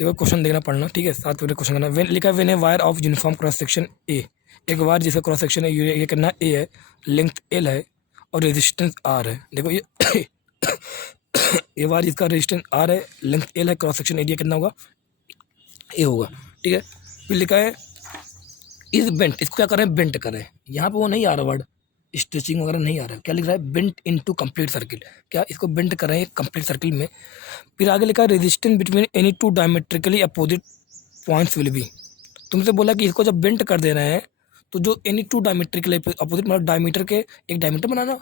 देखो क्वेश्चन देखना पड़ना, ठीक है, साथ में क्वेश्चन करना। लिखा है when a wire of uniform cross section A, एक वायर जिसका क्रॉस सेक्शन है ये करना ए है, लेंथ एल है और रेजिस्टेंस आर है। देखो ये ये वायर जिसका रेजिस्टेंस आर है, लेंथ एल है, क्रॉस सेक्शन एरिया कितना होगा, ए होगा, ठीक है। फिर लिखा है इज बेंट, इसको क्या कर रहे हैं, बेंट कर रहे हैं। यहाँ पे वो नहीं आ रहा वर्ड स्ट्रेचिंग वगैरह नहीं आ रहा है, क्या लिख रहा है, बेंट इनटू कंप्लीट सर्किल, क्या इसको बेंट कर रहे हैं कंप्लीट सर्किल में। फिर आगे लिखा है resistance between any two diametrically opposite points will be. तुमसे बोला कि इसको जब बेंट कर दे रहे हैं तो जो एनी टू डायमेट्रिकली अपोजिट मतलब डायमीटर के एक डायमीटर बनाना,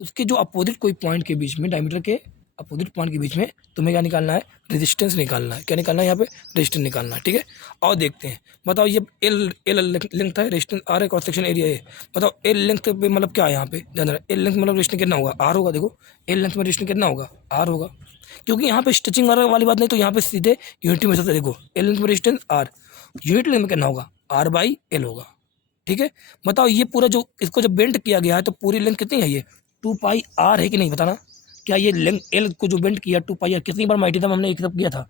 उसके जो अपोजिट कोई पॉइंट के बीच में, डायमीटर के अपोजिट पॉइंट के बीच में तुम्हें क्या निकालना है, रेजिस्टेंस निकालना है। क्या निकालना है यहाँ पे, रेजिस्टेंस निकालना है, ठीक है। और देखते हैं, बताओ ये एल एल लेंथ है, रेजिस्टेंस आर है, क्रॉस सेक्शन एरिया है। बताओ एल लेंथ पे मतलब क्या है यहाँ पे, ध्यान रहा, एल लेंथ मतलब रेजिस्टेंस कितना होगा, आर होगा। देखो एल लेंथ में रेजिस्टेंस कितना होगा, आर होगा, क्योंकि यहाँ पे स्टिचिंग वाली बात नहीं, तो यहाँ पे सीधे यूनिटी में चलता है। देखो एल लेंथ में रेजिस्टेंस आर, यूनिट लेंथ में कितना होगा, आर बाई एल होगा, ठीक है। बताओ ये पूरा जो इसको जब बेंड किया गया है तो पूरी लेंथ कितनी है, ये 2 पाई आर है कि नहीं, बताना। क्या ये लेंथ एल को जो बेंड किया 2 पाई आर, कितनी बार माइटी था हमने एक तरफ किया था,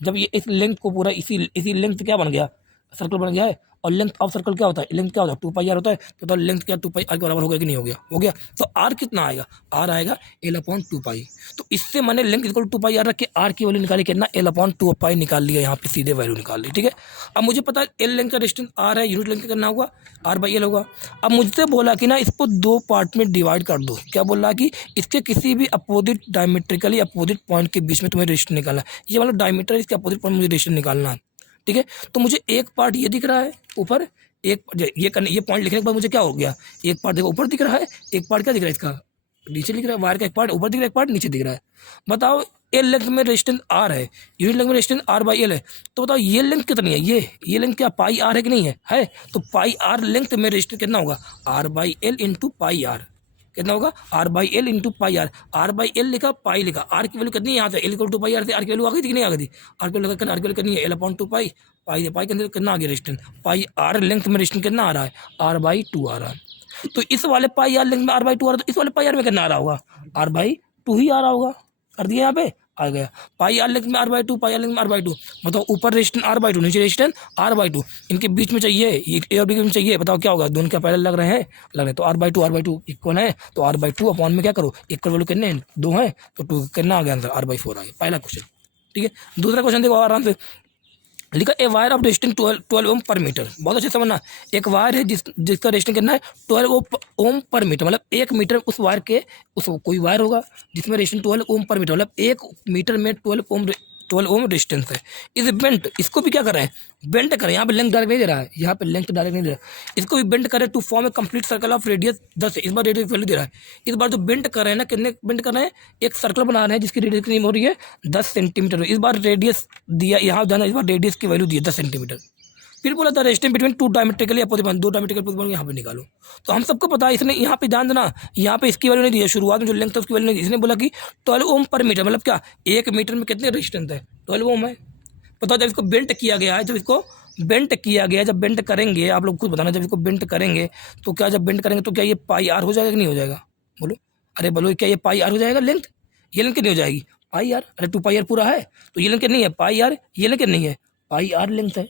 जब ये इस लेंथ को पूरा इसी लेंथ क्या बन गया, सर्कल बन गया है। और लेंथ ऑफ सर्कल क्या होता है, लेंथ क्या होता है, 2 पाई आर होता है। तो लेंथ क्या 2 पाई आर के बराबर हो गया कि नहीं हो गया, हो गया। तो आर कितना आएगा, आर आएगा एल अपॉन 2 पाई। तो इससे मैंने लेंथ इक्वल 2 पाई आर रख के आर की वैल्यू निकाली, कितना, एल अपॉन 2 पाई निकाल लिया, यहाँ पे सीधे वैल्यू निकाल ली, ठीक है। अब मुझे पता है एल लेंथ का डिस्टेंस आर है, यूनिट लेंथ का करना होगा आर बाई एल होगा। अब मुझसे बोला कि ना इसको 2 पार्ट में डिवाइड कर दो। क्या बोल रहा कि इसके किसी भी अपोजिट डायमेट्रिकली अपोजिट पॉइंट के बीच में तुम्हें रेजिस्टेंस निकालना है। ये मतलब डायमीटर इसके अपोजिट पॉइंट मुझे रेजिस्टेंस निकालना है, ठीक है। तो मुझे एक पार्ट ये दिख रहा है ऊपर, एक ये पॉइंट लिखने के बाद मुझे क्या हो गया, एक पार्ट देखो ऊपर दिख रहा है, एक पार्ट क्या दिख रहा है इसका, नीचे दिख रहा है। वायर का एक पार्ट ऊपर दिख रहा है, एक पार्ट नीचे दिख रहा है। बताओ एल लेंथ में रेजिस्टेंस आर है, यूनिट लेंथ में रेजिस्टेंस आर बाई एल है। तो बताओ ये लेंथ कितनी है, ये लेंथ क्या पाई आर है कि नहीं है। तो पाई आर लेंथ में रेजिस्टेंस कितना होगा, R by L into pi R, कितना होगा, R by L into pi R. R by L लिखा, पाई लिखा, आर की वैल्यू कितनी है यहाँ से, L equal to pi R से आर की वैल्यू आ गई थी कि नहीं आ गई थी, आर की वैल्यू आर की वैल्यू कितनी है, एल अपॉन 2 पाई, पाई के अंदर कितना आ गया रेजिस्टेंस, पाई आर लेंथ में रेजिस्टेंस कितना आ रहा है, आर बाई 2 आ रहा है। तो इस वाले पाई आर लेंथ में आर बाई 2 आ रहा है, तो इस वाले पाई आर में कितना आ रहा होगा, आर बाई 2 ही आ रहा होगा। कर दिया यहाँ पे, आ गया। पाई आर लेंथ में R by 2, pi R length में आर बाई 2। बताओ ऊपर रेजिस्टेंस आर बाई 2, नीचे रेजिस्टेंस आर बाई 2, इनके बीच में चाहिए, ए और बी के बीच में चाहिए। बताओ क्या होगा, दोनों क्या पहले लग रहे हैं, लग रहे हैं। तो आर बाई टू इक्वल है, तो आर बाई 2 अपॉन में क्या करो, इक्वल वैल्यू कितने हैं, 2 है, तो 2 कितना आ गया आंसर, आर बाई 4 आ गया। पहला क्वेश्चन, ठीक है। दूसरा क्वेश्चन देखो आराम से, लिखा ए वायर ऑफ रेजिस्टेंस 12 ओम पर मीटर। बहुत अच्छे समझना, एक वायर है जिसका रेजिस्टेंस कितना है, 12 ओम पर मीटर। मतलब 1 मीटर उस वायर के, उस कोई वायर होगा जिसमें रेजिस्टेंस 12 ओम पर मीटर, मतलब 1 मीटर में 12 ओम रेजिस्टेंस है। इस बेंट, इसको भी क्या कर रहे हैं, बेंट करें। यहाँ पे लेंथ डायरेक्ट नहीं दे रहा है, यहाँ पे लेंथ डायरेक्ट नहीं दे रहा है, इसको भी बेंट करें to form a complete circle of radius 10 है। इस बार रेडियस वैल्यू दे रहा है, इस बार जो बेंट कर रहे हैं ना, कितने बेंट कर रहे हैं, एक सर्कल बना रहे हैं जिसकी रेडियस कितनी हो रही है, 10 सेंटीमीटर। इस बार रेडियस दिया, यहाँ जाना, इस बार रेडियस की वैल्यू दी है 10 सेंटीमीटर। फिर बोला था resistance between 2 diametrically opposite point, 2 diametrical opposite point यहाँ पे निकालो। तो हम सबको पता है, इसने यहाँ पे ध्यान देना, यहाँ पे इसकी वैल्यू नहीं दी है, शुरुआत में जो लेंथ था उसकी वैल्यू नहीं दी। इसने बोला कि 12 ओम पर मीटर, मतलब क्या 1 मीटर में कितने रेजिस्टेंस है, 12 ओम है। बताओ जब इसको बेंट किया गया है, जब इसको बेंट किया गया, जब बेंट करेंगे, आप लोग खुद बताना, जब इसको बेंट करेंगे तो क्या, जब बेंट करेंगे तो क्या ये पाई आर हो जाएगा कि नहीं हो जाएगा, बोलो, अरे बोलो, क्या ये पाई आर हो जाएगा लेंथ, ये लेंथ कितनी हो जाएगी, पाई आर। अरे 2 पाई आर पूरा है, तो ये लेंथ कितनी है, पाई आर, ये लेंथ कितनी है, पाई आर लेंथ है।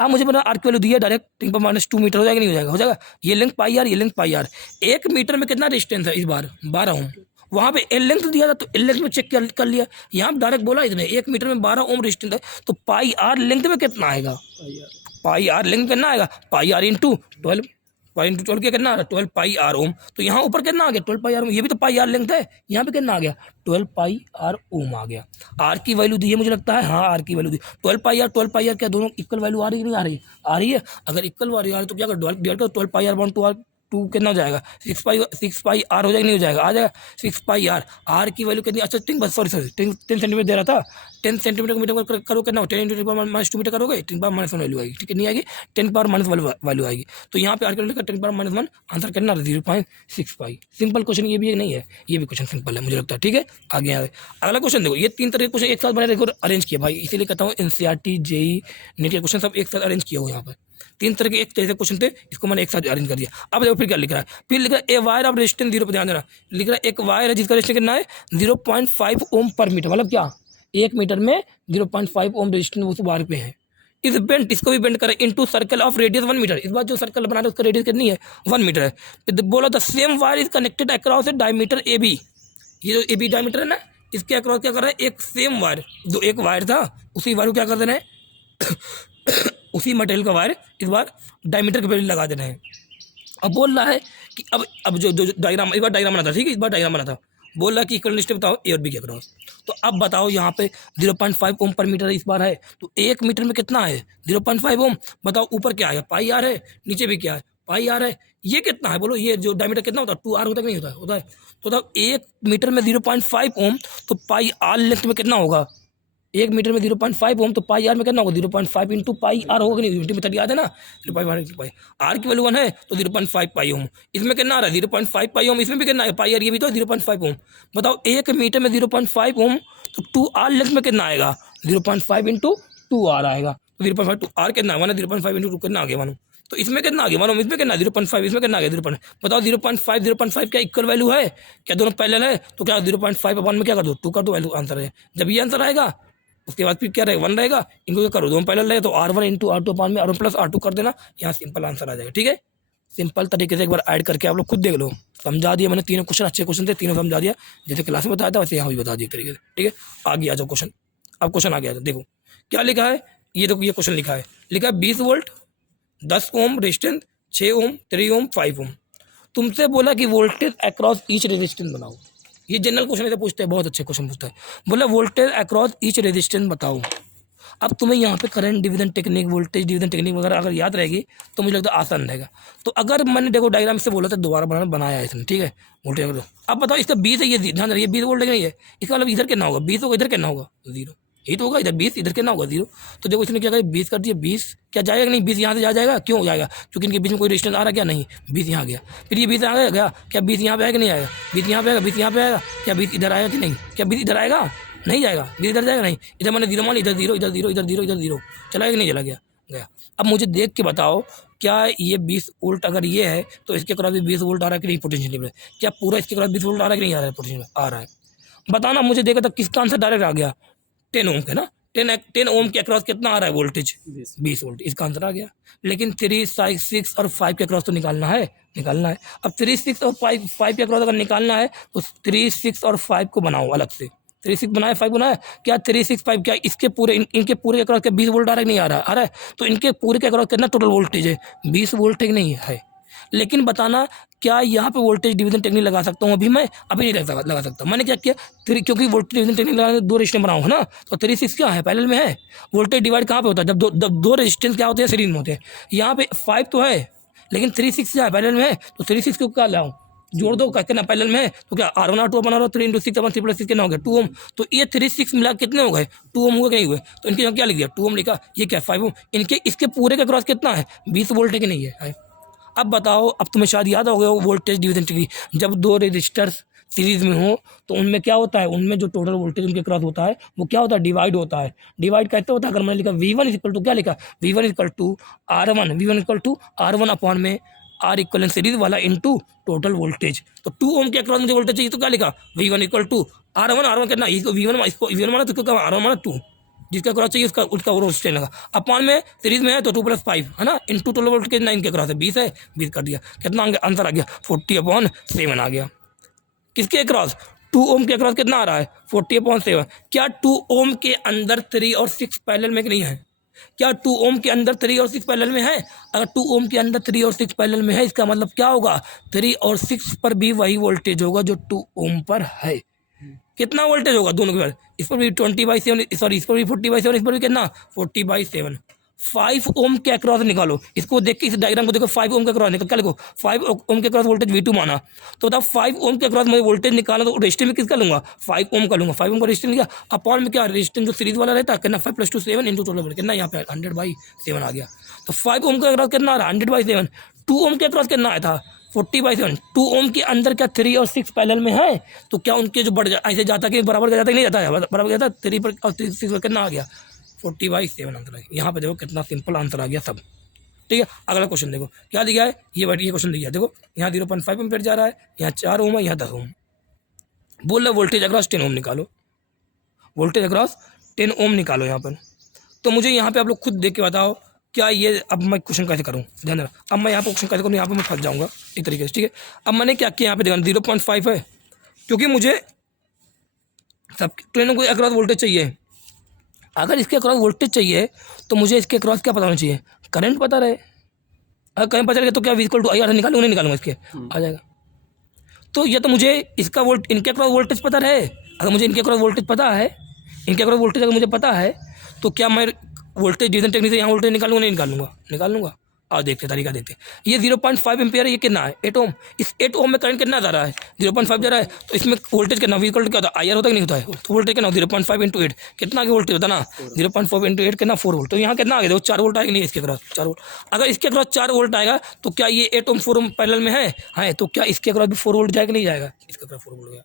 अब मुझे पता आर की वैल्यू दी है, डायरेक्ट 10⁻² मीटर हो जाएगा नहीं हो जाएगा, हो जाएगा। ये लेंथ पाई आर, ये लेंथ पाई आर। 1 मीटर में कितना डिस्टेंस है, इस बार 12 ओम। वहाँ पे एल लेंथ दिया था तो एल लेंथ में चेक कर लिया, यहाँ डायरेक्ट बोला इसने 1 मीटर में 12 ओम रेजिस्टेंस है, तो पाई आर लेंथ में कितना आएगा, पाई आर लेंथ कितना आएगा, पाई आर इंटू 12, पाई इंटू 12 क्या कितना आ रहा है, 12 पाई आर ओम। तो यहाँ ऊपर कितना आ गया, 12 पाई आर ओम, ये भी तो पाई आर लेंथ है, यहाँ पे कितना आ गया, 12 पाई आर ओम आ गया। आर की वैल्यू दी है मुझे लगता है, हाँ आर की वैल्यू दी, 12 पाई आर क्या दोनों इक्वल वैल्यू आ रही है कि नहीं आ रही, आ रही है। अगर इक्वल वैल्यू आ रही है तो क्या कर, 12 पाई आर 2 कितना हो जाएगा, 6 पाई आर हो जाएगा, नहीं हो जाएगा, आ जाएगा 6 पाई आर। आर की वैल्यू कितनी, अच्छा सॉरी 10 सेंटीमीटर दे रहा था, 10 सेंटीमीटर को मीटर करो कितना हो, 10 × 10⁻² मीटर करोगे, 10⁻⁻1 वैल्यू आएगी, ठीक है, नहीं आएगी, 10⁻1 वैल्यू आएगी। तो यहाँ पे आर का 10⁻1 आंसर कितना, 0.6 पाई। सिंपल क्वेश्चन ये भी नहीं है, ये भी क्वेश्चन सिंपल है मुझे लगता है, ठीक है। आगे अगला क्वेश्चन देखो, ये 3 तरह के क्वेश्चन एक साथ बने देखो, अरेंज किया भाई, इसीलिए कहता हूँ एनसीईआरटी जेईई नीट के क्वेश्चन सब एक साथ अरेंज किया हो। यहाँ पर 3 तरह के एक तरह से क्वेश्चन थे, इसको मैंने एक साथ अरेंज कर दिया। अब देखो फिर क्या लिख रहा है, फिर लिख रहा है ए वायर ऑफ रेजिस्टेंस 0 पर ध्यान देना, लिख रहा है एक वायर है जिसका रेजिस्टेंस कितना है 0.5 ओम पर मीटर। मतलब क्या, 1 मीटर में 0.5 ओम रेजिस्टेंस उस वायर पे है। इस बेंट, इसको भी बेंड करें into circle of radius 1 metre. इस बार जो सर्कल बना रहे हैं उसका रेडियस कितनी है, 1 मीटर है। फिर बोला the same wire is connected across a diameter A B. ये जो ए बी डायमीटर है ना, इसके अक्रॉस क्या कर रहा है, एक सेम वायर, जो एक वायर था उसी वायर को क्या कर दे रहे हैं उसी मटेरियल का वायर इस बार डायमीटर के पे लगा दे रहे हैं। अब बोल रहा है कि अब जो जो डायग्राम, इस बार डायग्राम बना था, ठीक है, इस बार डायग्राम बना था, बोल रहा कि इक्वल डिस्टेंस बताओ ए और बी के अक्रॉस। तो अब बताओ यहाँ पे 0.5 ओम पर मीटर इस बार है, तो 1 मीटर में कितना है, 0.5 ओम। बताओ ऊपर क्या है, पाई आर है, नीचे भी क्या है, पाई आर है। ये कितना है बोलो, ये जो डायमीटर कितना होता है, 2 आर होता है कि नहीं होता है, होता है। तो बताओ 1 मीटर में 0.5 ओम, तो पाई आर लेंथ में कितना होगा, 1 मीटर में 0.5 ओम, तो पाई आर में कितना होगा, 0.5 इंटू पाई आर होगा नहीं, यूनिट मेथड याद है ना, 0.5 पाई आर की वैल्यू 1 है तो 0.5 पाई ओम। इसमें कितना आ रहा है, 0.5 पाई ओम, इसमें भी कितना है पाई आर, ये भी तो 0.5 ओम। बताओ 1 मीटर में 0.5 ओम, तो 2 आर लेंथ में कितना आएगा, 0.5 इंटू 2 आर आएगा। तो 0.5 टू आर कितना है, 0.5 इंटू 2 कितना आ गया मानो, तो इसमें कितना आ गया मानो, इसमें कितना 0.5, इसमें कितना आ गया 0.5। बताओ 0.5 क्या इक्वल वैल्यू है, क्या दोनों पैरेलल है, तो क्या 0.5 अपॉन में क्या कर दो 2 कर दो, वैल्यू आंसर है। जब ये आंसर आएगा उसके बाद फिर क्या रहेगा, 1 रहेगा, इनको क्या करो दोनों पैरेलल रहेगा, तो R1 इंटू R2 अपॉन में R1 प्लस R2 कर देना, यहाँ सिंपल आंसर आ जाएगा। ठीक है, सिंपल तरीके से एक बार ऐड करके आप लोग खुद देख लो, समझा दिया मैंने, तीनों क्वेश्चन अच्छे क्वेश्चन थे, तीनों समझा दिया, जैसे क्लास में बताया था वैसे यहाँ भी बता दिया तरीके से। ठीक है, आगे आ जाओ क्वेश्चन। अब क्वेश्चन आ गया, देखो क्या लिखा है, ये देखो ये क्वेश्चन लिखा है 20 वोल्ट 10 ओम रेजिस्टेंस 6 ओम 3 ओम 5 ओम। तुमसे बोला कि वोल्टेज अक्रॉस ईच रेजिस्टेंस बनाओ। ये जनरल क्वेश्चन ऐसे पूछते हैं, बहुत अच्छे क्वेश्चन पूछता है। बोला वोल्टेज अक्रॉस ईच रेजिस्टेंस बताओ। अब तुम्हें यहाँ पे current division technique, voltage division technique वगैरह अगर याद रहेगी तो मुझे लगता है आसान रहेगा। तो अगर मैंने देखो डायग्राम से बोला था दोबारा बनाया है इसने, ठीक है वोल्टेज। अब बताओ इसका 20 है, ये ध्यान रखिए 20 वोल्ट नहीं है, इसका मतलब इधर कितना होगा, 20 होगा, इधर कितना होगा 0, यही तो होगा, इधर 20 इधर कितना होगा 0। तो देखो इसने क्या कहा 20 कर दिया, 20 क्या जाएगा नहीं, 20 यहाँ से जाएगा, क्यों जाएगा, क्योंकि इनके बीच में कोई रेजिस्टेंस आ रहा क्या नहीं, 20 यहाँ गया। फिर ये 20 आ गया, क्या 20 यहाँ पे आएगा नहीं आएगा, 20 यहाँ पे आएगा, 20 यहाँ पे आएगा, क्या 20 इधर आएगा कि नहीं, क्या 20 इधर आएगा, नहीं जाएगा, 20 इधर जाएगा नहीं, इधर मैंने 0 मान, इधर 0 इधर 0 इधर 0 इधर 0, चला गया नहीं, चला गया गया। अब मुझे देख के बताओ क्या ये 20 वोल्ट अगर ये है तो इसके क्रॉस भी 20 वोल्ट आ रहा है कि नहीं पोटेंशियल, क्या पूरा इसके क्रॉस 20 वोल्ट आ रहा है कि नहीं आ रहा है, पोटेंशियल आ रहा है। बताना मुझे, देखा था किसका आंसर डायरेक्ट आ गया, 10 ओम का ना, 10 ओम के अक्रॉस कितना आ रहा है वोल्टेज, 20 वोल्ट, इसका आंसर आ गया। लेकिन 3, 6 और 5 के अक्रॉस तो निकालना है। अब 3, 6 और 5 के अक्रॉस अगर निकालना है तो 3, 6 और 5 को बनाओ अलग से, 3, 6 बनाया 5 बनाया, क्या 3, 6, 5 क्या इसके पूरे इनके पूरे के अक्रॉस क्या 20 वोल्ट आ रहा है नहीं आ रहा है, तो इनके पूरे के अक्रॉस कितना टोटल वोल्टेज है, 20 वोल्ट है नहीं है। लेकिन बताना क्या यहाँ पे वोल्टेज डिवीजन टेक्निक लगा सकता हूँ, अभी मैं अभी नहीं लगा सकता। मैंने क्या किया, क्योंकि वोल्टेज डिवीजन टेक्निक लगाने 2 रेजिस्टेंस बनाऊँ है ना, तो 3, 6 क्या है पैरेलल में है, वोल्टेज डिवाइड कहाँ पे होता है, जब दो रेजिस्टेंस क्या होते हैं सीरीज में होते हैं। यहाँ पे 5 तो है लेकिन 3, 6 क्या है पैरेलल में है, तो 3, 6 को क्या लाऊं, जोड़ दो कितना पैरेलल में है, तो क्या R1 R2 बना रहा 3 इंटू 6 3 प्लस 6 कितना हो गया 2 ओम। तो ये 3, 6 मिला कितने हो गए 2 ओम हुए कि नहीं हुए, तो इनके यहाँ क्या लिख दिया 2 ओम लिखा, ये क्या 5 ओम, इनके इसके पूरे का क्रॉस कितना है 20 वोल्ट है कि नहीं है। अब बताओ, अब तुम्हें शायद याद हो गया वोल्टेज डिवीजन टेक्निक, जब 2 रेजिस्टर्स सीरीज में हो तो उनमें क्या होता है, उनमें जो टोटल वोल्टेज उनके क्रॉस होता है वो क्या होता है, डिवाइड होता है। डिवाइड कैसे होता है, अगर मैंने लिखा V1 इक्वल टू क्या लिखा, V1 equal to R1 upon में R इक्वल सीरीज वाला इनटू टोटल वोल्टेज। तो 2 ओम के अक्रॉस मुझे वोल्टेज चाहिए तो क्या लिखा V1 इक्वल टू R1 कितना, इसको V1 माना तो क्या R1 माना 2, जिसका क्रॉस चाहिए उसका वो रेजिस्टेंस लगा, अपॉन में सीरीज में है तो 2 + 5 है ना, इनटू 12 वोल्ट के 9 के क्रॉस है 20 है, 20 कर दिया, कितना आंसर आ गया 40/7 आ गया। किसके क्रॉस, 2 ओम के क्रॉस कितना आ रहा है 40/7। क्या 2 ओम के अंदर 3 और 6 पैरेलल में नहीं है, क्या 2 ओम के अंदर 3 और 6 पैरेलल में है, अगर 2 ओम के अंदर 3 और 6 पैरेलल में है इसका मतलब क्या होगा 3 और 6 पर भी वही वोल्टेज होगा जो 2 ओम पर है। कितना वोल्टेज होगा दोनों के बाद, इस पर भी 20/7, सॉरी इस पर भी 40/7, इस पर भी कितना 40/7। 5 ओम के अक्रॉस निकालो, इसको देख के इस डायग्राम को देखो, 5 ओम के अक्रॉस निकाल, क्या लिखो 5 ओम के अक्रॉस वोल्टेज V2 माना, तो बताओ 5 ओम के अक्रॉस मुझे वोल्टेज निकालना तो रेजिस्टेंस में किसका लूंगा 5 ओम का लूंगा, 5 ओम का रेजिस्टेंस लिया, अपॉन में क्या रेजिस्टेंस जो सीरीज वाला रहता है कितना 5 + 2 7 इंटू 12 कितना यहाँ पे 100/7 आ गया। तो 5 ओम के अक्रॉस कितना आ रहा है 100/7, 2 ओम के अक्रॉस कितना आया था 40/7। 2 ओम के अंदर क्या 3 और 6 पैरेलल में है, तो क्या उनके जो बढ़ ऐसे जाता कि बराबर का जाता कि नहीं जाता है, बराबर जाता 3 पर और 6 पर कितना आ गया 40/7 आंसर है। यहाँ पे देखो कितना सिंपल आंसर आ गया सब। ठीक है, अगला क्वेश्चन देखो क्या दिया है, ये क्वेश्चन दिया है, देखो यहाँ 0.5 एम्पीयर जा रहा है, यहाँ 4 ओम है, यहाँ 10 ओम। बोल रहा वोल्टेज अक्रॉस 10 ओम निकालो। वोल्टेज अक्रॉस 10 ओम निकालो यहाँ पर। तो मुझे यहाँ पे आप लोग खुद देख के बताओ क्या ये, अब मैं क्वेश्चन कैसे करूँ, ध्यान देना। अब मैं यहाँ पर क्वेश्चन कैसे करूँ, यहाँ पर मैं फंस जाऊँगा एक तरीके से, ठीक है। अब मैंने क्या किया, यहाँ पे देखा 0.5 है, क्योंकि मुझे सब ट्रेनों को अक्रॉस वोल्टेज चाहिए। अगर इसके अक्रॉस वोल्टेज चाहिए तो मुझे इसके अक्रॉस क्या पता होना चाहिए, करंट पता रहे। अगर करंट पता लगे तो क्या V इक्वल टू IR निकालूंगा, नहीं निकालूंगा, इसके आ जाएगा। तो ये तो मुझे इसका इनके अक्रॉस वोल्टेज पता रहे। अगर मुझे इनके अक्रॉस वोल्टेज पता है, इनके अक्रॉस वोल्टेज अगर मुझे पता है, तो क्या मैं वोल्टेज डिवीजन टेक्निक से यहाँ वोल्टेज निकालूंगा, नहीं निकालूंगा, निकालूंगा। और देखते तरीका देखते, ये 0.5 एम्पियर है, ये कितना है 8 ओम। इस 8 ओम में करंट कितना जा रहा है, 0.5 जा रहा है। तो इसमें वोल्टेज कितना, V इक्वल टू क्या होता है, IR होता है कि नहीं होता है। तो वोल्टेज कितना 0.5 इंटू 8, कितना आगे वोल्टेज होता है ना, 0.5 इंटू 8 कितना 4 वोल्ट। तो यहाँ कितना आगे देखो 4 वोल्ट आएगा, नहीं इसके क्रॉस 4 वोल्ट। अगर इसके क्रॉस 4 वोल्ट आएगा तो क्या ये 8 ओम 4 ओम पैरेलल में है, तो क्या इसके क्रॉस भी 4 वोल्ट जाएगा, नहीं जाएगा, इसके क्रॉस 4 वोल्ट गया।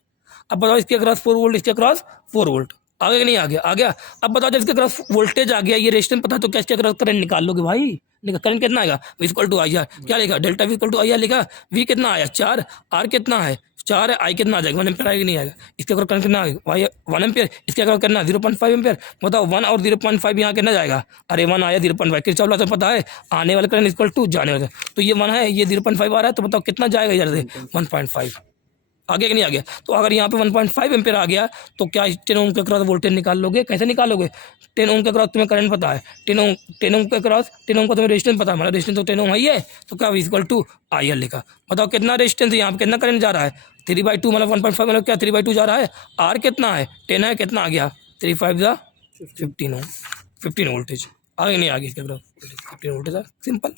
अब बताओ इसके क्रॉस 4 वोल्ट, इसके क्रॉस 4 वोल्ट आ गया कि नहीं आ गया, आ गया। अब बताओ जब इसके क्रॉस वोल्टेज आ गया, ये रेजिस्टेंस पता है, तो क्या इसके क्रॉस करंट निकाल लोगे भाई, करंट कितना आएगा, V इक्वल टू IR, क्या लिखा delta V equal to IR लिखा। V कितना आया 4, R कितना है 4 है, I कितना आ जाएगा 1 एम्पियर आएगा, नहीं आएगा। इसके अगर करंट कितना आएगा 1 एम्पियर, इसके अगर करना 0.5 एम्पियर। बताओ 1 और 0.5 यहाँ कितना जाएगा, अरे 1 आया 0.5, किरचॉफ लॉ तो पता है, आने वाला करंट इक्वल टू जाने वाला। तो ये 1 है, ये 0.5 आ रहा है, तो बताओ कितना जाएगा इधर से 1.5 आ गया कि नहीं आ गया। तो अगर यहाँ पे 1.5 एम्पियर आ गया तो क्या 10 ओम के क्रॉस वोल्टेज निकाल लोगे, कैसे निकालोगे। 10 ओम के क्रॉस तुम्हें करंट पता है, 10 ओम के क्रॉस 10 ओम का तुम्हें रेजिस्टेंस पता है, हमारा रेजिस्टेंस तो 10 ओम है, तो क्या V इक्वल टू IR लिखा। बताओ कितना रेजिस्टेंस है, यहाँ पे कितना करंट जा रहा है 3/2, मतलब 1.5 मतलब क्या 3/2 जा रहा है। R कितना है 10 है, कितना आ गया 3 5 जा 15 ओम, 15 वोल्टेज आगे नहीं आ गया इसके क्रॉस 15 वोल्टेज है। सिंपल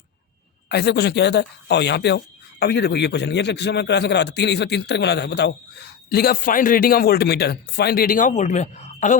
ऐसे क्वेश्चन किया जाता है। और यहाँ पे आओ, अब ये देखो ये क्वेश्चन, ये क्वेश्चन मैं क्लास में कराता, इसमें 3 तरह बनाता है। बताओ लिखा find reading of volt meter, find reading of volt meter. अगर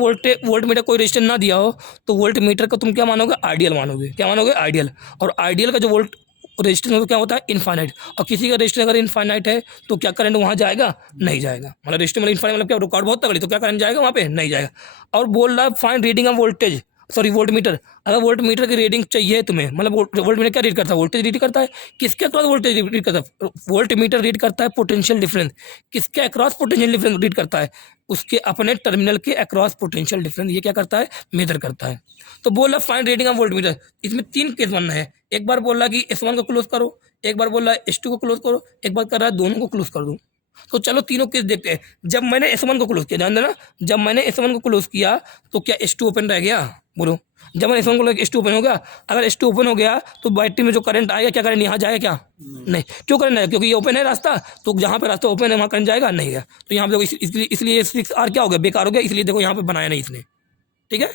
वोल्ट मीटर कोई रेजिस्टेंस ना दिया हो तो वोल्ट मीटर को तुम क्या मानोगे, आइडियल मानोगे, क्या मानोगे आइडियल। और आइडियल का जो वोल्ट रेजिस्टेंस होता क्या होता है इनफाइनाइट। और किसी का रेजिस्टेंस अगर इनफाइनाइट है तो क्या करंट वहाँ जाएगा, नहीं जाएगा। मतलब रेजिस्टेंस मतलब इनफाइनाइट मतलब क्या, रिकॉर्ड बहुत तगड़ी, तो क्या करंट जाएगा वहाँ पे, नहीं जाएगा। और बोल रहा है find reading of voltage, sorry volt meter. अगर वोल्ट मीटर की रीडिंग चाहिए तुम्हें, मतलब वोल्ट मीटर क्या रीड करता है, वोल्टेज रीड करता है, किसके अक्रॉस वोल्टेज रीड करता है, वोल्ट मीटर रीड करता है पोटेंशियल डिफरेंस, किसके अक्रॉस पोटेंशियल डिफरेंस रीड करता है, उसके अपने टर्मिनल के अक्रॉस पोटेंशियल डिफरेंस, ये क्या करता है मेजर करता है। तो बोल रहा find reading of volt meter, इसमें 3 केस बनना है। एक बार बोल रहा कि S1 को क्लोज करो, एक बार बोल रहा है S2 को क्लोज करो, एक बार कर रहा है दोनों को क्लोज कर दूं। तो चलो तीनों केस देखते हैं। जब मैंने S1 को क्लोज किया, ध्यान देना, जब मैंने S1 को क्लोज किया तो क्या S2 ओपन रह गया, बोलो। जब मैंने S1 को S2 ओपन हो गया, अगर S2 ओपन हो गया तो बैटरी में जो करंट आएगा, क्या करंट यहाँ जाएगा, क्या नहीं, क्यों करंट आएगा, क्योंकि ये ओपन है रास्ता, तो जहाँ पे रास्ता ओपन है वहाँ करंट जाएगा, नहीं गया। तो यहाँ पे देखो इसलिए 6R क्या हो गया, बेकार हो गया, इसलिए देखो यहाँ पे बनाया नहीं इसने, ठीक है।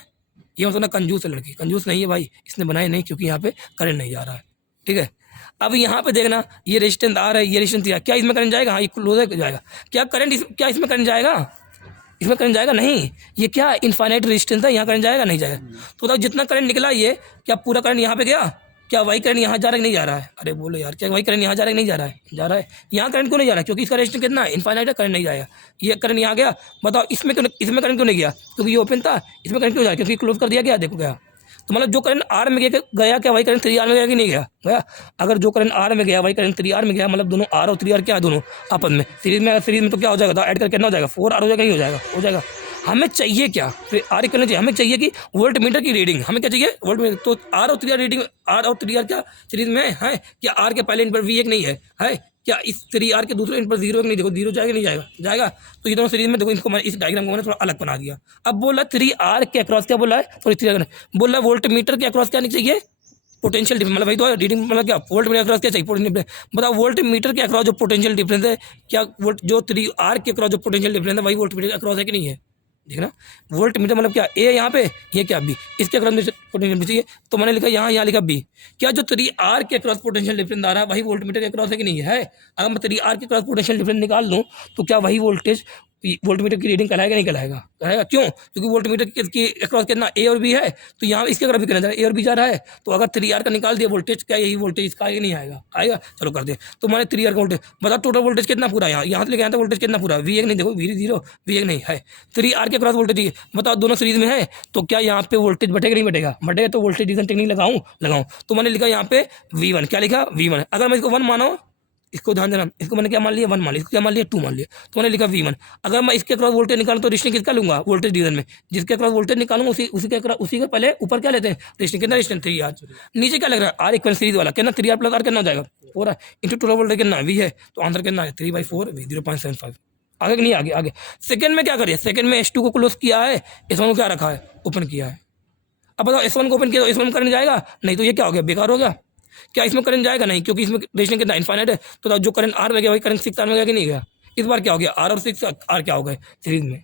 ये मतलब ना कंजूस है लड़की, कंजूस नहीं है भाई, इसने बनाया नहीं क्योंकि यहाँ पे करंट नहीं जा रहा है, ठीक है। अब यहाँ पे देखना, ये रेजिस्टेंस आ रहा है, ये रेजिस्टेंस क्या इसमें करंट जाएगा, हाँ ये क्लोज जाएगा, क्या करंट क्या इसमें करंट जाएगा, इसमें करंट जाएगा नहीं, ये क्या इनफाइनाइट रेजिस्टेंस है, यहाँ करंट जाएगा नहीं जाएगा। तो बताओ जितना करंट निकला ये, क्या पूरा करंट यहाँ पे गया, क्या वही करंट यहाँ जा रहा है नहीं जा रहा है, अरे बोलो यार, क्या वही करंट यहाँ जा रहा है नहीं जा रहा है, जा रहा है। यहाँ करंट क्यों नहीं जा रहा है, क्योंकि इसका रेजिस्टेंस कितना है इनफाइनाइट है, करंट नहीं जाएगा। ये करंट यहाँ गया, बताओ इसमें करंट क्यों नहीं गया, क्योंकि ये ओपन था, इसमें करंट क्यों जाएगा, क्योंकि क्लोज कर दिया गया, देखो गया। तो मतलब जो करंट R में गया क्या वही करंट 3R में गया कि नहीं गया। अगर जो करंट R में गया वही करंट 3R में गया, मतलब दोनों R और 3R क्या है, दोनों आपस में सीरीज में तो क्या हो जाएगा, ऐड करके कितना हो जाएगा 4R हो जाएगा, नहीं हो जाएगा। हमें चाहिए क्या, फिर R करना चाहिए, हमें चाहिए कि वोल्ट मीटर की रीडिंग, हमें क्या चाहिए वोल्ट मीटर। तो R और 3R रीडिंग, R और 3R क्या सीरीज में है, क्या R के पहले इन पर V1 नहीं है, क्या इस 3R के दूसरे इन पर 0 नहीं, देखो 0 जाएगा नहीं जाएगा। तो ये दोनों सीरीज में देखो, इनको मैं इस डायग्राम को मैंने थोड़ा अलग बना दिया। अब बोला 3R के अक्रॉस क्या बोला है, सॉरी 3R बोल रहा है वोल्ट मीटर के अक्रॉस क्या नहीं चाहिए, पोटेंशियल डिफरेंस, मतलब भाई तो रीडिंग मतलब क्या वोल्ट मीटर अक्रॉस क्या चाहिए, पोटेंशियल डिफरेंस। बताओ वोल्ट मीटर के अक्रॉस जो पोटेंशियल डिफरेंस है, क्या वोल्ट जो 3R के अक्रॉस जो पोटेंशियल डिफरेंस है वही वोल्ट मीटर के अक्रॉस है कि नहीं है। देखना वोल्ट मीटर मतलब क्या, ए यहाँ पे, ये क्या बी, इसके अक्रॉस पोटेंशियल चाहिए, तो मैंने लिखा यहाँ लिखा बी। क्या जो 3R के अक्रॉस पोटेंशियल डिफरेंस आ रहा है वही वोल्ट मीटर के अक्रॉस है कि नहीं है। अगर मैं 3R के अक्रॉस पोटेंशियल डिफरेंस निकाल दूँ तो क्या वही वोल्टेज वोल्ट मीटर की रीडिंग कहलाएगा नहीं कहलाएगा, क्यों, क्योंकि वोल्ट मीटर के अक्रॉस कितना ए और बी है, तो यहाँ इसके अक्रॉस भी करना जा रहा है, ए और बी जा रहा है। तो अगर 3R का निकाल दिया वोल्टेज, क्या यही वोल्टेज इसका आएगा नहीं आएगा, चलो कर दे। तो मैंने 3R का वोल्टेज बता, टोटल वोल्टेज कितना पूरा, यहाँ से लेके आया था वोल्टेज कितना पूरा, V1 नहीं, देखो V0 V1 नहीं है, 3R के अक्रॉस वोल्टेज बताओ, दोनों सीरीज में है, तो क्या यहाँ पे वोल्टेज बढ़ेगा नहीं बढ़ेगा, तो वोल्टेज डिवीजन टेक्निक लगाऊं। तो मैंने लिखा यहाँ पे V1, क्या लिखा V1। अगर मैं इसको 1 मानो इसको ध्यान देना, इसको मैंने क्या मान लिया 1 मान लिया, इसको क्या मान लिया 2 मान लिया, तो मैंने लिखा V1। अगर मैं इसके अक्रॉस वोल्टेज निकालूं तो रेजिस्टेंस किसका लूंगा, वोल्टेज डिवीजन में जिसके अक्रॉस वोल्टेज निकालूंगा उसी के पहले ऊपर क्या लेते हैं रेजिस्टेंस, कितना रेजिस्टेंस 3R, नीचे क्या लग रहा है R इक्वल सीरीज वाला, कितना 3R प्लस R कितना हो जाएगा 4R इंटू टोटल वोल्टेज कितना V है, तो आंसर कितना है 3/4 V 0.75। आगे कि नहीं, आगे आगे सेकंड में क्या करिए, सेकंड में S2 को क्लोज किया है, S1 को क्या रखा है ओपन किया है। अब बताओ S1 को ओपन किया तो S1 में करंट जाएगा नहीं, तो ये क्या हो गया बेकार हो गया, क्या इसमें करंट जाएगा नहीं, क्योंकि इसमें रेजिस्टेंस कितना इनफाइनाइट है, तो जो करंट R में गया वही करंट 6R में गया कि नहीं गया। इस बार क्या हो गया R और 6R क्या हो गए सीरीज में,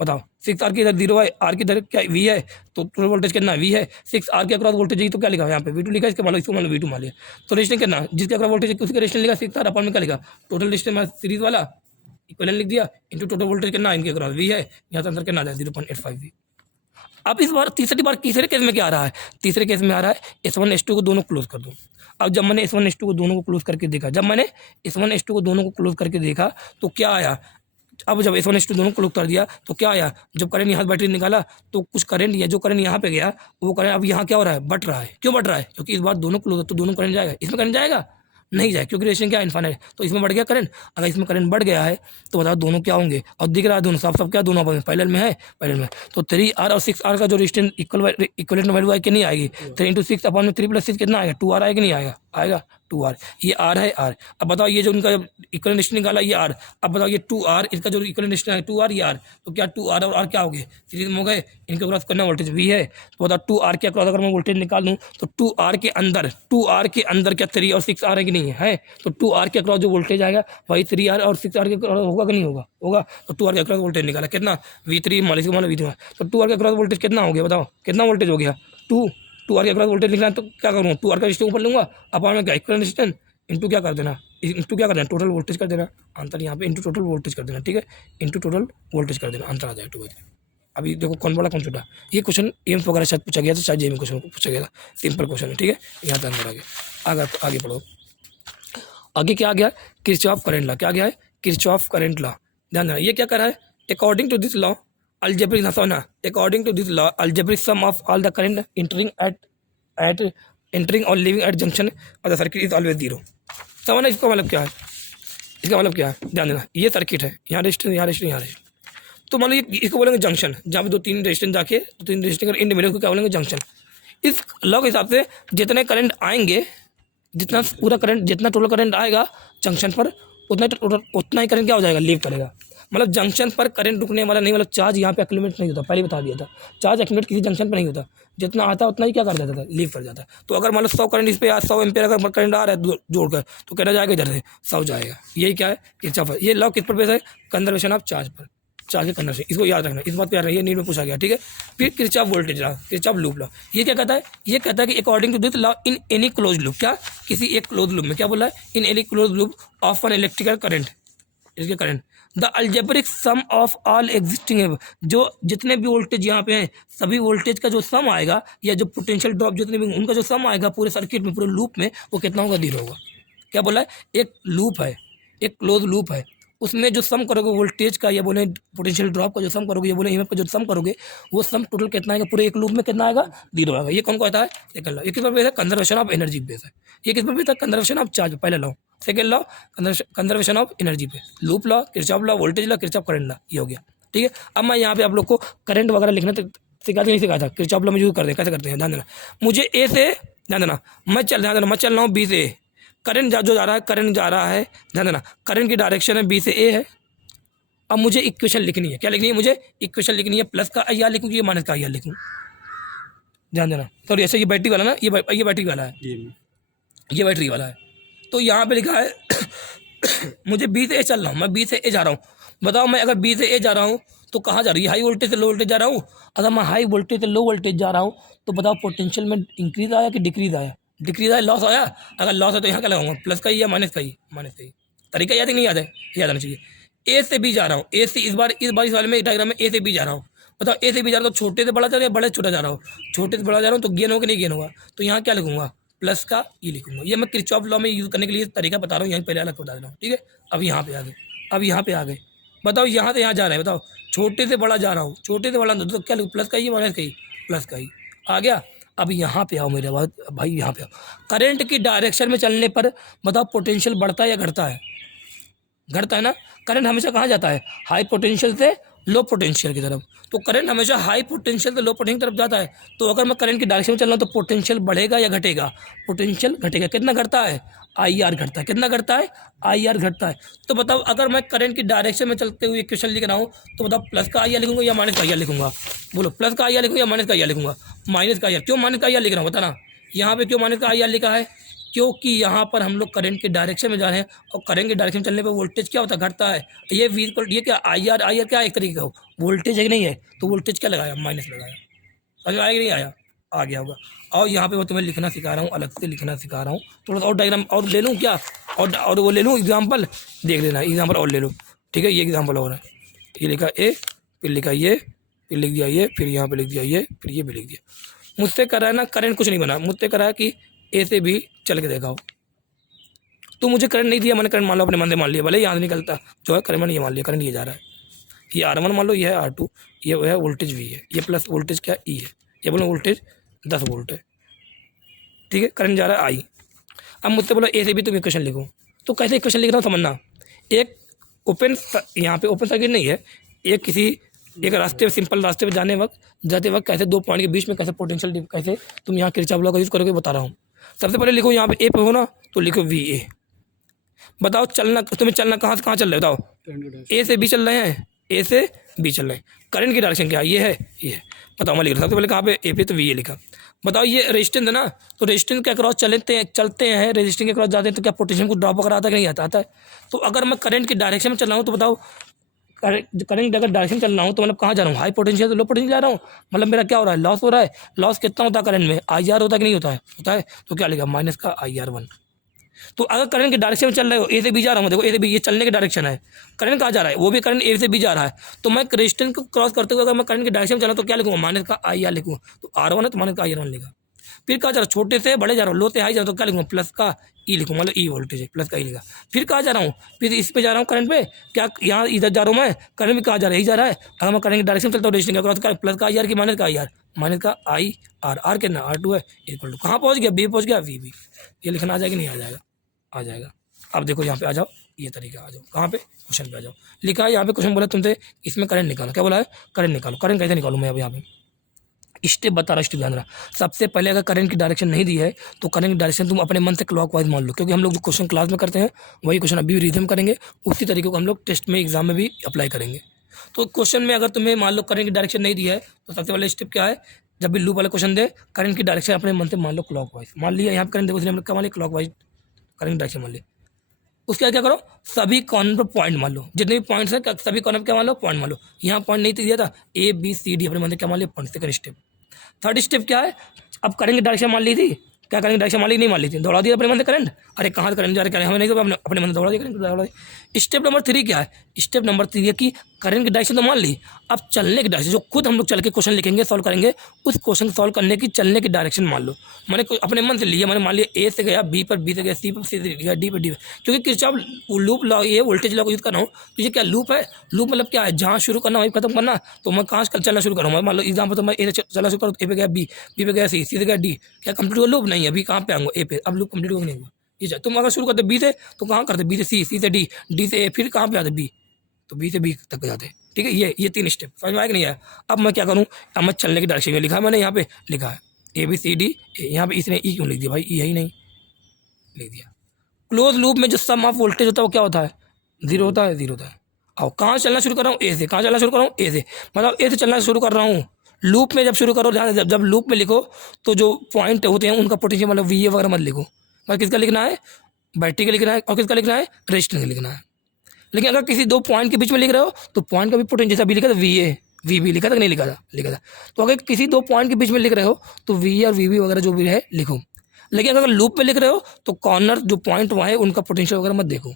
बताओ 6R की इधर 0 है, R की इधर क्या V है, तो टोटल वोल्टेज कितना V है, 6R के अक्रॉस वोल्टेज तो क्या लिखा है यहाँ पे V2 लिखा है, इसके मान लो इसको मान लो V2 मान लिया, तो रेजिस्टेंस कितना जिसके अक्रॉस वोल्टेज उसके रेजिस्टेंस लिखा 6R अपन में क्या लिखा टोटल रेजिस्टेंस सीरीज वाला इक्विवेलेंट लिख दिया इंटू टोटल वोल्टेज कितना इनके अक्रॉस V है, यहाँ से आंसर कितना आ जाए 0.85 V। अब इस बार तीसरे केस में क्या आ रहा है, तीसरे केस में आ रहा है S1 S2 को दोनों क्लोज कर दो। अब जब मैंने S1 S2 को दोनों को क्लोज करके देखा, जब मैंने S1 S2 को दोनों को क्लोज करके देखा तो क्या आया, अब जब S1 S2 दोनों क्लोज कर दिया तो क्या आया, जब करंट यहाँ बैटरी निकाला तो कुछ करंट या जो करंट यहाँ पे गया वो करंट अब यहाँ क्या हो रहा है बढ़ रहा है, क्यों बढ़ रहा है, क्योंकि इस बार दोनों क्लोज है तो दोनों करंट जाएगा, इसमें करंट जाएगा नहीं जाए क्योंकि रेजिस्टेंस क्या इनफाइनाइट है, तो इसमें बढ़ गया करंट। अगर इसमें करंट बढ़ गया है तो बताओ दोनों क्या होंगे, और दिख रहा है दोनों साफ साफ क्या दोनों आपस में पैरेलल में है, पैरेलल में, तो 3R और 6R का जो रेजिस्टेंस इक्विवेलेंट वैल्यू आई कि नहीं आएगी, 3 × 6 अपॉन में 3 + 6 कितना आएगा 2R आएगा कि नहीं आएगा, आएगा 2R, ये R है R। अब बताओ ये जो उनका इक्विवेलेंट रेजिस्टेंस निकाला ये R, अब बताओ ये 2R इसका जो इक्विवेलेंट रेजिस्टेंस है 2R ये R, तो क्या 2R और R क्या हो गए सीरीज में हो गए, इनके क्रॉस करना वोल्टेज V है, तो बताओ 2R के क्रॉस अगर मैं वोल्टेज निकाल लूँ तो 2R के अंदर क्या 3 और 6R है कि नहीं है, तो 2R के अक्रॉस जो वोल्टेज आएगा वही 3R और 6R के अक्रॉस होगा कि नहीं होगा, होगा, तो 2R के अक्रॉस वोल्टेज निकाला कितना V3 मान लीजिए V3, तो 2R के अक्रॉस वोल्टेज कितना हो गया बताओ, कितना वोल्टेज हो गया 2R के अक्रॉस वोल्टेज निकला, तो क्या करूँ 2R का रेजिस्टेंस ऊपर लूँगा अपॉन में क्या इक्विवेलेंट रेजिस्टेंस इंटू क्या कर देना, इंटू क्या कर देना टोटल वोल्टेज कर देना, आंसर यहाँ पे इंटू टोटल वोल्टेज कर देना, ठीक है इंटू टोटल वोल्टेज कर देना, आंसर आ जाएगा 2/3। अभी देखो कौन बड़ा कौन छोटा, ये क्वेश्चन एम्स वगैरह शायद पूछा गया था, शायद जेईई में क्वेश्चन पूछा गया था, सिंपल क्वेश्चन है, ठीक है यहाँ पे आंसर आ गया। आगे पढ़ो, आगे क्या आ गया किरचॉफ करंट लॉ, क्या आ गया है किरचॉफ करंट लॉ, ध्यान देना ये क्या कर रहा है, according to this law algebraic according to this law algebraic sum of all the current entering और लिविंग एट जंक्शन और द सर्किट इज ऑलवेज 0। समझना इसका मतलब क्या है, इसका मतलब क्या है ध्यान देना, ये सर्किट है यहाँ रेजिस्टेंस यहाँ रेजिस्टेंस यहाँ रेजिस्टेंस, तो मान लो इसको बोलेंगे जंक्शन, जहाँ पे 2-3 रेजिस्टेंस जाके 2-3 रेजिस्टेंस इंड मिले उसको क्या बोलेंगे जंक्शन। इस लॉ के हिसाब से जितने करंट आएंगे, जितना पूरा करंट जितना टोटल करंट आएगा जंक्शन पर उतना ही करंट क्या हो जाएगा लीव करेगा, मतलब जंक्शन पर करंट रुकने वाला नहीं, मतलब चार्ज यहाँ पे एक्यूमुलेट नहीं होता, पहले बता दिया था चार्ज एक्यूमुलेट किसी जंक्शन पर नहीं होता, जितना आता उतना ही क्या कर देता था लीव कर जाता। तो अगर मान लो 100 करंट इस पे 100 एम्पियर अगर करंट आ रहा है जोड़कर तो कितना जाएगा इधर से 100 जाएगा, यही क्या है किरचॉफ, ये लॉ किस पर बेस है कंजर्वेशन ऑफ चार्ज पर, चार्ज के कंजर्वेशन, इसको याद रखना, इस बात पे याद रखिए नीट में पूछा गया, ठीक है। फिर Kirchhoff voltage law, Kirchhoff loop law, ये क्या कहता है, ये कहता है कि according to this law in any close loop, क्या किसी एक क्लोज लूप में क्या बोला है, in any close loop of an electrical current, इसके current the algebraic sum of all existing, जो जितने भी वोल्टेज यहाँ पे हैं सभी वोल्टेज का जो सम आएगा या जो पोटेंशियल ड्रॉप जितने भी उनका जो सम आएगा पूरे सर्किट में पूरे लूप में वो कितना होगा 0 होगा। क्या बोला है, एक लूप है, एक क्लोज लूप है, उसमें जो सम करोगे वोल्टेज का या बोले पोटेंशियल ड्रॉप का जो सम करोगे या बोले ईएमएफ का जो सम करोगे वो सम टोटल कितना आएगा पूरे एक लूप में कितना आएगा 0 आएगा। ये कौन कहता है, सेकंड लॉ। ये किस पर बेस है, कंजर्वेशन ऑफ एनर्जी बेस है। ये किस पर बेस है, कंजर्वेशन ऑफ चार्ज, पहला law. Second law conservation of energy पे, loop law, Kirchhoff law, voltage law, Kirchhoff current law, ये हो गया, ठीक है। अब मैं यहाँ पे आप लोग को करंट वगैरह लिखना सिखा नहीं सिखाया था, किरचॉफ लॉ में यूज करते हैं, कैसे करते हैं ध्यान देना। मुझे ए से ध्यान देना, मैं चल रहा हूँ बी से, करंट जो जा रहा है, करंट जा रहा है, ध्यान देना करंट की डायरेक्शन है बी से ए है। अब मुझे इक्वेशन लिखनी है, क्या लिखनी है, मुझे इक्वेशन लिखनी है, प्लस का आई आर लिखूँ कि माइनस का आई आर लिखूँ, ध्यान देना। सॉरी ऐसे ये बैटरी वाला ना, ये बैटरी वाला है, ये बैटरी वाला है। तो यहाँ पे लिखा है मुझे बी से ए चल रहा हूँ, मैं बी से ए जा रहा हूँ। बताओ मैं अगर बी से ए जा रहा हूँ तो कहाँ जा रही है, हाई वोल्टेज से लो वोल्टेज जा रहा हूँ। अगर मैं हाई वोल्टेज से लो वोल्टेज जा रहा हूँ तो बताओ पोटेंशियल में इंक्रीज आया कि डिक्रीज आया, डिक्रीज आया, लॉस आया। अगर लॉस है तो यहाँ क्या लगाऊंगा, प्लस का ही या माइनस का ही, माइनस का ही। तरीका याद ही नहीं याद है, याद आना चाहिए। ए से बी जा रहा हूँ, ए से इस बार इस वाले में डायग्राम में ए से बी जा रहा हूँ। बताओ ए से बी जा रहा हूँ तो छोटे से बड़ा जा रहा है, बड़े से छोटा जा रहा हूँ, छोटे से बड़ा जा रहा हूँ तो गेन होगा कि नहीं गेन होगा। तो यहाँ क्या लिखूंगा, प्लस का ये लिखूंगा। ये मैं किरचॉफ लॉ में यूज करने के लिए तरीका बता रहा हूँ, यहीं पहले अलग बता रहा हूँ, ठीक है। अब यहाँ पे आ गए, अब यहाँ पे आ गए। बताओ यहाँ से यहाँ जा रहे हैं, बताओ छोटे से बड़ा जा रहा हूँ, छोटे से बड़ा तो क्या लिखूँ, प्लस का ही माइनस का ही, प्लस का ही आ गया। अब यहाँ पे आओ मेरे बात भाई, यहाँ पे आओ। करंट की डायरेक्शन में चलने पर बताओ पोटेंशियल बढ़ता है या घटता है? घटता है ना। करंट हमेशा कहाँ जाता है? हाई पोटेंशियल से लो पोटेंशियल की तरफ। तो करंट हमेशा हाई पोटेंशियल से लो पोटेंशियल की तरफ जाता है। तो अगर मैं करंट की डायरेक्शन में चल रहा हूँ तो पोटेंशियल बढ़ेगा या घटेगा? पोटेंशियल घटेगा। कितना घटता है? आई आर घटता है। कितना घटता है? आई आर घटता है। तो बताओ अगर मैं करंट की डायरेक्शन में चलते हुए क्वेश्चन लिख रहा हूँ तो बताओ प्लस का आई आर लिखूंगा या माइनस का आई आर लिखूंगा? बोलो, प्लस का आई आर लिखूंगा या माइनस का आई आर लिखूंगा? माइनस का आई आर। क्यों माइनस का आई आर लिख रहा हूँ बताना? यहाँ पे क्यों माइनस का आई आर लिखा है? क्योंकि यहाँ पर हम लोग करंट के डायरेक्शन में जा रहे हैं और करंट के डायरेक्शन चलने पर वोल्टेज क्या होता है? घटता है। ये वी इक्वल, ये क्या आई आर क्या है? एक तरीके का वोल्टेज है कि नहीं है? तो वोल्टेज क्या लगाया? माइनस लगाया। समझ में आया कि नहीं आया? आ गया होगा। और यहाँ पे मैं तुम्हें लिखना सिखा रहा हूँ, अलग से लिखना सिखा रहा हूँ। थोड़ा सा और डायग्राम और ले लूँ क्या? और वो ले लूँ एग्जाम्पल, देख लेना एग्जाम्पल और ले लो। ठीक है, ये एग्जाम्पल और है। ये लिखा ए, फिर लिखा ये, फिर लिख दिया ये, फिर यहाँ पे लिख दिया ये, फिर ये भी लिख दिया। मुझसे करा है ना करंट कुछ नहीं बना, मुझसे करा है कि ए से भी चल के दिखाओ। तो मुझे करंट नहीं दिया, मैंने करंट मान लो अपने मन से मान लिया, भले यहाँ से निकलता जो है करंट मैंने ये मान लिया, करंट ये जा रहा है। ये R1 मान लो, ये है R2, ये है वोल्टेज V है, ये प्लस वोल्टेज क्या E है, ये बोलो वोल्टेज 10 वोल्ट है। ठीक है, करंट जा रहा है I। अब मुझसे बोलो ए से भी तुम इक्वेशन लिखो। तो कैसे इक्वेशन लिख रहा हूँ समझना। एक ओपन, यहाँ पे ओपन सर्किट नहीं है, एक किसी एक रास्ते पे, सिंपल रास्ते पे जाते वक्त कैसे दो पॉइंट के बीच में कैसे पोटेंशियल कैसे तुम यहाँ किरचॉफ लॉ का यूज़ करोगे बता रहा हूँ। सबसे पहले लिखो यहाँ पे ए पे हो ना, तो लिखो VA। बताओ चलना, तुम्हें चलना कहाँ से कहाँ चल रहे हो बताओ? ए से बी चल रहे हैं, ए से बी चल रहे हैं। करंट की डायरेक्शन क्या है? ये है, ये है। बताओ मैं लिख रहा था सबसे पहले कहाँ पे? ए पे, तो VA लिखा। बताओ ये रेजिस्टेंस है ना, तो रेजिस्टेंस के अक्रॉस चलते हैं रेजिस्टेंस के अक्रॉस जाते हैं तो क्या पोटेंशियल को ड्रॉप वगैरह आता है कि नहीं आता है? तो अगर मैं करंट की डायरेक्शन में चल रहा हूँ तो बताओ करंट अगर डायरेक्शन चल रहा हूँ तो मतलब कहाँ जा रहा हूँ? हाई पोटेंशियल से लो पोटेंशियल जा रहा हूँ। मतलब मेरा क्या हो रहा है? लॉस हो रहा है। लॉस कितना होता है करंट में? IR होता है कि नहीं होता है? होता है। तो क्या लिखा? माइनस का IR1। तो अगर करंट की डायरेक्शन में चल रहे हो, ए से बी जा रहा हूँ, देखो ए से बी ये चलने की डायरेक्शन है। करंट कहाँ जा रहा है? वो भी करंट ए से बी जा रहा है। तो मैं रेजिस्टेंस को क्रॉस करते हुए अगर मैं करंट की डायरेक्शन में चला तो क्या लिखूंगा? माइनस का IR लिखूंगा। तो R1 है तो माइनस का IR1 लिखा। फिर कहाँ जा रहा हूँ? छोटे से बड़े जा रहा हूँ, लो से हाई जा रहा हूँ, तो क्या लिखूंगा? प्लस का ई लिखूंगा, मतलब ई वोल्टेज है, प्लस का ई लिखा। फिर कहाँ जा रहा हूँ? फिर इस पे जा रहा हूँ करंट पे, क्या यहाँ इधर जा रहा हूँ मैं? करंट भी कहाँ जा रहा है? यही जा रहा है। अगर मैं करंट की डायरेक्शन चलता हूँ रेजिस्टेंस का क्रॉस, प्लस का IR की माइनस का IR, माइनस का IR कितना? R2 है, इक्वल टू कहाँ पहुँच गया? बी पहुँच गया, VB। ये लिखना आ जाएगा नहीं? आ जाएगा, आ जाएगा। अब देखो यहाँ पे आ जाओ, ये तरीका आ जाओ, कहाँ पे? क्वेश्चन पे आ जाओ। लिखा है यहाँ पे, क्वेश्चन बोला तुमसे इसमें करंट निकालो। क्या बोला है? करंट निकालो। करंट कैसे निकालूँ मैं? अब यहाँ पे स्टेप बता रहा, स्टेप ध्यान रहा। सबसे पहले अगर करंट की डायरेक्शन नहीं दी है तो करंट की डायरेक्शन तुम अपने मन से क्लॉकवाइज मान लो, क्योंकि हम लोग जो क्वेश्चन क्लास में करते हैं वही क्वेश्चन अभी भी रिदम करेंगे, उसी तरीके को हम लोग टेस्ट में एग्जाम में भी अप्लाई करेंगे। तो क्वेश्चन में अगर तुम्हें मान लो करंट की डायरेक्शन नहीं दी है तो सबसे पहले स्टेप क्या है? जब भी लूप वाला क्वेश्चन दे, करंट की डायरेक्शन अपने मन से मान लो क्लॉकवाइज। मान लिया यहाँ पे करंट, देखो इसलिए हमने क्या मान लिया? क्लॉकवाइज करंट डायरेक्शन मान लिया। उसके बाद क्या करो? सभी कॉर्नर पर पॉइंट मान लो, जितने भी पॉइंट्स हैं सभी कॉर्नर पर क्या मान लो? पॉइंट मान लो। यहाँ पॉइंट नहीं दिया था, ABCD अपने मन से क्या मान लिया? Point. Second step. Third step क्या है? अब करंट की डायरेक्शन मान ली थी, क्या करंट की डायरेक्शन मान ली? नहीं मान ली थी, दौड़ा दिया अपने मन से करंट। अरे कहाँ करंट जा रहा है? हमें नहीं तो अपने मन से दौड़ा दिया करंट, दौड़ा दिया। स्टेप नंबर 3 क्या है? स्टेप नंबर 3 है कि करंट की डायरेक्शन तो मान ली, अब चलने की डायरेक्शन, जो खुद हम लोग चल के क्वेश्चन लिखेंगे, सॉल्व करेंगे, उस क्वेश्चन सॉल्व करने की चलने की डायरेक्शन मान लो। मैंने अपने मन से लिया, मैंने मान लिया ए से गया B पर, B से गया C पर, C से गया D पर, D पर। क्योंकि किरचॉफ लूप लॉ, ये वोल्टेज लॉ को यूज कर रहा हूँ, तो ये क्या लूप है? लूप मतलब क्या है? जहाँ शुरू करना वहीं खत्म करना। तो मैं कहाँ से चलना शुरू करूँगा? मान लो एग्जाम्पल, तो मैं ए से चलना शुरू करूँ, ए पे गया B, B पे गया C, C से गया D, क्या कंप्लीट हुआ? लूप नहीं है। अभी कहाँ पे आऊँगा? ए पे। अब लूप कंप्लीट हुआ नहीं हुआ। ये तुम अगर शुरू करते B से तो कहाँ करते? B से C, C से D, D से A, फिर कहाँ पे आते? B, तो B से B तक जाते हैं। ठीक है, ये 3 स्टेप समझ में आया कि नहीं आया? अब मैं क्या करूँ? अब मैं चलने की डायरेक्शन में लिखा है, मैंने यहाँ पे लिखा है ABCD। यहाँ पे इसने E क्यों लिख दिया भाई? E है ही नहीं, लिख दिया। क्लोज लूप में जो सम ऑफ वोल्टेज होता है वो क्या होता है? 0 होता है, 0 होता है। और कहाँ चलना शुरू कर रहा हूँ? ए से। कहाँ चलना शुरू कर रहा हूँ? ए से। मतलब ए से चलना शुरू कर रहा हूँ। लूप में जब शुरू करो, जब लूप में लिखो तो जो पॉइंट होते हैं उनका पोटेंशियल, मतलब VA वगैरह मत लिखो। भाई किसका लिखना है? बैटरी का लिखना है, और किसका लिखना है? रेजिस्टेंस का लिखना है। लेकिन अगर किसी दो पॉइंट के बीच में लिख रहे हो तो पॉइंट का भी पोटेंशियल, जैसा अभी लिखा था VA VB लिखा था कि नहीं लिखा था? लिखा था। तो अगर किसी दो पॉइंट के बीच में लिख रहे हो तो VA और VB वगैरह जो भी है लिखो। लेकिन अगर लूप पे लिख रहे हो तो कॉर्नर जो पॉइंट वहाँ है उनका पोटेंशियल वगैरह मत देखो।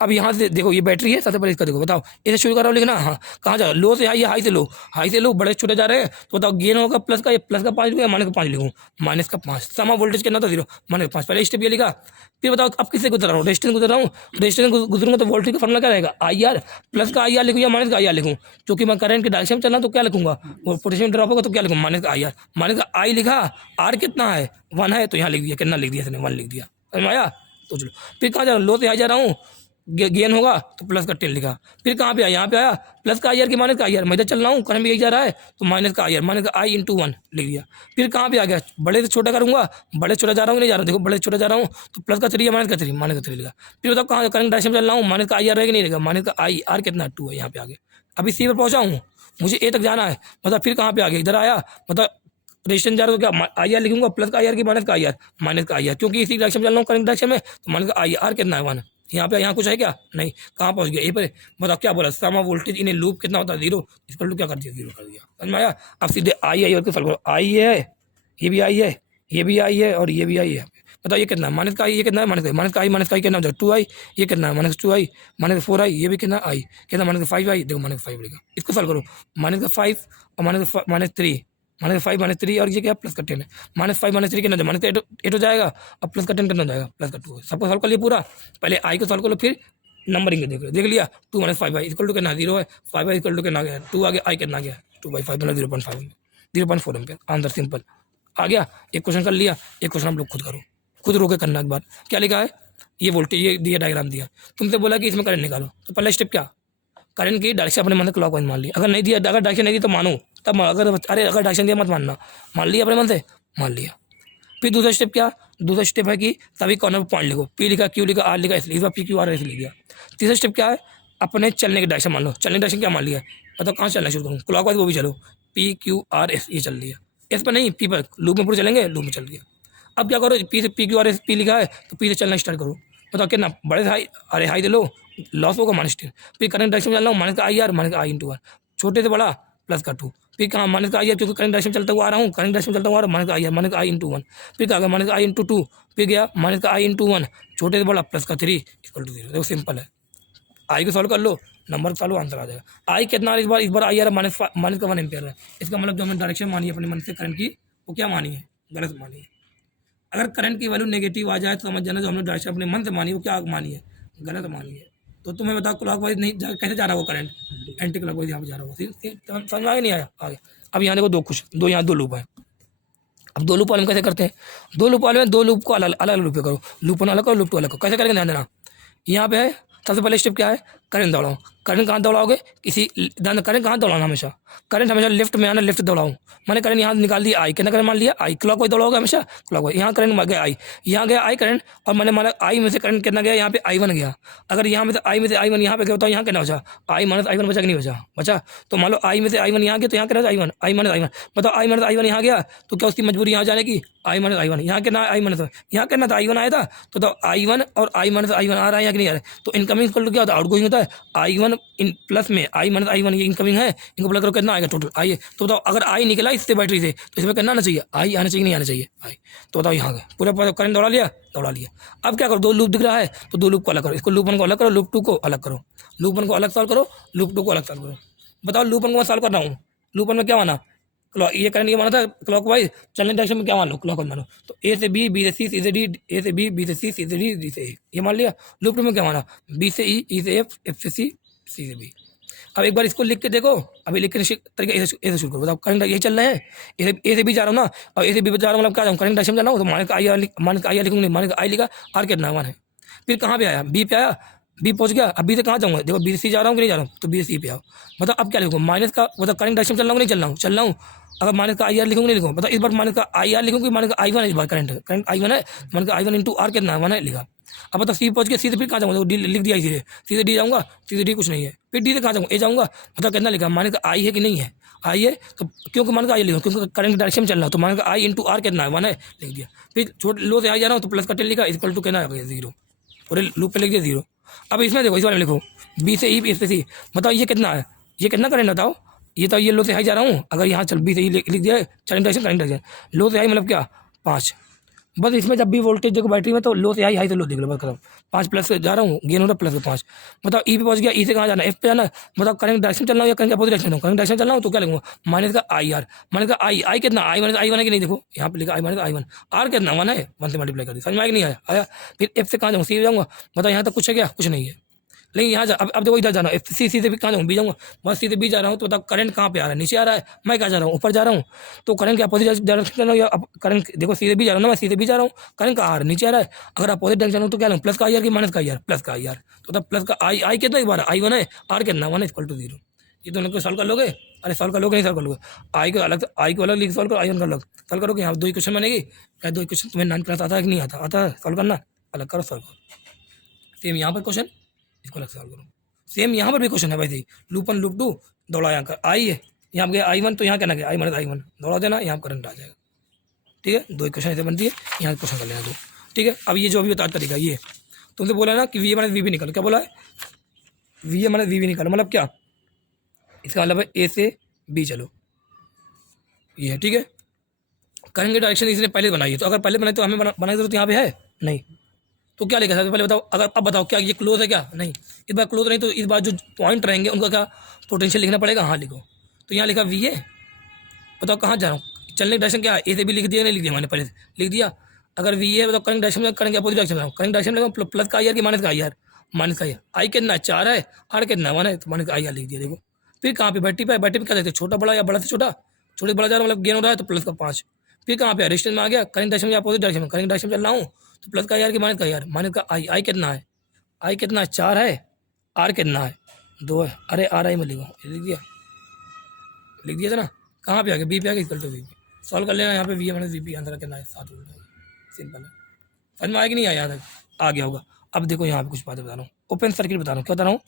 अब यहाँ से देखो ये बैटरी है, सबसे पहले इसका देखो, बताओ इसे शुरू कर रहा हूँ लिखना। हाँ, कहाँ जा रहा, लो से हाई या हाई से लो, बड़े छोटे जा रहे हैं, तो बताओ गेन होगा प्लस का, ये प्लस का 5 लिखूँ या माइनस का 5 लिखूँ, माइनस का 5। समा वोल्टेज कितना था 0, माइनस 5। पहले स्टेप ये लिखा, फिर बताओ अब किससे गुजर रहा हूँ, रेजिस्टेंस गुजर रहा हूँ, रेजिस्टेंस गुजरूंगा तो वोल्टेज का फॉर्मूला क्या रहेगा, IR, प्लस का IR लिखूँ या माइनस का IR लिखूँ, क्योंकि मैं करंट की डायरेक्शन में चल रहा हूँ तो क्या लिखूंगा, और पोटेंशियल ड्रॉप होगा तो क्या लिखूँ, माइनस का IR, माइनस का I लिखा, R कितना है 1 है, तो यहाँ लिख दिया, कितना लिख दिया इसने 1 लिख दिया, समझ में आया। तो चलो फिर कहाँ जा रहा हूँ, लो से हाई जा रहा हूँ, गेन होगा तो प्लस का 10 लिखा, फिर कहाँ पे आया, यहाँ पे आया, प्लस का IR की माइनस का IR, मैं इधर चल रहा हूँ, करंट भी यही जा रहा है, तो माइनस का IR, माइनस का I इंटू 1 लिख दिया। फिर कहाँ पे आ गया, बड़े से छोटा करूँगा, बड़े से छोटा जा रहा हूँ नहीं जा रहा हूँ, देखो बड़े से छोटा जा रहा हूँ तो प्लस का 3 या माइनस का 3, माइनस का 3 लिखा। फिर बताओ कहाँ करंट डायरेक्शन में चल रहा हूँ, माइनस का IR रहेगा नहीं रहेगा, माइनस का IR कितना 2 है, यहाँ पे आ गया। अभी C पर पहुँचा हूँ, मुझे A तक जाना है, मतलब फिर कहाँ पे आ गया, इधर आया, मतलब रेजिस्टेंस जा रहा तो क्या IR लिखूंगा, प्लस का IR की माइनस का IR, माइनस का IR, क्योंकि इसी डायरेक्शन में चल रहा हूँ करंट डायरेक्शन में, तो माइनस का IR कितना है 1। यहाँ पे यहाँ कुछ है क्या, नहीं, कहाँ पहुँच गया ए पर, मतलब क्या बोला, sum of voltage in a loop कितना होता है 0, इस पर क्या कर दिया 0 कर दिया, समझ में आया। अब सीधे आई और सॉल्व करो, आई है, ये भी आई है, ये भी आई है और ये भी आई है, बताओ ये कितना है, माइनस का आई, ये कितना है माइनस का आई, माइनस का आई कितना हो जाएगा 2i, ये कितना है माइनस 2i, माइनस 4i, ये भी कितना आई, कितना माइनस 5i, देखो माइनस 5 लेगा, इसको सॉल्व करो, माइनस का 5 और माइनस 3, माइनस 5 माइनस 3 और ये क्या प्लस का 10 है, माइनस 5 माइनस 3 कितना जाएगा, माइनस का 8 हो जाएगा और प्लस का 10 कितना हो जाएगा, प्लस का 2। सबको सॉल्व कर लिया पूरा, पहले आई को सॉल्व कर लो, फिर नंबरिंग देख लिया, 2 माइनस 5i इक्वल टू कितना 0 है, 5i इक्वल टू कितना आ गया 2 आ गया, आई कितना आ गया 2/5 मतलब 0.5 0.4 एम्पियर, आंसर सिंपल आ गया। एक क्वेश्चन कर लिया, एक क्वेश्चन आप लोग खुद करो, खुद रोके करना एक बार। क्या लिखा है, ये वोल्टेज, ये दिया डायग्राम दिया, तुमसे बोला कि इसमें करंट निकालो, तो पहला स्टेप क्या, करंट की डायरेक्शन अपने मन से क्लॉकवाइज मान लिया, अगर नहीं दिया, अगर डायरेक्शन नहीं दी तो मानो तब, अगर अगर डायरेक्शन दिया मत मानना, मान लिया अपने मन से, मान लिया। फिर दूसरा स्टेप क्या, दूसरा स्टेप है कि सभी कॉर्नर पर पॉइंट लिखो, P लिखा, Q लिखा, R लिखा, इस बार PQR ऐसे लिख दिया। तीसरा स्टेप क्या है, अपने चलने की डायरेक्शन मान लो, चलने की डायरेक्शन क्या मान लिया, मतलब कहाँ चलना शुरू करूँ, क्लॉकवाइज वो भी चलो, PQRS ये चल लिया, इस पर नहीं, P पर, लूप में पूरे चलेंगे, लूप में चल गया। अब क्या करो, P से PQRS P लिखा है तो P से चलना स्टार्ट करो, बताओ कितना, बड़े से हाई, अरे हाई दे लो, लॉस होगा माइनस 10, फिर करंट डायरेक्शन में चल रहा हूँ, माइनस का IR, माइनस का I इंटू 1, छोटे से बड़ा प्लस का 2, फिर कहाँ माइनस का IR, क्योंकि करंट डायरेक्शन चलता हुआ आ रहा हूँ, करंट डायरेक्शन चलता हुआ आ रहा हूँ, माइनस का IR, माइनस का I इंटू 1, फिर क्या माइनस का I इंटू 2, फिर गया माइनस का I इंटू 1, छोटे से बड़ा प्लस का 3 इक्वल टू 0। देखो सिंपल है, आई को सॉल्व कर लो, नंबर सॉल्व, आंसर आ जाएगा। आई कितना है इस बार IR माइनस का 1 एम्पियर है, इसका मतलब जो हमने डायरेक्शन मानी है अपने मन से करंट की, वो क्या मानी है, गलत मानी है। अगर करंट की वैल्यू नेगेटिव आ जाए तो समझ जाना जो हमने डायरेक्शन अपने मन से मानी वो क्या मानी है, गलत मानी है। तो तुम्हें बताओ क्लॉकवाइज नहीं कैसे जा रहा है वो करंट, एंटी क्लॉकवाइज यहाँ पे जा रहा है, समझ में आया नहीं आया, आगे। अब यहाँ देखो यहाँ दो लूप है, अब दो लूप वाले में कैसे करते हैं, दो लूप वाले में दो लूप को अलग अलग लूप पे करो, लूप 1 अलग करो, लूप 2 अलग करो, कैसे करेंगे ध्यान देना। यहाँ पे है सबसे पहले स्टेप क्या है, करंट दौड़ाओ, करंट कहाँ दौड़ाओगे, किसी करंट कहाँ दौड़ाना, हमेशा करंट हमेशा लेफ्ट में आना, लेफ्ट दौड़ाऊँ, मैंने करंट यहाँ निकाल दिया आई, कितना करंट मान लिया आई, क्लॉकवाइज दौड़ाओगे हमेशा क्लॉकवाइज, यहाँ करंट गया आई, यहाँ गया आई करंट, और मैंने माना आई में से करंट कितना गया, यहाँ पे I1 गया, अगर यहाँ में से I1 यहाँ पे क्या होता है, यहाँ कितना बचा, I माइनस I1 बचा कि नहीं बचा, तो मान लो I में से I1 यहाँ गया तो यहाँ कितना I1, I माइनस I1, बताओ I माइनस I1 यहाँ गया तो क्या उसकी मजबूरी यहाँ जाने की, I माइनस I1, यहाँ कितना I माइनस, यहाँ कितना था I1 आया था, तो I1 और I माइनस I1 आ रहा है या कि नहीं आ रहा है, तो इनकमिंग इक्वल टू क्या होता है, आउटगोइंग होता है, I1 इन प्लस में I माइनस I1 ये इनकमिंग है, इनको प्लस करो कितना आएगा टोटल आई, तो बताओ अगर I निकला इससे बैटरी से तो इसमें कितना आना चाहिए, I आना चाहिए नहीं आना चाहिए आई, तो बताओ यहाँ गए पूरा करंट दौड़ा लिया। अब क्या करो, दो लूप दिख रहा है तो दो लूप को अलग करो, इसको लूप 1 को अलग करो, लूप 2 को अलग करो, लूप 1 को अलग सॉल्व करो, लूप 2 को अलग सॉल्व करो। बताओ लूप 1 को मैं सॉल्व कर रहा हूँ, लूप 1 में क्या माना, ये करंट ये माना था क्लॉकवाइज, चलने डायरेक्शन में क्या मान लो क्लॉकवाइज मानो, तो A से B, B से C, C से D, A से B, B से C, C से D, D से A, ये मान लिया। लूप 2 में क्या माना, B से E, E से F, F से C, C से B। अब एक बार इसको लिख के देखो, अभी लिख के तरीके ऐसे शुरू करो, बताओ करंट यही चल रहा है, ए से बी जा रहा हूँ ना, और ए से बी जा रहा हूँ मतलब क्या जाऊँ, करंट डायरेक्शन जा रहा हूँ, तो माइनस का आई आर लिखूंगा, माइनस का आई लिखा, आर कितना 1 है। फिर कहाँ पे आया, बी पे आया, बी पहुंच गया, अब बी से कहाँ जाऊँगा, देखो बी से सी जा रहा हूँ कि नहीं जा रहा हूँ, तो बी से सी पे आओ, मतलब अब क्या लिखूँ, माइनस का मतलब करंट डायरेक्शन चल रहा हूँ नहीं चल रहा हूँ, अगर माइनस का IR लिखूंगा नहीं लिखूंगा, मतलब इस बार माइनस का IR लिखूंगी, माइनस का I1 है, इस बार करंट I1 है, माइनस का I1 इंटू R कितना 1 है लिखा। अब मतलब सी पहुंच गया, सी से फिर कहाँ जाऊँगा, डी लिख दिया इसी सी से डी जाऊँगा, सी से डी कुछ नहीं है, फिर डी से कहाँ जाऊँगा, ए जाऊँगा, मतलब कितना लिखा माइनस का I है कि नहीं है, I है, तो क्योंकि माइनस का I लिखा, क्योंकि करंट डायरेक्शन में चल रहा है, तो माइनस का I इंटू R कितना है 1 है लिख दिया। फिर छोटे लो से आई जा रहा हूँ तो प्लस का 10 लिखा, इक्वल टू कितना है 0, पूरे लूप पे लिख दिया 0। अब इसमें देखो इस बारे में लिखो बी से ई, बी से सी, बताओ ये कितना है, ये कितना करंट बताओ, ये तो ये लो से हाई जा रहा हूँ, अगर यहाँ चल बी से ई लिख दिया, करंट डायरेक्शन लो से हाई मतलब क्या 5, बस इसमें जब भी वोल्टेज देखो बैटरी में तो लो से हाई, हाई से लो देख लो, बस खत्म। 5 प्लस से जा रहा हूँ, गेन हो रहा है प्लस से 5। बताओ ई पे पहुंच गया, ई से कहाँ जाना है, एफ पे जाना है। बताओ करंट डायरेक्शन चलना हो या करंट अपोजिट डायरेक्शन हो, करंट डायरेक्शन चलना हो तो क्या लिखूंगा, माइनस का आई आर, माइनस का आई, आई कितना, आई माइनस आई वन है कि नहीं, देखो यहाँ पे लिखा आई माइनस आई वन, आर कितना 1 है, 1 से मल्टीप्लाई कर दी, समझ में आया कि नहीं आया, आया। फिर एफ से कहाँ जाऊँ, सी जाऊँगा। बताओ यहाँ तक कुछ है क्या, कुछ नहीं है। लेकिन यहाँ जा, अब देखो इधर जाना है, सी से भी कहाँ जाऊँ, बी जाऊँगा। बस सी से बी जा रहा हूँ तो बताओ करंट कहाँ पे आ रहा है, नीचे आ रहा है, मैं कहाँ जा रहा हूँ, ऊपर जा रहा हूँ। तो करंट के अपोजिट डायरेक्शन चल रहा हूँ या करंट, देखो सी से बी जा रहा हूँ ना, मैं सी से बी जा रहा हूँ, करंट का आर नीचे आ रहा है। अगर अपोजिट डायरेक्शन हूँ तो क्या लूँ, प्लस का आई आर की माइनस का आई आर, प्लस का आई आर। तो तब प्लस का आई, आई कितना एक बार आई 1 है, आर कितना 1 इक्वल टू 0। ये दोनों को सॉल्व कर लोगे, अरे सॉल्व कर लोगे, नहीं सॉल्व कर लोगे, आई को अलग, आई को अलग लिख सॉल्व करो, आई 1 का अलग सॉल्व करोगे। यहाँ 2 क्वेश्चन बनेगी, क्या 2 क्वेश्चन तुम्हें 9 क्लास आता है कि नहीं आता, आता है सॉल्व करना, अलग करो सॉल्व करो। सेम यहाँ पर क्वेश्चन, इसको अलग सॉल्व करो। सेम यहाँ पर भी क्वेश्चन है वैसे ही, लूप 1 लूप 2 दौड़ा, यहाँ का आई है, यहाँ गया आई 1, तो यहाँ कहना गया आई माइनस आई 1 दौड़ा देना, यहाँ करंट आ जाएगा। ठीक है, 2 क्वेश्चन ऐसे बनती है, यहाँ क्वेश्चन कर लेना 2। ठीक है, अब ये जो अभी बता तरीका ये तुमसे बोला ना कि V A minus V B निकालो, क्या बोला है, V A minus V B निकालो, मतलब क्या, इसका मतलब है ए से बी चलो, ये है। ठीक है, करंट की डायरेक्शन इसने पहले बनाई है, तो अगर पहले बनाई तो हमें बनाई जरूरत यहाँ पे है नहीं, तो क्या लिखा, सबसे पहले बताओ, अगर अब बताओ क्या ये क्लोज है क्या, नहीं, इस बार क्लोज नहीं, तो इस बार जो पॉइंट रहेंगे उनका क्या पोटेंशियल लिखना पड़ेगा, हाँ लिखो। तो यहाँ लिखा वी ए, बताओ कहाँ जा रहा हूँ, चलने की डायरेक्शन क्या है, ए से भी लिख दिया, नहीं लिख दिया मैंने पहले लिख दिया। अगर वी ए बताओ करंट डायरेक्शन में, करंट अपोजिट डायरेक्शन में, करंट डायरेक्शन में प्लस का आई आर की माइनस का आई आर, माइनस का आई आर, आई कितना 4 है, आर कितना 1 है, तो माइनस का आई आर लिख दिया। देखो फिर कहाँ पे बैटरी पे, बैटरी पे क्या देखते हैं, छोटा बड़ा या बड़ा से छोटा, छोटे बड़ा जा रहा मतलब गेन हो रहा है तो प्लस का 5। फिर कहाँ पे रेजिस्टेंस में आ गया, करंट डायरेक्शन में अपोजिट डायरेक्शन में, करंट डायरेक्शन चल रहा हूँ तो प्लस का आई आर की माइनस का आई आर, माइनस का आई, आई कितना है, आई कितना है 4 है, आर कितना है 2 है, अरे आर आई में लिखो, लिख दिया था ना, कहाँ पे आ गया, बी पे आ गया, इक्वल टू बी पे सॉल्व कर लेना। यहाँ पे we A minus V P answer कितना है 7 वोल्ट है, सिंपल है। समझ में आया कि नहीं आया, यहाँ तक आ गया होगा। अब देखो यहाँ पे कुछ बातें बता रहा हूँ, ओपन सर्किट बता रहा हूँ, क्या बता रहा हूँ,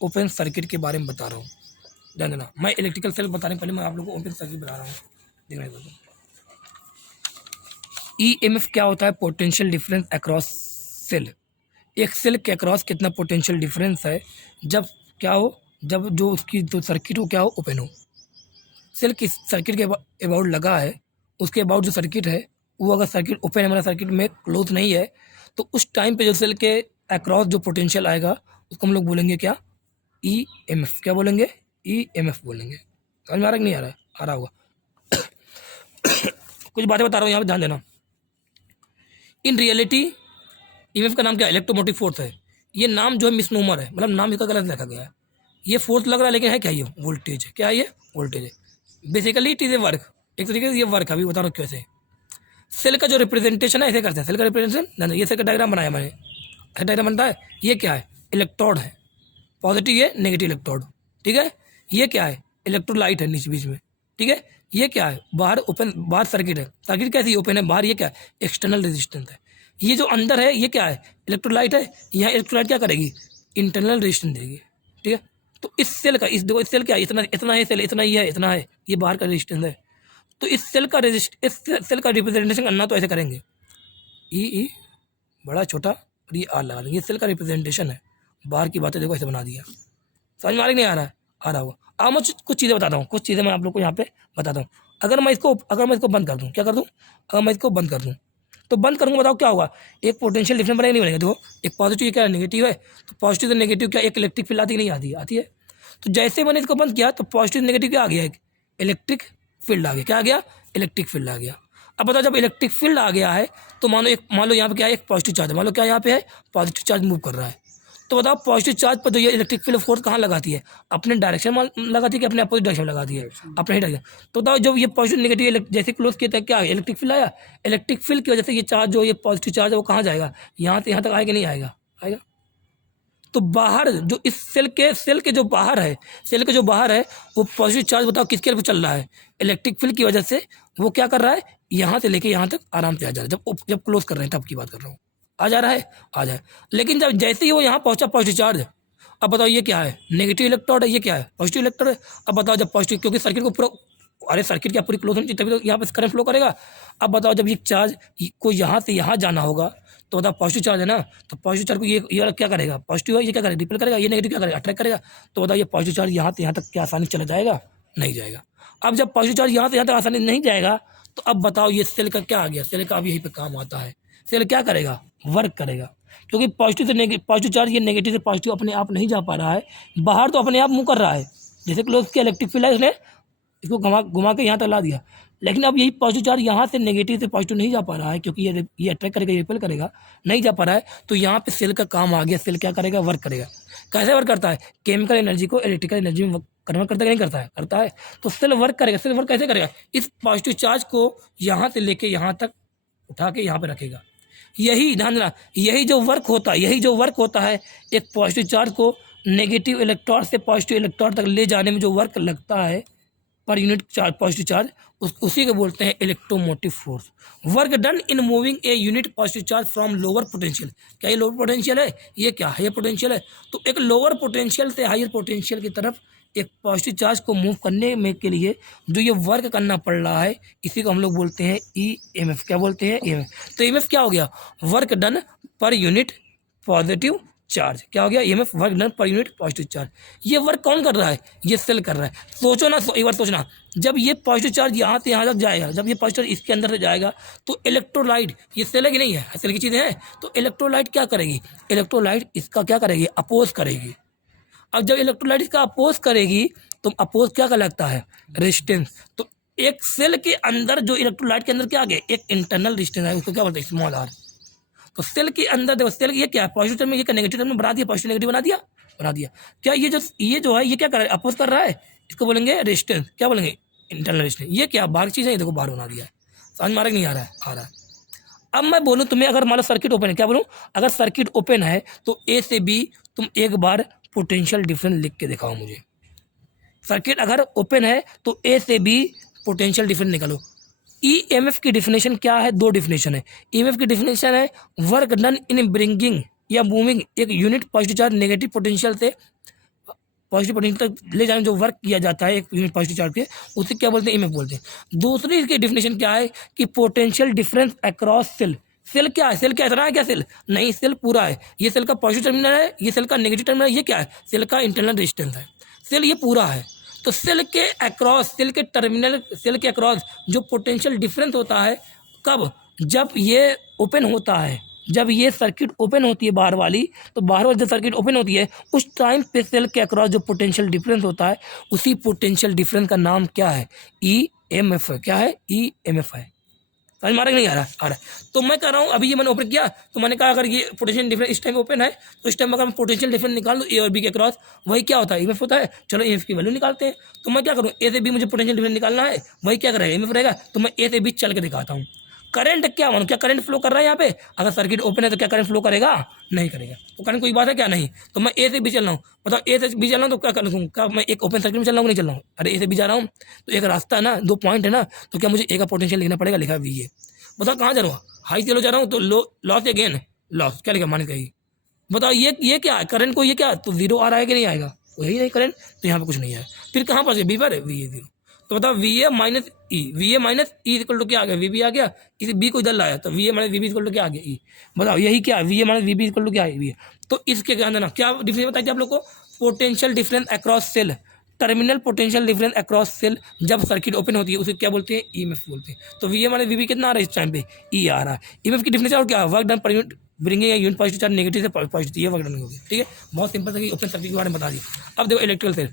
ओपन सर्किट के बारे में बता रहा हूँ, ध्यान देना। मैं इलेक्ट्रिकल सेल बताने पहले मैं आप लोगों को ओपन सर्किट बता रहा हूँ, देखना देखो। ईएमएफ क्या होता है, पोटेंशियल डिफरेंस अक्रॉस सेल, एक सेल के अक्रॉस कितना पोटेंशियल डिफरेंस है जब क्या हो, जब जो उसकी जो सर्किट हो क्या हो, ओपन हो। सेल किस सर्किट के अबाउट लगा है, उसके अबाउट जो सर्किट है वो अगर सर्किट ओपन है, हमारा सर्किट में क्लोज नहीं है, तो उस टाइम पे जो सेल के अक्रॉस जो पोटेंशियल आएगा उसको हम लोग बोलेंगे क्या, ईएमएफ। क्या बोलेंगे, ईएमएफ बोलेंगे। समझ में आ रहा है कि नहीं आ रहा है, आ रहा होगा। कुछ बातें बता रहा हूँ यहाँ पे ध्यान देना। इन रियलिटी ईएमएफ का नाम क्या है, इलेक्ट्रोमोटिव फोर्स है। ये नाम जो है मिसनोमर है, मतलब नाम इसका गलत रखा गया है। ये फोर्स लग रहा है लेकिन है क्या, ये वोल्टेज है। क्या है ये, वोल्टेज है। Basically it is a work, एक तरीके से ये वर्क है, अभी बता रहा हूँ कैसे। सेल का जो रिप्रेजेंटेशन है ऐसे करते हैं, सेल का रिप्रेजेंटेशन, ये सेल का डायग्राम बनाया मैंने, ऐसा डायग्राम बनता है। ये क्या है, इलेक्ट्रोड है, पॉजिटिव ये नेगेटिव इलेक्ट्रोड, ठीक है। ये क्या है, इलेक्ट्रोलाइट है नीचे बीच में, ठीक है। ये क्या है, बाहर ओपन, बाहर सर्किट है, सर्किट कैसी ओपन है, बाहर ये क्या है, एक्सटर्नल रेजिस्टेंस है। ये जो अंदर है ये क्या है, इलेक्ट्रोलाइट है। यहाँ इलेक्ट्रोलाइट क्या करेगी, इंटरनल रेजिस्टेंस देगी, ठीक है। तो इस सेल का, इस देखो इस सेल क्या है, इतना इतना है सेल, इतना ही है, इतना है, ये बाहर का रेजिस्टेंस है। तो इस सेल का इस सेल का रिप्रेजेंटेशन करना तो ऐसे करेंगे, ई बड़ा छोटा और ये आर लगा देंगे, ये सेल का रिप्रेजेंटेशन है। बाहर की बातें देखो ऐसे बना दिया, समझ में आ रहा नहीं आ रहा है, आ रहा होगा। अब मैं कुछ चीज़ें बताता हूँ, कुछ चीज़ें मैं आप लोग को यहाँ पे बताता हूँ। अगर मैं इसको बंद कर दूँ, क्या कर दूँ, अगर मैं इसको बंद कर दूँ तो बंद करूँगा, बताओ क्या होगा, एक पोटेंशियल डिफरेंस बनेगा नहीं बनेगा। देखो एक पॉजिटिव क्या नेगेटिव है, तो पॉजिटिव से नेगेटिव क्या एक इलेक्ट्रिक फील्ड आती नहीं आती है, आती है। तो जैसे मैंने इसको बंद किया तो पॉजिटिव नेगेटिव क्या आ गया, एक इलेक्ट्रिक फील्ड आ गया। क्या आ गया, इलेक्ट्रिक फील्ड आ गया। अब बताओ जब इलेक्ट्रिक फील्ड आ गया है तो मान लो यहाँ पे क्या है, एक पॉजिटिव चार्ज, मान लो क्या यहाँ पे है, पॉजिटिव चार्ज मूव कर रहा है। तो बताओ पॉजिटिव चार्ज पर तो ये इलेक्ट्रिक फील्ड फोर्स कहाँ लगाती है, अपने डायरेक्शन में लगाती है कि अपने अपोजिट डायरेक्शन में लगाती है, अपने ही डायरेक्शन। तो बताओ जब ये पॉजिटिव नेगेटिव जैसे क्लोज किया था क्या इलेक्ट्रिक फील्ड आया, इलेक्ट्रिक फील्ड की वजह से ये चार्ज जो ये पॉजिटिव चार्ज है वो कहाँ जाएगा, यहाँ से यहाँ तक आएगा नहीं आएगा, आएगा। तो बाहर जो इस सेल के जो बाहर है, सेल के जो बाहर है वो पॉजिटिव चार्ज बताओ किसके लिए चल रहा है, इलेक्ट्रिक फील्ड की वजह से वो क्या कर रहा है, यहाँ से लेके यहाँ तक आराम से आ जा रहा है। जब क्लोज कर रहे हैं तब की बात कर रहा हूँ, आ जा रहा है, आ जाए। लेकिन जब जैसे ही वो यहाँ पहुँचा पॉजिटिव चार्ज, अब बताओ ये क्या है, नेगेटिव इलेक्ट्रोड है, ये क्या है, पॉजिटिव इलेक्ट्रोड है। अब बताओ जब पॉजिटिव, क्योंकि सर्किट को पूरा, अरे सर्किट क्या पूरी क्लोज होनी चाहिए तभी तो यहाँ पे करंट फ्लो करेगा। अब बताओ जब ये चार्ज को यहाँ से यहाँ जाना होगा तो बताओ पॉजिटिव चार्ज है ना, तो पॉजिटिव चार्ज को ये क्या करेगा, पॉजिटिव है, ये क्या करेगा, रिपेल करेगा, ये नेगेटिव क्या करेगा, अट्रैक्ट करेगा। तो बताओ ये पॉजिटिव चार्ज यहाँ से यहाँ तक क्या आसानी चला जाएगा, नहीं जाएगा। अब जब पॉजिटिव चार्ज यहाँ से यहाँ तक आसानी नहीं जाएगा तो अब बताओ ये सेल का क्या आ गया, सेल का अब यहीं पे काम आता है, सेल क्या करेगा, वर्क करेगा, क्योंकि पॉजिटिव से पॉजिटिव चार्ज ये नेगेटिव से पॉजिटिव अपने आप नहीं जा पा रहा है, बाहर तो अपने आप मूव कर रहा है, जैसे क्लोज किया इलेक्ट्रिक फील्ड है, उसने इसको घुमा के यहाँ तक ला दिया, लेकिन अब यही पॉजिटिव चार्ज यहाँ से नेगेटिव से पॉजिटिव नहीं जा पा रहा है, क्योंकि ये अट्रैक्ट करेगा, ये रिपेल करेगा, नहीं जा पा रहा है, तो यहाँ पे सेल का काम आ गया। सेल क्या करेगा, वर्क करेगा। कैसे वर्क करता है, केमिकल एनर्जी को इलेक्ट्रिकल एनर्जी में कन्वर्ट करता है, नहीं करता है, करता है। तो सेल वर्क करेगा। सेल वर्क कैसे करेगा, इस पॉजिटिव चार्ज को यहाँ से लेके यहाँ तक उठा के यहाँ पे रखेगा। यही ध्यान देना, यही जो वर्क होता है एक पॉजिटिव चार्ज को नेगेटिव इलेक्ट्रॉन से पॉजिटिव इलेक्ट्रॉन तक ले जाने में जो वर्क लगता है per unit charge, positive charge, उसी को बोलते हैं electromotive force. Work done in moving a unit positive charge from lower potential. क्या ये लोअर पोटेंशियल है, ये क्या हायर पोटेंशियल है? तो एक लोअर पोटेंशियल से हायर पोटेंशियल की तरफ एक पॉजिटिव चार्ज को मूव करने में के लिए जो ये वर्क करना पड़ रहा है, इसी को हम लोग बोलते हैं ईएमएफ। क्या बोलते हैं, ईएमएफ। तो ईएमएफ क्या हो गया, work done per unit positive charge. क्या हो गया, EMF, work done per unit positive charge. ये वर्क कौन कर रहा है, ये सेल कर रहा है। सोचो ना, एक बार सोचना, जब ये पॉजिटिव चार्ज यहाँ से यहाँ तक जाएगा, जब ये पॉजिटिव चार्ज इसके अंदर से जाएगा, तो इलेक्ट्रोलाइट, ये सेल है कि नहीं है, सेल की चीज़ें हैं, तो इलेक्ट्रोलाइट क्या करेगी, इलेक्ट्रोलाइट इसका क्या करेगी, अपोज करेगी। अब जब इलेक्ट्रोलाइट इसका अपोज करेगी तो अपोज क्या कहलाता है, रेजिस्टेंस। तो एक सेल के अंदर जो इलेक्ट्रोलाइट के अंदर क्या आ गया, एक इंटरनल रेजिस्टेंस है, उसको क्या बोलते हैं, स्मॉल आर। तो सेल के अंदर देखो, सेल ये क्या है, पॉजिटिव टर्म में, ये नेगेटिव टर्म में बना दिया, पॉजिटिव नेगेटिव बना दिया। क्या ये जो है ये क्या कर रहा है, अपोज कर रहा है, इसको बोलेंगे रेजिस्टेंस। क्या बोलेंगे, इंटरनल रेजिस्टेंस। ये क्या बाहर चीज़ है, ये देखो बाहर बना दिया है। समझ में आ रहा है, नहीं आ रहा है, आ रहा है। अब मैं बोलूँ तुम्हें, अगर मान लो सर्किट ओपन है, क्या बोलूँ, अगर सर्किट ओपन है तो ए से बी तुम एक बार पोटेंशियल डिफरेंस लिख के दिखाओ मुझे। सर्किट अगर ओपन है तो ए से बी पोटेंशियल डिफरेंस निकालो। ईएमएफ की डिफिनेशन क्या है, दो डिफिनेशन है। ईएमएफ की डिफिनेशन है वर्क डन इन ब्रिंगिंग या मूविंग एक unit positive charge negative potential से पॉजिटिव पोटेंशियल तक ले जाने जो वर्क किया जाता है एक यूनिट पॉजिटिव चार्ज के, उसे क्या बोलते हैं, ईएमएफ बोलते हैं। दूसरी इसकी डिफिनेशन क्या है कि potential difference across cell. Cell क्या है, सेल क्या इतना है क्या, सेल नहीं, सेल पूरा है। ये सेल का पॉजिटिव टर्मिनल है, ये सेल का नेगेटिव टर्मिनल है, ये क्या है, सेल का इंटरनल रेजिस्टेंस है। सेल ये पूरा है। तो सेल के अक्रॉस, सेल के टर्मिनल, सेल के अक्रॉस जो पोटेंशियल डिफरेंस होता है, कब, जब ये ओपन होता है, जब ये सर्किट ओपन होती है बाहर वाली, तो बाहर वाली जब सर्किट ओपन होती है उस टाइम पे सेल के अक्रॉस जो पोटेंशियल डिफरेंस होता है, उसी पोटेंशियल डिफरेंस का नाम क्या है, ईएमएफ है। क्या है, ईएमएफ है। समझ में आ रहा है, नहीं आ रहा है। तो मैं कह रहा हूँ, अभी ये मैंने ओपन किया तो मैंने कहा अगर ये पोटेंशियल डिफरेंस इस टाइम ओपन है तो इस टाइम अगर मैं पोटेंशियल डिफरेंस निकाल दूँ ए और बी के क्रॉस, वही क्या होता है, ईएमएफ होता है। चलो ईएमएफ की वैल्यू निकालते हैं। तो मैं क्या करूँ, ए से बी मुझे पोटेंशियल डिफरेंस निकालना है, वही क्या करेगा, ईएमएफ रहेगा। तो मैं ए से बी चल के दिखाता हूँ। करंट क्या मानो, क्या करंट फ्लो कर रहा है यहाँ पे, अगर सर्किट ओपन है तो क्या करंट फ्लो करेगा, नहीं करेगा। तो करंट कोई बात है क्या, नहीं। तो मैं ए से बी चल रहा हूँ, बताओ ए से बी चल रहा हूँ तो क्या करूँ, क्या मैं एक ओपन सर्किट में चल रहा हूँ, नहीं चल रहा हूँ, अरे ए से बी जा रहा हूँ तो एक रास्ता है ना, दो पॉइंट है ना, तो क्या मुझे ए का पोटेंशियल लिखना पड़ेगा, लिखा वी ए। बताओ कहाँ जा रहा हूँ, हाई चलो जा रहा हूँ तो लॉस अगेन लॉस, क्या लिखा, माइनस कही। बताओ ये क्या है, करंट को ये क्या, तो जीरो आ रहा है कि नहीं आएगा, वही नहीं करंट, तो यहाँ पे कुछ नहीं है। फिर कहाँ पर बी पर वी ए जीरो। तो बताओ V A minus E equal to क्या आ गया, वी बी आ गया, इस बी को इधर लाया तो V A minus V B equal to क्या आ गया, ई। बताओ यही क्या है, V A minus V B equal to क्या है, वी ए। तो इसके क्या देना, क्या डिफरेंस बताइए आप लोग को, potential difference across cell, terminal potential difference across cell जब सर्किट ओपन होती है उसे क्या बोलते हैं, ईएमएफ बोलते हैं। तो V A minus V B कितना आ रहा है इस टाइम पे, ई आ रहा है। ईएमएफ की डिफरेंस और क्या, work done per unit bringing a unit positive charge negative से पॉजिटिव, ये वर्क डन होगी। ठीक है, बहुत सिंपल था कि ओपन सर्किट के बारे में बता दी। अब देखो इलेक्ट्रिकल सेल,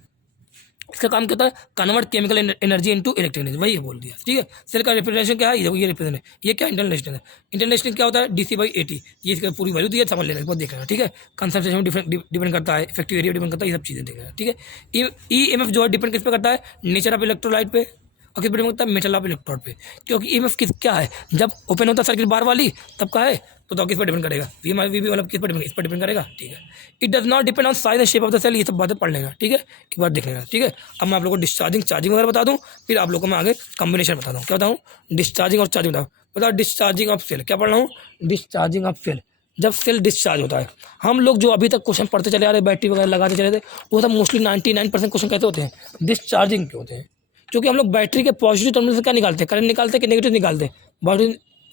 इसका काम क्या होता है, convert chemical energy into electric energy, वही बोल दिया। ठीक है, सेल का रिप्रेजेंटेशन क्या है, ये रिप्रेजेंट है, ये क्या इंटरनल रेजिस्टेंस है। इंटरनल रेजिस्टेंस क्या होता है, DC/80, ये इसका पूरी वैल्यू दी है, समझ लेना, बहुत देख लेना। ठीक है, कंसंट्रेशन डिपेंड करता है, इफेक्टिव एरिया डिपेंड करता है, ये सब चीज़ें देख लेना। ठीक है, ईएमएफ जो है डिपेंड किस पे करता है, नेचर ऑफ इलेक्ट्रोलाइट पे, और किस पे डिपेंड करता है, मेटल ऑफ इलेक्ट्रोड पे। क्योंकि ईएमएफ किस क्या है, जब ओपन होता है सर्किट बाहर वाली तब का है, तो किस पर डिपेंड करेगा, वी मतलब किस पर डिपेंड, इस पर डिपेंड करेगा। ठीक है, it does not depend on size and shape of the cell, ये सब बातें पढ़ लेना। ठीक है, एक बार देख लेना। ठीक है, अब मैं आप लोगों को डिस्चार्जिंग चार्जिंग वगैरह बता दूँ, फिर आप लोगों को मैं आगे कॉम्बिनेशन बता दूँ। क्या बताऊँ, डिस्चार्जिंग और चार्जिंग बताओ डिस्चार्जिंग ऑफ सेल, क्या पढ़ रहा हूँ, डिस्चार्जिंग ऑफ सेल। जब सेल डिस्चार्ज होता है, हम लोग जो अभी तक क्वेश्चन पढ़ते चले आ रहे, बैटरी वगैरह लगाते चले थे, वो सब मोस्टली 99% क्वेश्चन कैसे होते हैं, डिस्चार्जिंग के होते हैं। क्योंकि हम लोग बैटरी के पॉजिटिव टर्मिनल से क्या निकालते हैं, करंट निकालते हैं कि नेगेटिव निकालते हैं,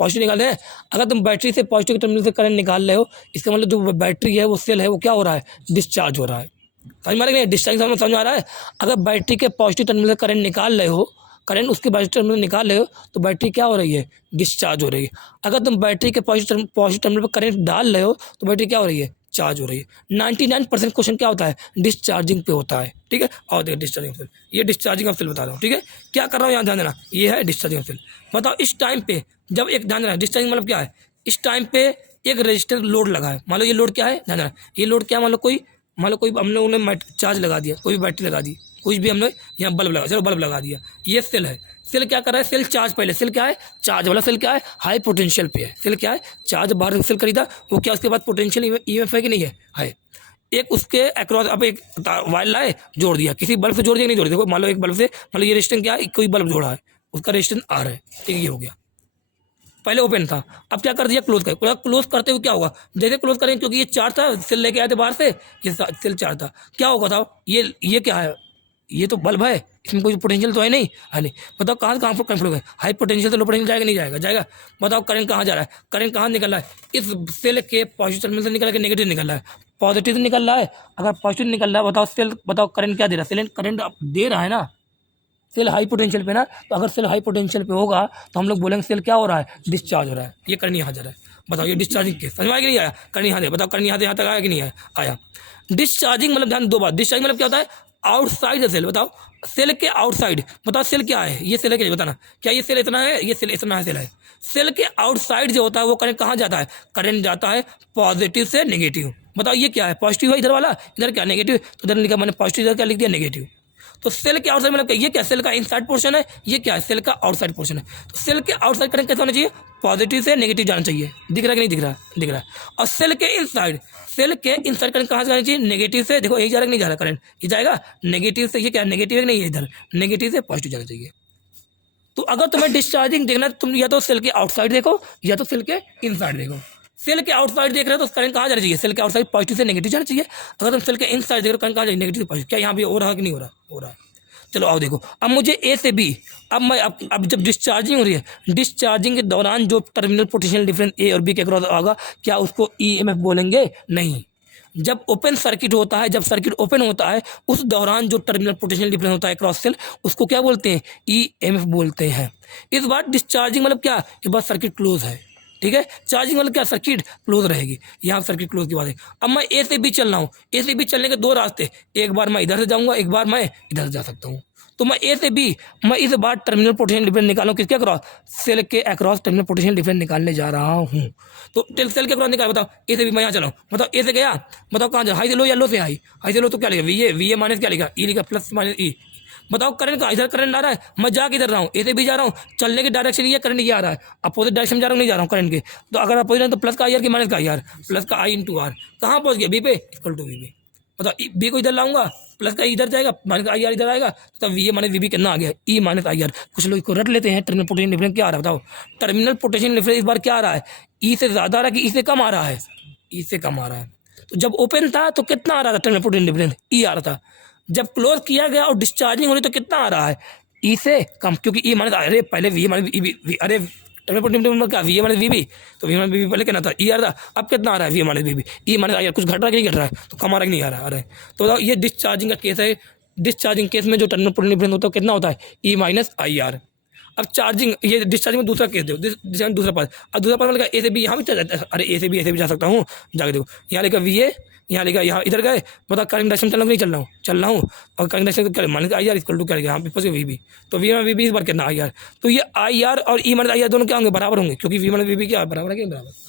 पॉजिटिव निकाल रहे हैं। अगर तुम बैटरी से पॉजिटिव टर्मिनल से करंट निकाल रहे हो, इसका मतलब जो बैटरी है वो सेल है वो क्या हो रहा है, डिस्चार्ज हो रहा है। समझ में आ रहा है, डिस्चार्ज समझ में आ रहा है। अगर बैटरी के पॉजिटिव टर्मिनल से करंट निकाल रहे हो, करंट उसके पॉजिटिव टर्मिनल निकाल रहे हो तो बैटरी क्या हो रही है, डिस्चार्ज हो रही है। अगर तुम बैटरी के पॉजिटिव टर्मिनल पर करंट डाल रहे हो तो बैटरी क्या हो रही है, चार्ज हो रही है। 99% क्वेश्चन क्या होता है, डिस्चार्जिंग पे होता है, ठीक है। और देखिए डिस्चार्जिंग सेल, ये डिस्चार्जिंग ऑफ सेल बता रहा हूँ, ठीक है। क्या कर रहा हूँ यहाँ ध्यान देना, ये है डिस्चार्जिंग ऑफ सेल। बताओ इस टाइम पे जब एक ध्यान देना, डिस्चार्जिंग मतलब क्या है, इस टाइम पे एक रजिस्टर लोड लगा है। मान लो ये लोड क्या है, ध्यान देना, ये लोड क्या है, मान लो कोई हम लोगों ने चार्ज लगा दिया, कोई भी बैटरी लगा दी, कुछ भी हमने यहाँ बल्ब लगा, चलो बल्ब लगा दिया, ये सेल है। सेल क्या कर रहा है, सेल चार्ज, पहले सेल क्या है, चार्ज वाला सेल क्या है, हाई पोटेंशियल पे है। सेल क्या है, चार्ज बाहर से सेल खरीदा, वो क्या उसके बाद पोटेंशियल ईएमएफ है कि नहीं है। एक उसके अक्रॉस अब एक वायर लाए, जोड़ दिया, किसी बल्ब से जोड़ दिया, नहीं जोड़ दिया, मान लो एक बल्ब से, मान लो ये रेजिस्टेंस क्या है, कोई बल्ब जोड़ा है, उसका रेजिस्टेंस आर है, ठीक है, ये हो गया। पहले ओपन था, अब क्या कर दिया, क्लोज कर। क्लोज करते हुए क्या होगा, जैसे क्लोज करेंगे, क्योंकि ये चार्ज था, सेल लेके आए थे बाहर से, ये सेल चार्ज था, क्या होगा था, ये क्या है, ये तो बल्ब है, इसमें कोई पोटेंशियल तो है नहीं, है नहीं। बताओ कहाँ कहाँ पर करंट फ्लो है, हाई पोटेंशियल से लो पोटेंशियल जाएगा, नहीं जाएगा, जाएगा। बताओ करंट कहाँ जा रहा है, करंट कहाँ निकल रहा है, इस सेल के पॉजिटिव टर्मिनल से निकल के नेगेटिव निकल रहा है, पॉजिटिव से निकल रहा है। अगर पॉजिटिव निकल रहा है, बताओ सेल, बताओ करंट क्या दे रहा है, सेल करंट दे रहा है ना, सेल हाई पोटेंशियल पे ना, तो अगर सेल हाई पोटेंशियल पे होगा तो हम लोग बोलेंगे सेल क्या हो रहा है, डिस्चार्ज हो रहा है। ये करंट यहाँ जा रहा है, बताओ ये डिस्चार्जिंग केस समझ में आया कि नहीं आया, करंट यहाँ दे, बताओ करंट यहाँ तक आया कि नहीं आया। डिस्चार्जिंग मतलब ध्यान, दो बात, डिस्चार्जिंग मतलब क्या होता है, आउटसाइड द सेल। बताओ सेल के आउटसाइड, बताओ सेल क्या है, ये सेल है क्या, बताना, क्या ये सेल इतना है, ये सेल इतना है, सेल है। सेल के आउटसाइड जो होता है वो करंट कहाँ जाता है, करंट जाता है पॉजिटिव से नेगेटिव। बताओ ये क्या है, पॉजिटिव है इधर वाला, इधर क्या नेगेटिव, तो इधर लिखा मैंने पॉजिटिव, इधर क्या लिख दिया नेगेटिव। तो सेल के आउटसाइड मतलब ये क्या, सेल का इनसाइड पोर्शन है, ये क्या है, सेल का आउटसाइड पोर्शन है। तो सेल के आउटसाइड करंट कैसा होना चाहिए, पॉजिटिव से नेगेटिव जाना चाहिए। दिख रहा है कि नहीं दिख रहा, दिख रहा है। और सेल के इनसाइड करंट कहाँ से जाना चाहिए, नेगेटिव से, देखो यही जा रहा है कि नहीं जा रहा करंट, ये जाएगा नेगेटिव से, ये क्या नेगेटिव है नहीं, इधर नेगेटिव से पॉजिटिव जाना चाहिए। तो अगर तुम्हें डिस्चार्जिंग देखना है, तुम या तो सेल के आउटसाइड देखो या तो सेल के इनसाइड देखो। सेल के आउटसाइड देख रहे हो तो करंट कहाँ जाना चाहिए, सेल के आउटसाइड पॉजिटिव से नेगेटिव जाना चाहिए। अगर तुम सेल के इनसाइड देख रहे हो करंट कहाँ जाए, नेगेटिव से पॉजिटिव। क्या यहाँ भी हो रहा है कि नहीं हो रहा, हो रहा है। चलो आओ देखो, अब मुझे ए से बी, अब जब डिस्चार्जिंग हो रही है, डिस्चार्जिंग के दौरान जो टर्मिनल पोटेंशियल डिफरेंस ए और बी के अक्रॉस होगा, क्या उसको ईएमएफ बोलेंगे, नहीं। जब ओपन सर्किट होता है, जब सर्किट ओपन होता है, उस दौरान जो टर्मिनल पोटेंशियल डिफरेंस होता है क्रॉस सेल, उसको क्या बोलते हैं, ईएमएफ बोलते हैं। इस बार डिस्चार्जिंग मतलब क्या, इस बार सर्किट क्लोज है, ठीक है। चार्जिंग मतलब क्या, सर्किट क्लोज रहेगी, यहाँ सर्किट क्लोज की बात है। अब मैं ए से बी चल रहा हूँ, ए से बी चलने के दो रास्ते, एक बार मैं इधर से जाऊँगा, एक बार मैं इधर से जा सकता हूँ। तो मैं ए से बी, मैं इस बार टर्मिनल पोटेंशियल डिफरेंस निकालूँ, किसके अक्रॉस, सेल के अक्रॉस टर्मिनल पोटेंशियल डिफरेंस निकालने जा रहा हूँ। तो सेल के अक्रॉस निकाल, बताओ ए से बी मैं यहाँ चलाऊँ, बताओ ए से गया, बताओ कहाँ जा, हाई से लो या लो से हाई, हाई से लो तो क्या लिखा, वी ए माइनस क्या लिखा, ई लिखा, प्लस माइनस ई। बताओ करंट का, इधर करंट आ रहा है, मैं जा किधर रहा हूँ, ए से बी जा रहा हूँ, चलने की डायरेक्शन ये करंट ये आ रहा है, अपोजिट डायरेक्शन जा रहा हूँ, नहीं जा रहा हूँ करंट के। तो अगर अपोजिट है तो प्लस का आई आर की माइनस का आई आर, प्लस का आई इंटू आर, कहाँ पहुँच गया, बी पे इक्वल टू वी बी। बताओ बी को इधर लाऊंगा, प्लस का इधर जाएगा, माइनस का आई आर इधर आएगा, तो V A minus V B कितना आ गया, ई माइनस आई आर। कुछ लोग इसको रट लेते हैं, टर्मिनल पोटेंशियल डिफरेंस क्या आ रहा है, बताओ टर्मिनल पोटेंशियल डिफरेंस इस बार क्या आ रहा है, ई से ज़्यादा आ रहा है कि ई से कम आ रहा है, ई से कम आ रहा है। तो जब ओपन था तो कितना आ रहा था टर्मिनल पोटेंशियल डिफरेंस, ई आ रहा था। जब क्लोज किया गया और डिस्चार्जिंग हो रही तो कितना आ रहा है, ई से कम, क्योंकि ई माइनस, अरे पहले वी माइनस अरे टर्मिनल पोटेंशियल क्या, वी माइनस वी बी, तो वी माइनस वी बी पहले कितना था, ई आ रहा था, अब कितना आ रहा है, V minus V B, E minus I R. कुछ घट रहा है कि नहीं घट रहा है, तो कम आ रहा है कि नहीं आ रहा है। तो बताओ ये डिस्चार्जिंग का केस है। डिस्चार्जिंग केस में जो टर्मिनल पोटेंशियल डिफरेंस होता है कितना होता है, ई माइनस आई आर। अब चार्जिंग, ये डिस्चार्जिंग में दूसरा केस दो, दूसरा पास, अब दूसरा पास मतलब ए से बी यहाँ भी चल जाता है, अरे ए से बी जा सकता हूँ, जाके देखो यहाँ लिखा वी ए, यहाँ लिखा, यहाँ इधर गए, बताओ करंट डायरेक्शन चल रहा हूँ, नहीं चल रहा हूँ, और करंट डायरेक्शन क्या minus I R equal to क्या यहाँ पे वी बी, तो वी बी इस बार कितना आई आर। तो ये आई आर और ई माइनस आई आर दोनों क्या होंगे, बराबर होंगे, क्योंकि वी माइनस वी बी क्या बराबर है कि बराबर।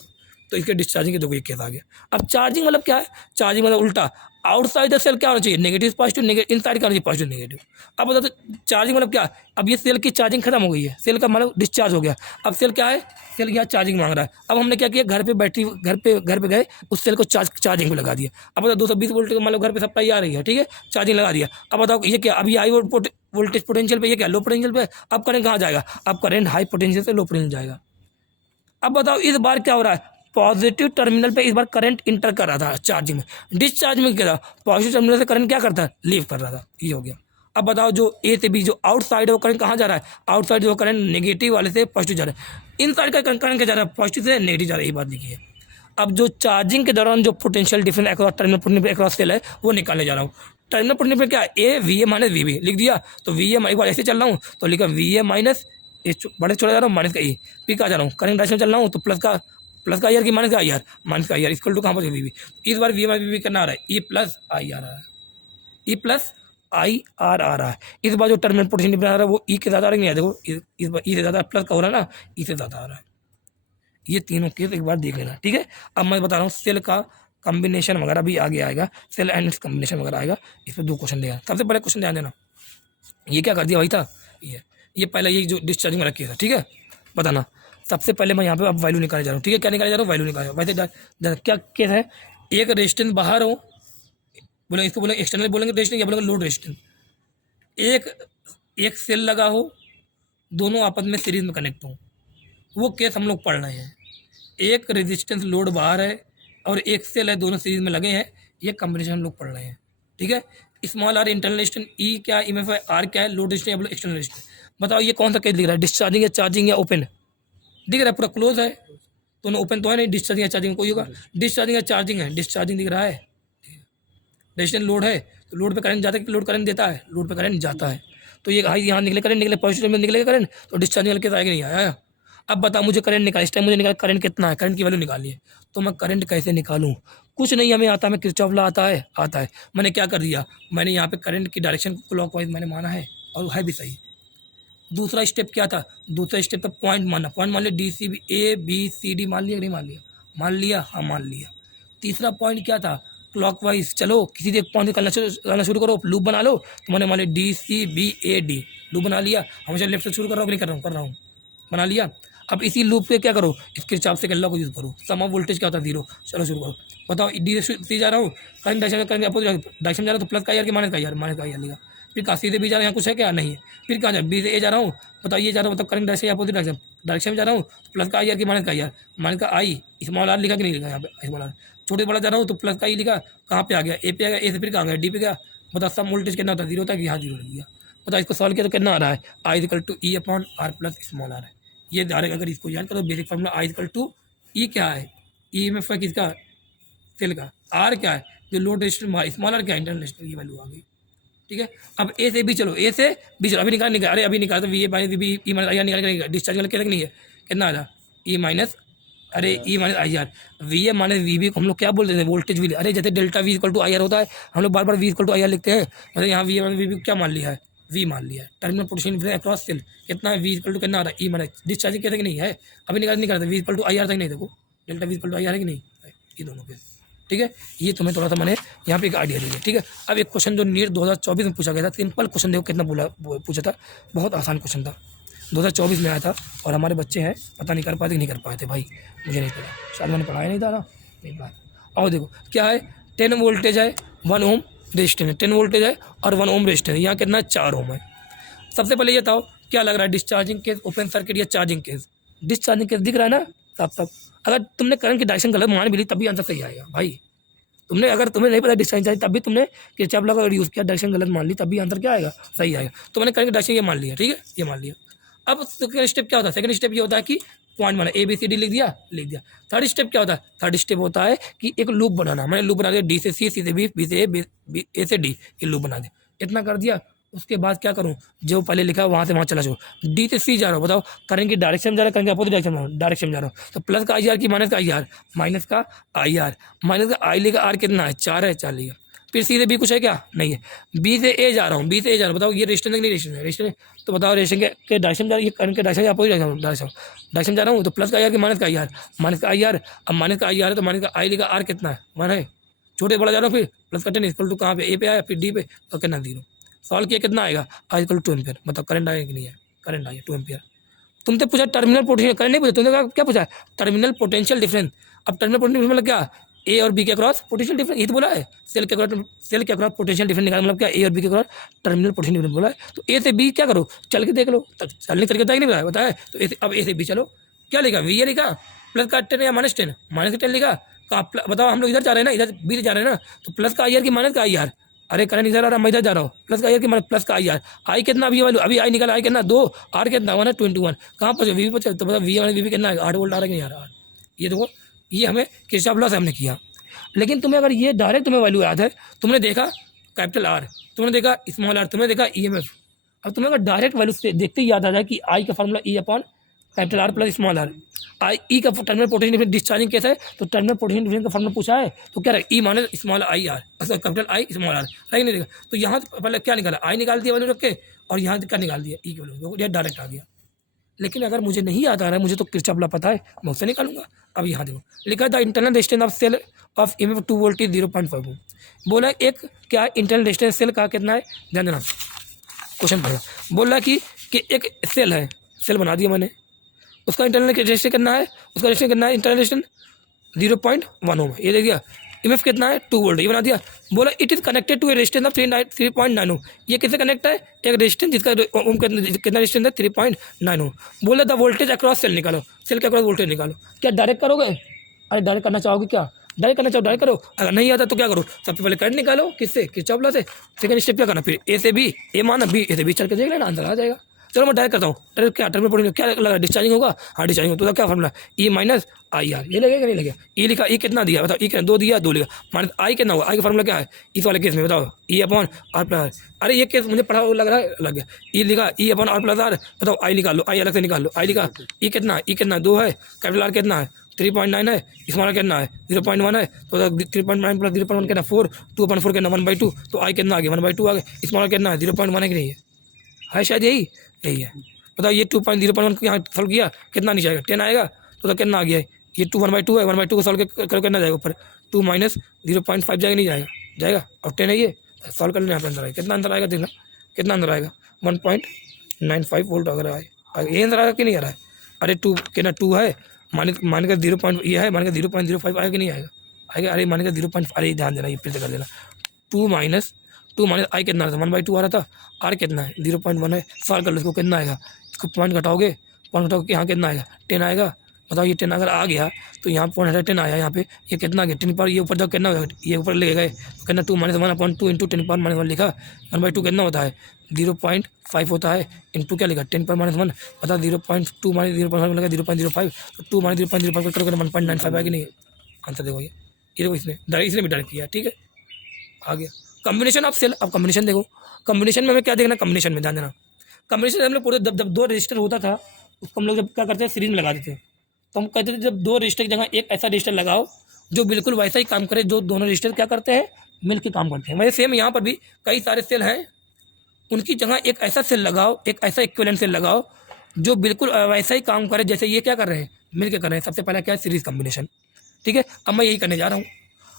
तो इसके डिस्चार्जिंग के दो एक केस आ गया। अब चार्जिंग मतलब क्या है, चार्जिंग मतलब उल्टा, आउटसाइड द सेल क्या होना चाहिए, नेगेटिव पॉजिटिव, नेगेटिव इनसाइड क्या होना चाहिए, पॉजिटिव नेगेटिव। अब बताओ तो चार्जिंग मतलब क्या, अब ये सेल की चार्जिंग खत्म हो गई है, सेल का मतलब डिस्चार्ज हो गया, अब सेल क्या है, सेल यहाँ चार्जिंग मांग रहा है। अब हमने क्या किया, घर पे बैटरी, घर पे गए, उस सेल को चार्जिंग पे लगा दिया। अब बताओ 220 वोल्ट का मतलब घर पे सप्लाई आ रही है, ठीक है, चार्जिंग लगा दिया। अब बताओ ये क्या, अभी हाई वोल्टेज पोटेंशियल पे, ये क्या लो पोटेंशियल पे, अब करंट कहाँ जाएगा, अब करंट हाई पोटेंशियल से लो पोटेंशियल जाएगा। अब बताओ इस बार क्या हो रहा है, पॉजिटिव टर्मिनल पे इस बार करंट इंटर कर रहा था चार्जिंग में, डिस्चार्ज में क्या था, पॉजिटिव टर्मिनल से करंट क्या करता है, लीव कर रहा था, ये हो गया। अब बताओ जो ए से बी जो आउटसाइड है वो करंट कहाँ जा रहा है, आउटसाइड जो करंट नेगेटिव वाले से पॉजिटिव जा रहा है, इनसाइड का करंट क्या जा रहा है, पॉजिटिव से नेगेटिव जा रहा है, ये बात लिखी है। अब जो चार्जिंग के दौरान जो potential difference across terminal across cell है वो निकालने जा रहा हूँ। टर्मिनल पोटेंशियल डिफरेंस क्या है, A V A minus V B लिख दिया। तो वी ए एक बार ऐसे चल रहा हूँ तो लिखा वी ए माइनस बड़े छोड़ा जा रहा हूँ माइनस का ई, पी का जा रहा हूँ करंट डायरेक्शन में चल रहा हूँ तो प्लस का आई आर की माइनस का आई आर इक्वल टू कहाँ पर वी बी। इस बार वी माइनस वी बी करना आ रहा है ई प्लस आई आर आ रहा है, ई प्लस आई आर आ रहा है। इस बार जो टर्मिनल पोटेंशियल डिफरेंस आ रहा है वो ई के ज़्यादा आ रहा है, नहीं देखो इस बार ई से ज़्यादा प्लस का हो रहा है ना, ई से ज़्यादा आ रहा है। ये तीनों केस एक बार देख लेना, ठीक है। अब मैं बता रहा हूँ सेल का कॉम्बिनेशन वगैरह भी आगे आएगा, सेल एंड कॉम्बिनेशन वगैरह आएगा, इस पर 2 क्वेश्चन देगा। सबसे पहले क्वेश्चन ध्यान देना, ये क्या कर दिया भाई था, ये पहले ये जो डिस्चार्जिंग वाला केस है, ठीक है। बताना सबसे पहले मैं यहाँ पे अब वैल्यू निकालने जा रहा हूँ, ठीक है। क्या निकालने जा रहा हूँ, वैल्यू निकाल। वैसे क्या केस है, एक रेजिस्टेंस बाहर हो, बोले इसको बोलेंगे एक्सटर्नल बोलेंगे रेजिस्टेंस या बोलेंगे लोड रेजिस्टेंस, एक सेल लगा हो, दोनों आपस में सीरीज में कनेक्ट हो, वो केस हम लोग पढ़ रहे हैं। एक रेजिस्टेंस लोड बाहर है और एक सेल है, दोनों सीरीज में लगे हैं, ये कॉम्बिनेशन हम लोग पढ़ रहे हैं, ठीक है। स्मॉल आर इंटरनल रेजिस्टेंस, ई क्या ई एम एफ आर क्या है लोड रेजिस्टेंस या एक्सटर्नल रेजिस्टेंस। बताओ ये कौन सा केस दिख रहा है, डिस्चार्जिंग या चार्जिंग या ओपन दिख रहा है, पूरा क्लोज है, दोनों ओपन तो है नहीं, डिस्चार्जिंग या चार्जिंग कोई होगा, डिस्चार्जिंग या चार्जिंग है, डिस्चार्जिंग दिख रहा है। रेजिस्टेंस लोड है तो लोड पे करंट जाता है, लोड करंट देता है, लोड पे करंट जाता है, तो ये हाई यहाँ निकले करंट निकले पॉजिटिव में निकलेगा करंट, तो डिस्चार्जिंग वाले केस आएगा नहीं आया। अब बता मुझे करंट निकाल, इस टाइम मुझे निकाल करंट कितना है, करंट की वैल्यू निकालिए। तो मैं करंट कैसे निकालूं, कुछ नहीं हमें आता, मैं किरचॉफ लॉ आता है। मैंने क्या कर दिया, मैंने यहाँ पे करंट की डायरेक्शन क्लॉकवाइज मैंने माना है और है भी सही। दूसरा स्टेप क्या था, दूसरा स्टेप था पॉइंट मानना, पॉइंट मान लिया D C B A B C D मान लिया नहीं मान लिया, मान लिया हाँ मान लिया। तीसरा पॉइंट क्या था, क्लॉकवाइज चलो किसी एक पॉइंट करना शुरू करो, लूप बना लो। तो मैंने मान लिया D C B A D loop बना लिया, हमेशा लेफ्ट से शुरू कर रहा हूँ, नहीं कर रहा हूँ बना लिया। अब इसी लूप पे क्या करो, इसके हिसाब से लॉ को यूज़ करो, सम ऑफ वोल्टेज क्या होता है 0, चलो शुरू करो। बताओ डी से सी जा रहा हूँ, करंट डायरेक्शन जा रहा हूँ तो प्लस का यार कि माइनस का यार लिखा। फिर कहाँ सी से बी जा रहा है, यहाँ कुछ है क्या नहीं है। फिर कहाँ जा बी से ए जा रहा हूँ, बताओ ये जा रहा हूँ, मतलब करंट डायरेक्शन या अपोजिट डायरेक्शन में जा रहा हूँ, प्लस का आई आर की माइनस का आई स्मॉल आर लिखा कि नहीं लिखा, यहाँ पे स्मॉल आर छोटे बड़ा जा रहा हूँ तो प्लस का ई लिखा, कहाँ पे आ गया ए पे आ गया, ए से फिर कहाँ गया डी पे गया। बताओ सम वोल्टेज कितना होता है 0 होता है कि यहाँ 0 लग गया। बताओ इसको सॉल्व किया तो कितना आ रहा है, I equal to E upon R plus small R है। ये डायरेक्ट अगर इसको याद करो basic formula I equal to E क्या है, ई एम एफ किसका सेल का, आर क्या है जो लोड रेजिस्टेंस, स्मॉल आर क्या है इंटरनल रेजिस्टेंस, ये वैल्यू आ गई, ठीक है। अब ए से बी चलो, ए से बी चलो, अभी निकाल अरे अभी निकाल तो V A minus B E minus I R निकाल डिस्चार्ज वाला क्या नहीं है, कितना आ रहा ई माइनस अरे E minus I R, V A minus V B को हम लोग क्या बोलते हैं वोल्टेज वी, अरे जैसे delta V equal to I R होता है, हम लोग बार बार V equal to I R लिखते हैं, मतलब यहाँ V A minus V B क्या मान लिया है, वी मान लिया है। Terminal potential difference across cell कितना है, वी इक्वल टू कितना आ रहा है ई माइनस डिस्चार्जिंग कहते कि नहीं है, अभी निकाल नहीं करते V equal to I R तक नहीं, देखो delta V equal to I R है कि नहीं, ये दोनों के, ठीक है। ये तुम्हें थोड़ा सा मैंने यहाँ पे एक आइडिया दिया, ठीक है। अब एक क्वेश्चन जो नीट 2024 में पूछा गया था, सिंपल क्वेश्चन देखो कितना पूछा था, बहुत आसान क्वेश्चन था, 2024 में आया था और हमारे बच्चे हैं पता नहीं कर पाए कि नहीं कर पाए थे भाई, मुझे नहीं पता, शायद मैंने पढ़ाया नहीं था ना, नहीं पढ़ाया। और देखो क्या है 10 वोल्टेज है 1 ओम रेजिस्टेंस, 10 वोल्टेज है और 1 ओम रेजिस्टेंस, यहाँ कितना 4 ओम है। सबसे पहले ये बताओ क्या लग रहा है, डिस्चार्जिंग केस, ओपन सर्किट या चार्जिंग केस, डिस्चार्जिंग केस दिख रहा है ना साफ साफ। अगर तुमने करंट की डायरेक्शन गलत मान भी ली तब भी आंसर सही आएगा भाई, तुमने अगर तुम्हें नहीं पता डिस्चार्जिंग चाहिए तब भी तुमने किरचॉफ लॉ का अगर यूज़ किया डायरेक्शन गलत मान ली तब भी आंसर क्या आएगा, सही आएगा। तो मैंने करंट की डायरेक्शन ये मान लिया, ठीक है, ये मान लिया। अब सेकंड स्टेप क्या होता है, सेकंड स्टेप ये होता है कि पॉइंट माना ए बी सी डी लिख दिया। थर्ड स्टेप क्या होता है, थर्ड स्टेप होता है कि एक लूप बनाना, मैंने लूप बना दिया डी से सी, सी से बी, बी से ए से डी, ये लूप बना दिया, इतना कर दिया। उसके बाद क्या करूँ, जो पहले लिखा है वहाँ से वहाँ चला जाऊँ, डी से सी जा रहा हूँ, बताओ करंट की डायरेक्शन जा रहा है, करंट की अपोजिट डायरेक्शन में जा रहा हूँ, तो प्लस का आई आर की माइनस का आई आर, माइनस का आई आर, माइनस का आई लेगा आर कितना है 4 है, 4 लिया। फिर सी से बी कुछ है क्या नहीं है, बी से ए जा रहा हूँ, बी से ए जा रहा हूँ, बताओ ये रेजिस्टेंस है कि नहीं रेजिस्टेंस है, तो बताओ रेजिस्टेंस के डायरेक्शन जा रही है, करंट के डायरेक्शन अपोजिट डायरेक्शन जा रहा हूँ, तो प्लस का आई आर की माइनस का आई आर, माइनस का आई आर, अब माइनस का आई आर है तो माइनस का आई लेगा आर कितना है 1 है, छोटे बड़ा जा रहा हूँ, फिर प्लस का 10 इक्वल टू कहाँ पे ए पे आया, फिर डी पे, तो कितना 0 सॉल्व किया कितना आएगा, आई इक्वल 2 एम्पियर। मतलब करंट आया कि नहीं है, करंट आया 2 एम्पियर। तुमसे पूछा टर्मिनल पोटेंशियल, करंट नहीं पूछा, तुमने क्या पूछा टर्मिनल पोटेंशियल डिफरेंस। अब टर्मिनल पोटेंशियल मतलब क्या, ए और बी के क्रॉस पोटेंशियल डिफरेंस, ये तो बोला है, सेल के क्रॉस पोटेंशियल डिफरेंस निकालना, मतलब क्या ए और बी के क्रॉस टर्मिनल पोटेंशियल डिफरेंस बोला है। तो ए से बी क्या करो, चल के देख लो, चलने तरीके बताया नहीं बताया, तो अब ए से बी चलो, क्या लिखा वी ए लिखा, प्लस का 10 या माइनस 10, माइनस का 10 लिखा, बताओ हम लोग इधर जा रहे हैं ना, इधर बी से जा रहे हैं ना, तो प्लस का आई आर की माइनस का आई आर, अरे करंट इधर आ रहा है मैं इधर जा रहा हूँ, प्लस का आई आर की माइनस प्लस का आई आर, आई कितना अभी वैल्यू अभी आई निकाला, आई कितना 2, आर कितना 1 है 21, कहाँ पर वी पर, तो मतलब वी वाले वी कितना है 8 वोल्ट आ रहा है कि नहीं आ रहा। ये देखो ये हमें किरचॉफ लॉ से हमने किया। लेकिन तुम्हें अगर ये डायरेक्ट तुम्हें वैल्यू याद है, तुमने देखा कैपिटल आर, तुमने देखा स्मॉल आर, तुमने देखा ईएमएफ। अब तुम्हें अगर डायरेक्ट वैल्यू से देखते ही याद आ जाए कि आई का formula E upon capital R plus small R, I E का terminal potential difference discharging case है, तो टर्मिनल पोटेंशियल डिफरेंस का फॉर्मूला पूछा है तो क्या रहेगा, E minus small I R, capital I small R, right नहीं देगा। तो यहाँ पहले क्या निकाला, आई निकाल दिया वैल्यू रख के, और यहाँ क्या निकाल दिया, ई की वैल्यू, यह डायरेक्ट आ गया। लेकिन अगर मुझे नहीं याद आ रहा है, मुझे तो किरचॉफ लॉ पता है, मैं उससे निकालूंगा। अब यहाँ देखो लिखा the internal resistance of cell of EMF 2 volt 0.5 ohm. बोला एक क्या इंटरनल रेजिस्टेंस सेल का कितना है, ध्यान देना क्वेश्चन पढ़ना। बोल रहा कि एक सेल है, सेल बना दिया मैंने, उसका इंटरनल रेजिस्टेंस कितना है, उसका रेजिस्टेंस कितना है, इंटरनल रेजिस्टेंस 0.1 ओम, ये दे दिया। ईएमएफ कितना है 2 वोल्ट, ये बना दिया। बोला it is connected to a resistance of 3.9 ohm, ये किससे कनेक्ट है, एक रेजिस्टेंस जिसका ओम कितना रेजिस्टेंस है 3.9 ओम। बोला द वोल्टेज अक्रॉस सेल निकालो, सेल के अक्रॉस वोल्टेज निकालो। क्या डायरेक्ट करोगे, अरे डायरेक्ट करना चाहोगे क्या, डायरेक्ट करना चाहो डायरेक्ट करो, अगर नहीं आता तो क्या करो, सबसे पहले करंट निकालो, किससे, किरचॉफ लॉ से। सेकंड स्टेप क्या करना, फिर ए से बी, ए माना बी, ए से बी चल के देख लेना, आंसर आ जाएगा। चलो मैं डायरेक्ट करता हूँ, डायरेक्ट क्या टर्मिनल पोटेंशियल क्या लगा, डिस्चार्जिंग होगा, हाँ डिस्चार्जिंग होगा, तो क्या formula, E minus I are, ये लगेगा नहीं लगेगा, ई लिखा, ई कितना दिया बताओ, ई कितना 2 दिया, 2 लिखा, माइनस आई कितना होगा, आई का फॉर्मूला क्या है इस वाले केस में बताओ, E upon R plus R. अरे ये केस मुझे पढ़ा लग रहा है, लग गया, ई लिखा E upon R plus R, बताओ आई निकाल लो, आई अलग से निकाल लो, आई लिखा, ई कितना 2 है, कैपिटल आर कितना है 3.9 है, स्मॉल कितना है 0.1 है, तो 3.9 प्लस 0.1 कितना 4, 2/4 कितना 1/2, तो आई कितना आ गया 1/2 आ गया, स्मॉल कितना है 0.1 है कि नहीं है शायद यही है। बताओ ये 2.0.1 को यहाँ सॉल्व किया कितना नीचे आएगा 10 आएगा, तो कितना आ गया ये 1/2 है, 1/2 को सॉल्व करो कितना जाएगा ऊपर 2 माइनस 0.5 जाएगा, नहीं जाएगा और 10 है ये, सॉल्व कर लेना यहाँ पर अंदर आएगा, कितना अंदर आएगा देखना, कितना अंदर आएगा 1.95 वोल्ट अगर आएगा, ये अंदर आएगा कि नहीं आ रहा है, अरे 2 कितना 2 है, मान का 0. ये है, मान का 0.05 आएगा कि नहीं आएगा, अरे मान का 0. अरे ध्यान देना, ये फिर से कर देना, 2 माइनस आई कितना था 1/2 आ रहा था, आर कितना है 0.1 है, सॉल्व कर लो इसको, कितना आएगा, इसको पॉइंट घटाओगे, यहाँ कितना आएगा 10 आएगा। बताओ ये 10 अगर आ गया तो यहाँ पॉइंट 10 आया, यहाँ पे ये कितना आ गया 10 पर, ये ऊपर जब कितना ये ऊपर ले गए तो कितना 2 माइनस 1/2 इंटू 10 पर -1 लिखा, 1/2 कितना होता है 0.5 होता है, इंटू क्या लिखा 10 पर -1, बता 0.2 माइनस 0.5 लगा 0.05, तो 2 माइनस 0.05 करोगे 1.95 आएगी नहीं, आंसर देखो ये देखो, इसने भी डायरेक्ट किया, ठीक है आ गया। कॉम्बिनेशन ऑफ सेल, अब कॉम्बिनेशन देखो, कॉम्बिनेशन में हमें क्या देखना, कॉम्बिनेशन में ध्यान देना, कॉम्बिनेशन हम लोग पूरे जब 2 रजिस्टर होता था उसको हम लोग जब क्या करते हैं सीरीज में लगा देते हैं, तो हम कहते थे जब 2 रजिस्टर की जगह एक ऐसा रजिस्टर लगाओ जो बिल्कुल वैसा ही काम करे, जो दोनों रजिस्टर क्या करते हैं मिल के काम करते हैं। वैसे सेम यहाँ पर भी कई सारे सेल हैं, उनकी जगह एक ऐसा सेल लगाओ, एक ऐसा इक्विवेलेंट सेल लगाओ जो बिल्कुल वैसा ही काम करे जैसे ये क्या कर रहे हैं मिल के कर रहे हैं। सबसे पहला क्या है सीरीज कॉम्बिनेशन, ठीक है। अब मैं यही करने जा रहा हूँ,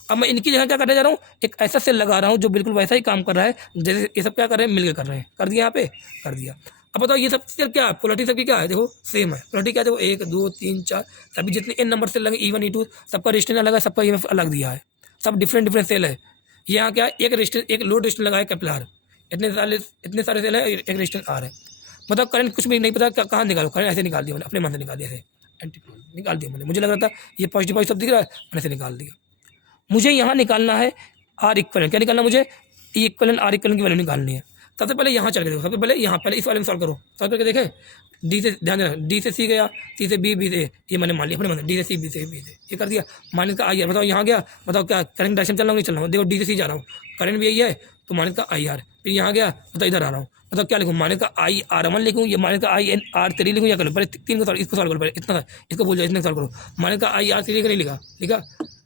अब मैं इनकी जगह क्या करने जा रहा हूँ, एक ऐसा सेल लगा रहा हूँ जो बिल्कुल वैसा ही काम कर रहा है जैसे ये सब क्या कर रहे हैं मिलकर कर रहे हैं, कर दिया यहाँ पे कर दिया। अब बताओ ये सब सेल क्या है, पोलरिटी सबकी क्या है देखो सेम है, पोलरिटी क्या है देखो 1 2 3 4 सभी जितने n नंबर सेल लगे E1 E2 सबका रेजिस्टेंस अलग है, सबका ईएमएफ अलग दिया है, सब डिफरेंट सेल है। यहाँ क्या एक रेजिस्टेंस एक लोड रेजिस्टेंस लगा है कैपिटल आर, इतने सारे सेल है, एक रेजिस्टेंस आर है। मतलब करंट कुछ भी नहीं पता कहाँ निकालो, करंट ऐसे निकाल दिया मैंने, अपने मन से निकाल दिया, ऐसे एंटी निकाल दिया मैंने, मुझे लग रहा था ये पॉजिटिव सब दिख रहा है, मैंने ऐसे निकाल दिया। मुझे यहाँ निकालना है आर इक्वलेंट, क्या निकालना मुझे ई इक्वलेंट आर इक्वलेंट की वैल्यू निकालनी है। सबसे पहले यहाँ चल के देखो, सबसे पहले यहाँ पहले इस वाले में सॉल्व करो, सॉल्व करके देखें डी से ध्यान देना, डी से सी गया, सी से बी, बी से ये मैंने मान लिया अपने मन, डी से सी, बी से बी से ये कर दिया, माइनस का आई आर। बताओ यहाँ गया, बताओ क्या करंट डायरेक्शन चल रहा हूँ नहीं चल रहा हूँ, देखो डी से सी जा रहा हूँ, करंट भी यही है तो माइनस का आई आर, फिर यहाँ गया बताओ इधर आ रहा हूँ, मतलब क्या लिखूँ माइनस का आई R1 लिखूँ, ये माइनस का आई एन R3 लिखूँ, या करो पहले 3 को सॉल्व, इसको सॉल्व करो पहले, इतना इसको बोल जाओ, इतने सॉल्व करो, माइनस का आई R3 लिखा नहीं लिखा,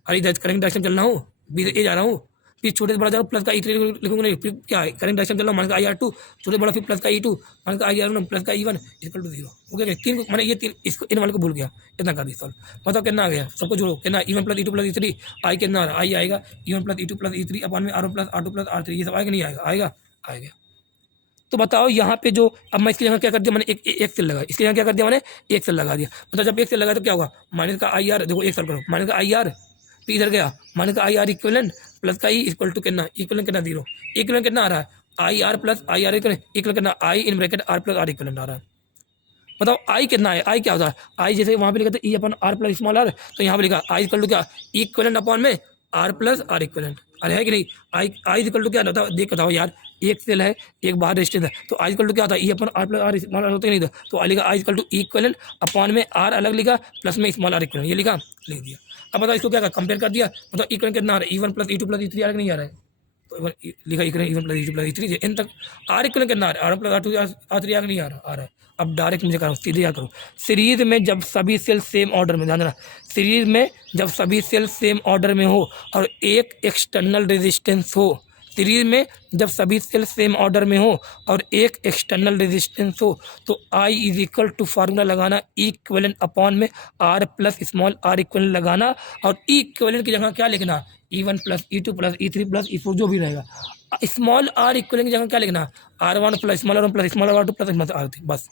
अरे इधर करंट डायरेक्शन चल रहा हूँ, बी से ए जा रहा हूँ, फिर छोटे से बड़ा जा रहा हूँ, प्लस का ई3 लिखूंगा नहीं, फिर क्या है करंट डायरेक्शन चल रहा हूँ, माइनस का IR2 छोटे बड़ा, फिर प्लस का E2 माइनस का IR1 प्लस का E1 इक्वल टू 0 हो गया। 3 को मैंने ये 3 इसको इन वाले को भूल गया, इतना कर दिया सॉल्व। बताओ कितना आ गया, सबको जोड़ो, कितना E1 plus E2 plus E3, आई कितना आई आएगा E1 plus E2 plus E3 upon में R1 plus R2 plus R3, ये सब आएगा नहीं आएगा, आएगा। तो बताओ यहाँ पे जो अब मैं इसकी जगह क्या कर दिया मैंने, एक सेल लगा, इसकी जगह क्या कर दिया मैंने एक सेल लगा दिया। मतलब जब एक सेल लगा तो क्या होगा, माइनस का आई आर, देखो एक सेल करो, माइनस का आई आर, फिर इधर गया माइनस का आई आर इक्विवेलेंट प्लस का ई इक्वल टू कितना, इक्विवेलेंट कितना 0, इक्विवेलेंट कितना आ रहा है I R plus I R equal कितना I in bracket R plus R equivalent आ रहा है। बताओ आई कितना है, आई क्या होता है, आई जैसे वहाँ पे लिखा था E upon R plus small R, तो यहाँ पे लिखा आई इक्वल टू क्या इक्विवेलेंट अपॉन में आर प्लस आर इक्विवेलेंट, अरे है कि नहीं, आई इक्वल टू क्या होता है, देख बताओ यार, एक सेल है एक बाहर रेजिस्टेंस है, तो आई इक्वल टू क्या होता है E upon R plus R small R होता ही नहीं था, तो आई लिखा I equal to equivalent upon में आर अलग लिखा प्लस में स्मॉल आर इक्विवेलेंट, ये लिखा लिख दिया। अब बताओ इसको क्या कंपेयर कर दिया, मतलब इक्विवेलेंट कितना आ रहा है E1 plus E2 plus E3 आ रहा है नहीं आ रहा है, लिखा E one plus E two plus E three N तक आर इक्वल कितना आ रहा है, R plus R two R three आगे नहीं आ रहा है। अब डायरेक्ट मुझे कर रहा हूँ, सीधे याद करो, सीरीज में जब सभी सेल सेम ऑर्डर में, ध्यान देना, सीरीज में जब सभी सेल सेम ऑर्डर में हो और एक एक्सटर्नल रेजिस्टेंस हो, सीरीज में जब सभी सेल सेम ऑर्डर में हो और एक एक्सटर्नल रेजिस्टेंस हो, तो I is equal to formula लगाना इक्विवेलेंट अपॉन में R plus small R equivalent लगाना, और इक्विवेलेंट की जगह क्या लिखना, E1 plus E2 plus E3 plus E4 जो भी रहेगा, स्मॉल आर इक्विवेलेंट की जगह क्या लिखना, R1 plus small R1 plus small R2 plus R3। बस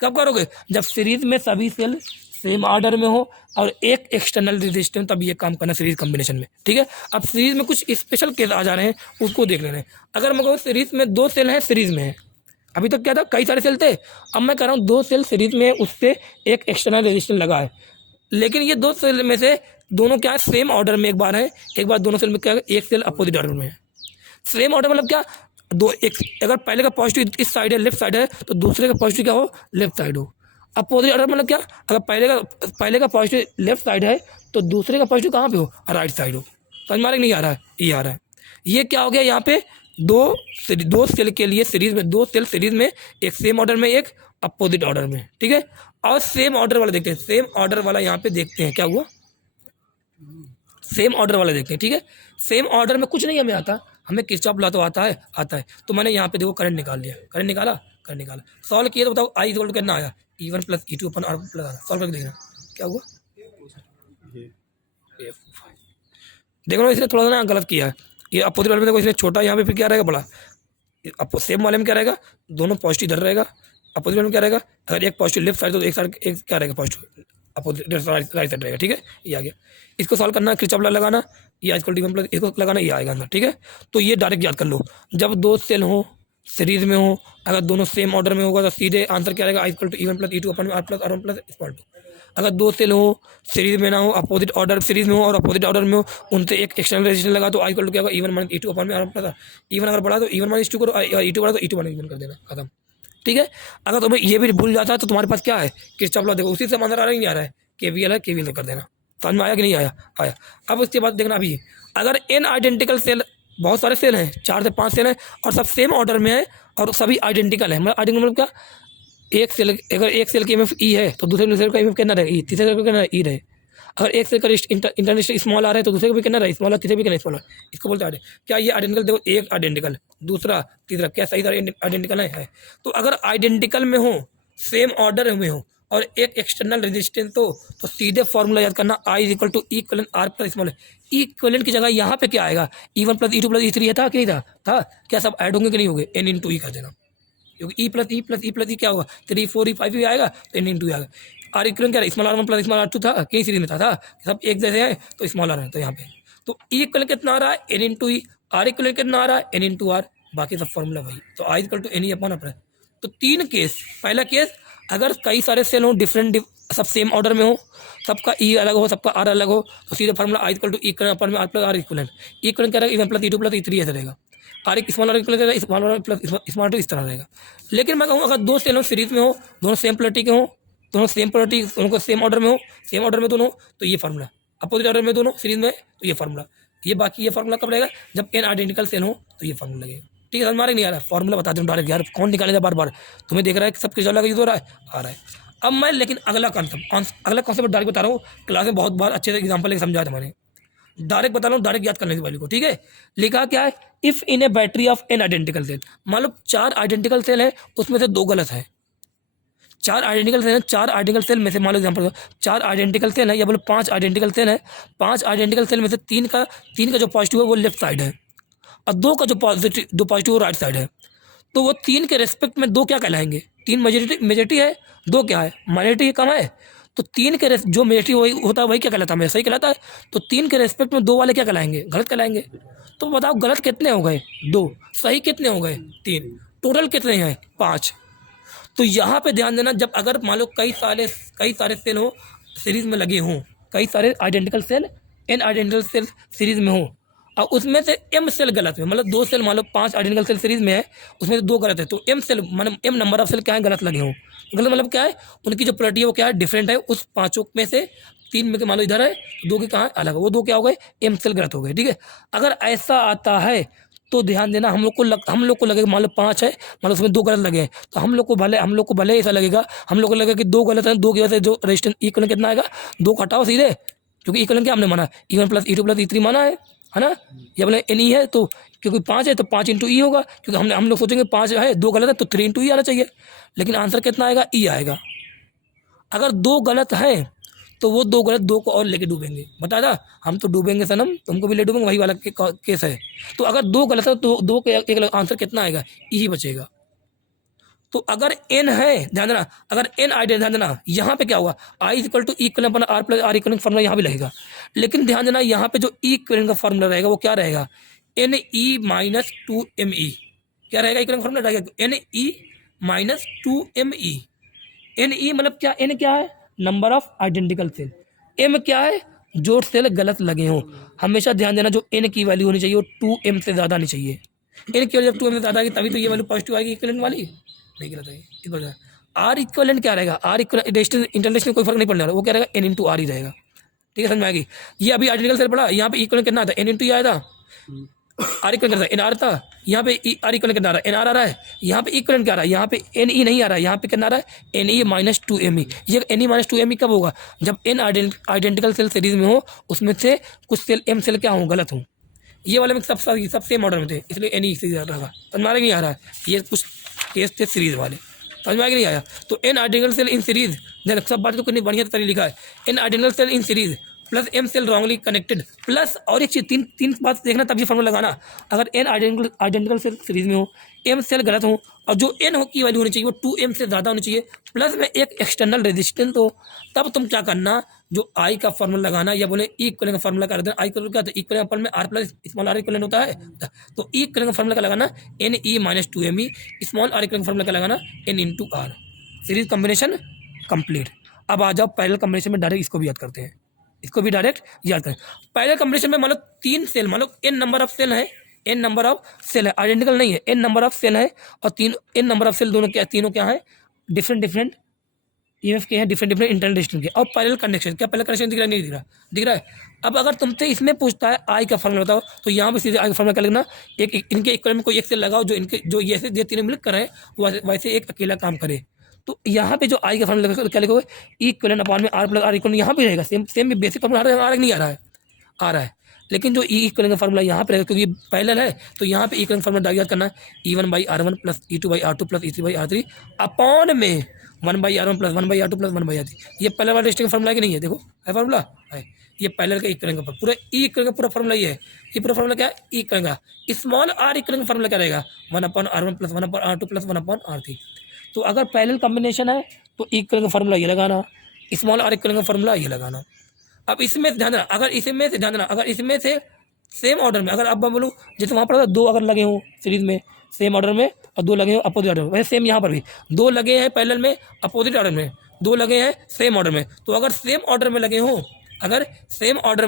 कब करोगे, जब सीरीज में सभी सेल सेम ऑर्डर में हो और एक एक्सटर्नल रेजिस्टेंस, तब ये काम करना सीरीज कॉम्बिनेशन में, ठीक है। अब सीरीज में कुछ स्पेशल केस आ जा रहे हैं, उसको देख लेना है। अगर मैं कहूँ सीरीज में दो सेल हैं, सीरीज में है, अभी तक क्या था, कई सारे सेल थे, अब मैं कह रहा हूँ दो सेल सीरीज में है, उससे एक एक्सटर्नल रेजिस्टेंस लगा है, लेकिन ये दो सेल में से दोनों क्या है, सेम ऑर्डर में एक बार है, एक बार दोनों सेल में क्या है, एक सेल अपोजिट ऑर्डर में है। सेम ऑर्डर मतलब क्या, दो एक, अगर पहले का पॉजिटिव इस साइड है, लेफ्ट साइड है, तो दूसरे का पॉजिटिव क्या हो, लेफ्ट साइड हो। अपोजिट ऑर्डर मतलब क्या, अगर पहले का पॉजिटिव लेफ्ट साइड है, तो दूसरे का पॉजिटिव कहाँ पे हो, राइट साइड हो। समझ में नहीं आ रहा है, ये आ रहा है। ये क्या हो गया, यहाँ पे दो सेल के लिए सीरीज में, दो सेल सीरीज में, एक सेम ऑर्डर में, एक अपोजिट ऑर्डर में, ठीक है। और सेम ऑर्डर वाला देखते हैं, सेम ऑर्डर वाला यहाँ पे देखते हैं क्या हुआ, सेम ऑर्डर वाला देखते हैं, ठीक है। सेम ऑर्डर में कुछ नहीं हमें आता, हमें किरचॉफ लॉ तो आता है। तो मैंने यहाँ पे देखो करंट निकाल लिया, करंट निकाला, सॉल्व किया तो बताओ आई इक्वल टू कितना आया, E1 plus E2 upon R plus R, solve करके देखना क्या हुआ। देखो ना, इसने थोड़ा सा ना गलत किया है, ये अपोजिट वाले में देखो, इसने छोटा, यहाँ पे फिर क्या रहेगा बड़ा, अब सेम वाले में क्या रहेगा, दोनों पॉजिटिव इधर रहेगा, अपोजिट वाले में क्या रहेगा, अगर एक पॉजिटिव लेफ्ट साइड तो एक साइड एक क्या रहेगा पॉजिटिव अपोजिट राइट साइड रहेगा, ठीक है। ये आ गया, इसको सॉल्व करना, किरचॉफ लॉ लगाना, ये इक्वल टू E1 प्लस इसको लगाना, ये आएगा अंदर, ठीक है। तो ये डायरेक्ट याद कर लो, जब दो सेल हो सीरीज में हो, अगर दोनों सेम ऑर्डर में होगा तो सीधे आंसर क्या रहेगा, equal to E1 plus E2 अपन में R plus R1 plus small 2। अगर दो सेल हो सीरीज में ना हो, अपोजिट ऑर्डर सीरीज में हो और अपोजिट ऑर्डर में हो, उनसे एक एक्सटर्नल रेजिस्टेंस लगा, तो आई इक्वल टू क्या होगा, E1 माइनस E2 अपन में R प्लस E1 अगर बढ़ा तो E1 माइनस E2 करो, E2 बढ़ा तो E2 माइनस E1 कर देना, खत्म, ठीक है। अगर तुम्हें ये भी भूल जाता है तो तुम्हारे पास क्या है, किरचॉफ लॉ, देखो उसी से आंसर आ रहा है, नहीं आ रहा है, KVL है, KVL कर देना। समझ में आया कि नहीं आया। अब उसके बाद देखना, अभी अगर n आइडेंटिकल सेल, बहुत सारे सेल हैं, 4 से 5 सेल हैं और सब सेम ऑर्डर में है और सभी आइडेंटिकल है, मतलब आइडेंटिकल मतलब क्या, एक सेल, अगर एक सेल की EMF E है तो दूसरे सेल का EMF कितना रहेगा, E, तीसरे सेल का कितना E रहे। अगर एक सेल का इंटरनेशनल स्मॉल आ रहा है तो दूसरे का भी कितना रहे, स्मॉल, तीसरे भी कितना स्मॉल, इसको बोलते हैं क्या, ये आइडेंटिकल, देखो एक आइडेंटिकल, दूसरा, तीसरा, क्या सही आइडेंटिकल है। तो अगर आइडेंटिकल में हो, सेम ऑर्डर में हो और एक एक्सटर्नल रेजिस्टेंस तो सीधे फॉर्मूला याद करना, I equal to equivalent R plus small. Equivalent की जगह यहाँ पे क्या आएगा, E1 plus E2 plus E3 था कि नहीं था, क्या सब ऐड होंगे कि नहीं होंगे, n इंटू ई कर देना, क्योंकि E plus E plus E plus E क्या होगा, 3 4 5 भी आएगा तो n इंटू आएगा। आर इक्वलेंट क्या है, small R1 plus small R2 था, कहीं सीरीज में था, सब एक जैसे हैं तो स्मॉल आर है, तो यहाँ पे तो ई इक्वलेंट कितना आ रहा है, n into E, R equivalent कितना आ रहा है, n इंटू आर, बाकी सब फॉर्मूला वही, तो I equal to N E upon अपना। तो 3 केस, पहला केस अगर कई सारे सेल हो डिफरेंट, सब सेम ऑर्डर में हो, सबका E अलग हो, सबका R अलग हो, तो सीधे formula I equal to E upon में R plus R equivalent, equivalent क्या रहेगा, E1 plus E2 plus E3 ऐसा रहेगा, आर एक स्मॉल आर इक्वलेंट रहेगा, small R plus small two इस तरह रहेगा। लेकिन मैं कहूँ अगर दो सेल हो सीरीज में हो, दोनों सेम पोलैरिटी के हो, दोनों सेम पोलैरिटी, दोनों को सेम ऑर्डर में हो, सेम ऑर्डर में दोनों, तो ये फार्मूला, अपोजिट ऑर्डर में दोनों सीरीज में तो ये फार्मूला, ये बाकी ये फार्मूला कब रहेगा, जब n आइडेंटिकल सेल हो तो ये फार्मूला लगेगा, ठीक है। समझ में नहीं आ रहा है, फॉर्मूला बता दूँ डायरेक्ट, यार कौन निकालेगा बार बार, तुम्हें देख रहा है कि सब किरचॉफ लॉ यूज हो रहा है, आ रहा है। अब मैं लेकिन अगला कॉन्सेप्ट डायरेक्ट बता रहा हूँ, क्लास में बहुत बार अच्छे से एग्जाम्पल लेके समझाया था मैंने, डायरेक्ट बता रहा हूँ, डायरेक्ट याद करने वाली को, ठीक है। लिखा क्या है, if in a battery of n identical cell, मान लो 4 आइडेंटिकल सेल है, उसमें से 2 गलत है, 4 आइडेंटिकल सेल है, 4 आइडेंटिकल सेल में से मान लो एग्जाम्पल 4 आइडेंटिकल सेल है, या बोलो 5 आइडेंटिकल सेल है, 5 आइडेंटिकल सेल में से 3 का जो पॉजिटिव है वो लेफ्ट साइड है और 2 का जो पॉजिटिव वो राइट साइड है, तो वो 3 के रेस्पेक्ट में 2 क्या कहलाएंगे, 3 मेजोरिटी है, 2 क्या है माइनॉरिटी कम है, तो 3 के जो मेजोरिटी वही होता है वही क्या कहलाता है, सही कहलाता है, तो 3 के रेस्पेक्ट में 2 वाले क्या कहलाएंगे, गलत कहलाएंगे। तो बताओ गलत कितने हो गए, 2, सही कितने हो गए, 3, टोटल कितने हैं, 5। तो यहाँ पे ध्यान देना, जब अगर मान लो कई सारे सेल हो सीरीज में लगे हों, कई सारे identical cell n identical cell series में हो और उसमें से m सेल गलत है, मतलब 2 सेल, मान लो 5 आइडेंटिकल सेल सीरीज में है, उसमें से 2 गलत है, तो m सेल मतलब m नंबर ऑफ सेल क्या है गलत लगे हों, गलत मतलब क्या है, उनकी जो पोलैरिटी है वो क्या है, डिफरेंट है, उस 5 में से 3 में मान लो इधर है, 2 के कहाँ अलग है, वो 2 क्या हो गए, m सेल गलत हो गए, ठीक है। अगर ऐसा आता है तो ध्यान देना, हम लोग को लगेगा मान लो 5 है, मान लो उसमें 2 गलत लगे हैं, तो हम लोग को भले ऐसा लगेगा, हम लोग को लगेगा कि 2 गलत है, 2 की वजह से जो रेजिस्टेंस इक्वलेंट कितना आएगा, 2 घटाओ सीधे, क्योंकि इक्वलेंट क्या हमने माना, E1 plus E2 plus E3 माना है ना। ये बोले NE है, तो क्योंकि 5 है तो 5 इंटू ई होगा, क्योंकि हम लोग सोचेंगे 5 है, 2 गलत है तो 3 इंटू ई आना चाहिए, लेकिन आंसर कितना आएगा, ई आएगा। अगर 2 गलत हैं तो वो 2 गलत 2 को और लेके डूबेंगे, बता था हम तो डूबेंगे सनम, तुमको भी ले डूबेंगे, वही वाला केस है। तो अगर 2 गलत है तो 2 के एक आंसर कितना आएगा, ई ही बचेगा। तो अगर n है, ध्यान देना, अगर n आइडियल, ध्यान देना यहाँ पे क्या हुआ, I equal to equal upon R plus R equal formula यहाँ भी लगेगा, लेकिन ध्यान देना यहाँ पे जो इक्वल का फॉर्मूला रहेगा वो क्या रहेगा, एन ई माइनस 2me, क्या रहेगा इक्वल फॉर्मूला रहेगा N E minus 2me। N E मतलब क्या, एन क्या है, number of identical cell, M क्या है, जो सेल गलत लगे हों। हमेशा ध्यान देना जो एन की वैल्यू होनी चाहिए वो 2m से ज़्यादा नहीं चाहिए, एन की वैल्यू जब 2m से ज़्यादा आएगी तभी तो ये वैल्यू पॉजिटिव आएगी इक्वलेंट वाली, नहीं गलत है इक्वल। आर इक्वलेंट क्या रहेगा, आर इक्वल इंटरनेशनल कोई फर्क नहीं पड़ने वाला, वो क्या रहेगा, एन इंटू आर ही रहेगा, ठीक है समझ में आएगी। ये अभी आइडेंटिकल सेल पड़ा, यहाँ पे इक्वलेंट कितना था, एन इंटू आया था, आर इक्वल कितना एन आर था, यहाँ पे आर इक्वल कितना आ रहा है, एन आर आ रहा है, यहाँ पे इक्वलेंट क्या आ रहा है, यहाँ पे एन ई नहीं आ रहा है, यहाँ पे कितना आ रहा है, एन ई माइनस 2me। ये एन ई माइनस 2me कब होगा, जब एन आइडेंटिकल सेल सीरीज में हो, उसमें से कुछ सेल एम सेल क्या हो, गलत हो। ये वाले में सब सेम ऑर्डर में थे, इसलिए एन ई सीरीज रहा, समझ में नहीं आ रहा है, ये कुछ केस थे सीरीज वाले, समझ में नहीं आया। तो N identical cell in series, सब बात तो कितनी बढ़िया तरीके लिखा है, N identical cell in series plus M cell wrongly connected plus, और एक चीज तीन बात देखना तब ये फॉर्मूला लगाना, अगर एन आइडेंटिकल सेल सीरीज में हो, एम सेल गलत हो, और जो एन हो की वैल्यू होनी चाहिए वो 2m से ज़्यादा होनी चाहिए, प्लस में एक एक्सटर्नल रेजिस्टेंस हो, तब तुम क्या करना, जो आई का फॉर्मूला लगाना, या बोले इक्वलेंट का फॉर्मूला कर देना। आई इक्वल क्या, तो इक्वलेंट पर में R plus small R equivalent होता है, तो इक्वलेंट का फॉर्मूला क्या लगाना, N E minus 2me, small R equivalent का फॉर्मूला क्या लगाना, N into R. Series combination complete. अब आ जाओ पैरेलल कॉम्बिनेशन में, डायरेक्ट इसको भी याद करते हैं, इसको भी डायरेक्ट याद करें। पैरेलल कॉम्बिनेशन में मान लो 3 सेल, मान लो n नंबर ऑफ सेल है, n नंबर ऑफ सेल है, आइडेंटिकल नहीं है, n नंबर ऑफ सेल है, और n नंबर ऑफ सेल दोनों क्या, तीनों क्या है, डिफरेंट ईएमएफ के हैं, डिफरेंट इंटरनल रेजिस्टेंस के, और पैरेलल कनेक्शन, क्या पैरेलल कनेक्शन दिख रहा है, नहीं दिख रहा, दिख रहा है। अब अगर तुमसे इसमें पूछता है आई का फॉर्मूला बताओ, तो यहाँ पे सीधे आई का फॉर्मूला क्या लिखना, एक इनके इक्वल में कोई एक सेल लगाओ, जो इनके जो ये तीनों मिलकर करें वैसे एक अकेला काम करे। तो यहाँ पे जो आई का फॉर्मूला क्या लिखोगे, इक्वलेंट अपॉन में आर प्लस आर इक्वल, यहाँ भी रहेगा सेम भी बेसिक फॉर्मूला आ रहा है, नहीं आ रहा है, लेकिन जो इक्वलेंट का फॉर्मूला यहाँ पे रहेगा, क्योंकि पैरेलल है, तो यहाँ पे इक्वलेंट फॉर्मूला याद करना है, E1 by R1 plus E2 by R2 plus E3 by R3 upon में 1 by R1 plus 1 by R2 plus 1 by R3। ये पैरेलल वाला रेजिस्टेंस फॉर्मूला है कि नहीं है, देखो है फॉर्मूला है, ये पैरेलल का इक्वलेंट का पूरा इक्वलेंट का पूरा फॉर्मूला ये है, ये पूरा फॉर्मूला क्या है, इक्वलेंट का। स्मॉल आर इक्वलेंट का फॉर्मूला क्या रहेगा, 1 upon R1 plus 1 upon R2 plus 1 upon R3। तो अगर पैरेलल कॉम्बिनेशन है तो इक्वलेंट का फॉर्मूला ये लगाना, स्मॉल आर इक्वलेंट का फॉर्मूला ये लगाना। अब इसमें से ध्यान देना, अगर इसमें से सेम ऑर्डर में, अगर अब मैं बोलूँ जैसे वहाँ पर 2 अगर लगे हों सीरीज में सेम ऑर्डर में, और 2 लगे हों अपोजिट ऑर्डर में, वैसे सेम यहाँ पर भी 2 लगे हैं पैरेलल में, अपोजिट ऑर्डर में 2 लगे हैं सेम ऑर्डर में। तो अगर सेम ऑर्डर में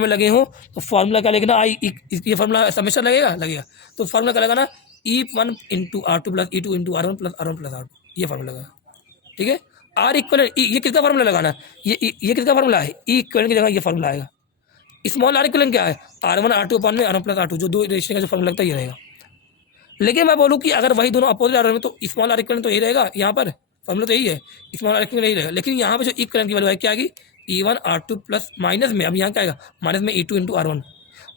लगे हों, तो फॉर्मूला क्या लिखना, ये फॉर्मूला हमेशा लगेगा, तो फॉर्मूला क्या लगाना, E1 into R2 plus E2 into R1 plus R2, ये फॉर्मूला लगा, ठीक है। आर इक्वलेंट, ये किसका फॉर्मूला लगाना, ये किसका फॉर्मूला है, ई इक्वलेंट की जगह ये फॉर्मूला आएगा। स्मॉल आर इक्वलेंट क्या है, R1 R2 अपॉन में R1 प्लस R2, जो 2 रेजिस्टेंस का जो फॉर्मूला लगता है ये रहेगा। लेकिन मैं बोलूँ कि अगर वही दोनों अपोजिट ऑर्डर में, तो स्मॉल आर इक्वलेंट तो यही रहेगा, यहाँ पर फॉर्मूला तो यही है, स्मॉल आर इक्वलेंट यही रहेगा। लेकिन यहाँ पे जो इक्वलेंट की वैल्यू है क्या आएगी, E1 R2 प्लस माइनस में, अब यहाँ क्या आएगा, माइनस में E2 इंटू R1।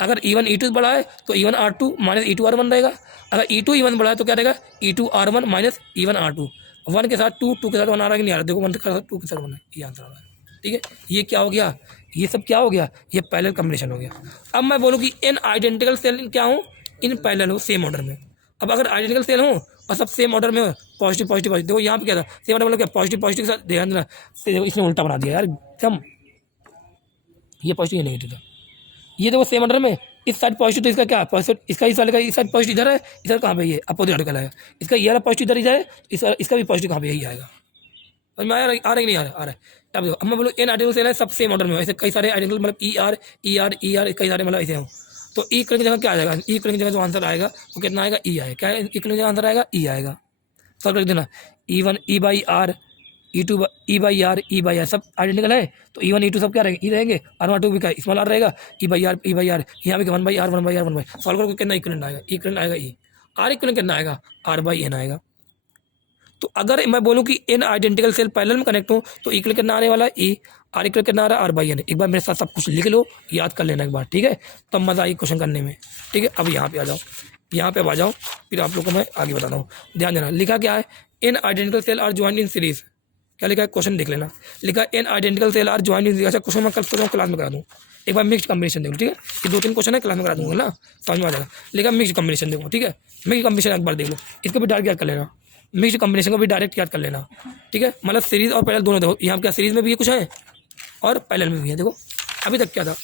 अगर E1 E2 बड़ा है तो E1 R2 minus E2 R1 रहेगा, अगर E2 E1 बड़ा है तो क्या रहेगा, E2 R1 minus E1 R2। 1 के साथ 2, 2 के साथ 1 आ रहा है कि नहीं आ रहा, देखो 1 के साथ 2 के साथ 1 है, ये आंसर आ रहा है, ठीक है। ये क्या हो गया, ये सब क्या हो गया, ये पैरेलल कॉम्बिनेशन हो गया। अब मैं बोलूँ कि n आइडेंटिकल सेल क्या हो, इन पैरेलल हो सेम ऑर्डर में। अब अगर आइडेंटिकल सेल हो और सब सेम ऑर्डर में हो, पॉजिटिव, देखो यहाँ पे क्या था, सेम ऑर्डर मतलब क्या, पॉजिटिव के साथ ध्यान देना, इसने उल्टा बना दिया यार एकदम, ये पॉजिटिव ये नेगेटिव था, ये देखो सेम ऑर्डर में, इस साइड पॉजिटिव तो इसका क्या पॉजिटिव, इसका इस वाले का इस साइड पॉजिटिव इधर है, इधर कहाँ पे ये अपोजिट ऑर्डर का आएगा, इसका ये वाला पॉजिटिव इधर ही जाए, इसका भी पॉजिटिव कहाँ पे यही आएगा। समझ में आ रहा है कि नहीं आ रहा है। अब देखो, अब मैं बोलूँ एन आइडेंटिकल सेल है, सब सेम ऑर्डर में हो, ऐसे कई सारे आइडेंटिकल मतलब ई आर कई सारे मतलब ऐसे हो, तो ई की जगह क्या आ जाएगा, ई की जगह जो आंसर आएगा वो कितना आएगा, ई आएगा, क्या ई की जगह आंसर आएगा, ई आएगा। सब रख देना, E1 E by R E by R सब आइडेंटिकल है, तो ई वन ई टू सब क्या रहेंगे, ई रहेंगे, आर वन टू भी क्या स्मॉल आर रहेगा, ई बाई आर यहाँ पे वन बाई आर सॉल्व करोगे कितना इक्विवेलेंट आएगा, इक्विवेलेंट आएगा ई, आर इक्विवेलेंट कितना आएगा, आर बाई एन आएगा। तो अगर मैं बोलूँ कि एन आइडेंटिकल सेल पैरेलल में कनेक्ट हो तो इक्वल कितना आने वाला है, ई, आर इक्वल कितना आ रहा है, आर बाई एन। एक बार मेरे साथ सब कुछ लिख लो, याद कर लेना एक बार, ठीक है, तब मज़ा आई क्वेश्चन करने में, ठीक है। अब यहाँ पे आ जाओ, यहाँ पे आ जाओ, फिर आप लोग को मैं आगे बताता हूँ। ध्यान देना, लिखा क्या है, N identical cell are joint in series, क्या लिखा है, क्वेश्चन देख लेना, लिखा N identical cell are joint in, अच्छा क्वेश्चन मैं कल सोच क्लास में करा दूँ, एक बार मिक्स कॉम्बिनेशन देखो, ठीक है, ये 2-3 क्वेश्चन है क्लास में करा दूंगा ना, समझ में आ जाएगा। लिखा मिक्स कॉम्बिनेशन देखो, ठीक है, मिक्स कॉम्बिनेशन एक बार देख लो, इसको भी डायरेक्ट याद कर लेना, मिक्स कॉम्बिनेशन को भी डायरेक्ट याद कर लेना, ठीक है, मतलब सीरीज और पैरेलल दोनों देखो, यहाँ क्या सीरीज में भी ये कुछ है और पैरेलल में भी है, देखो अभी तक क्या था,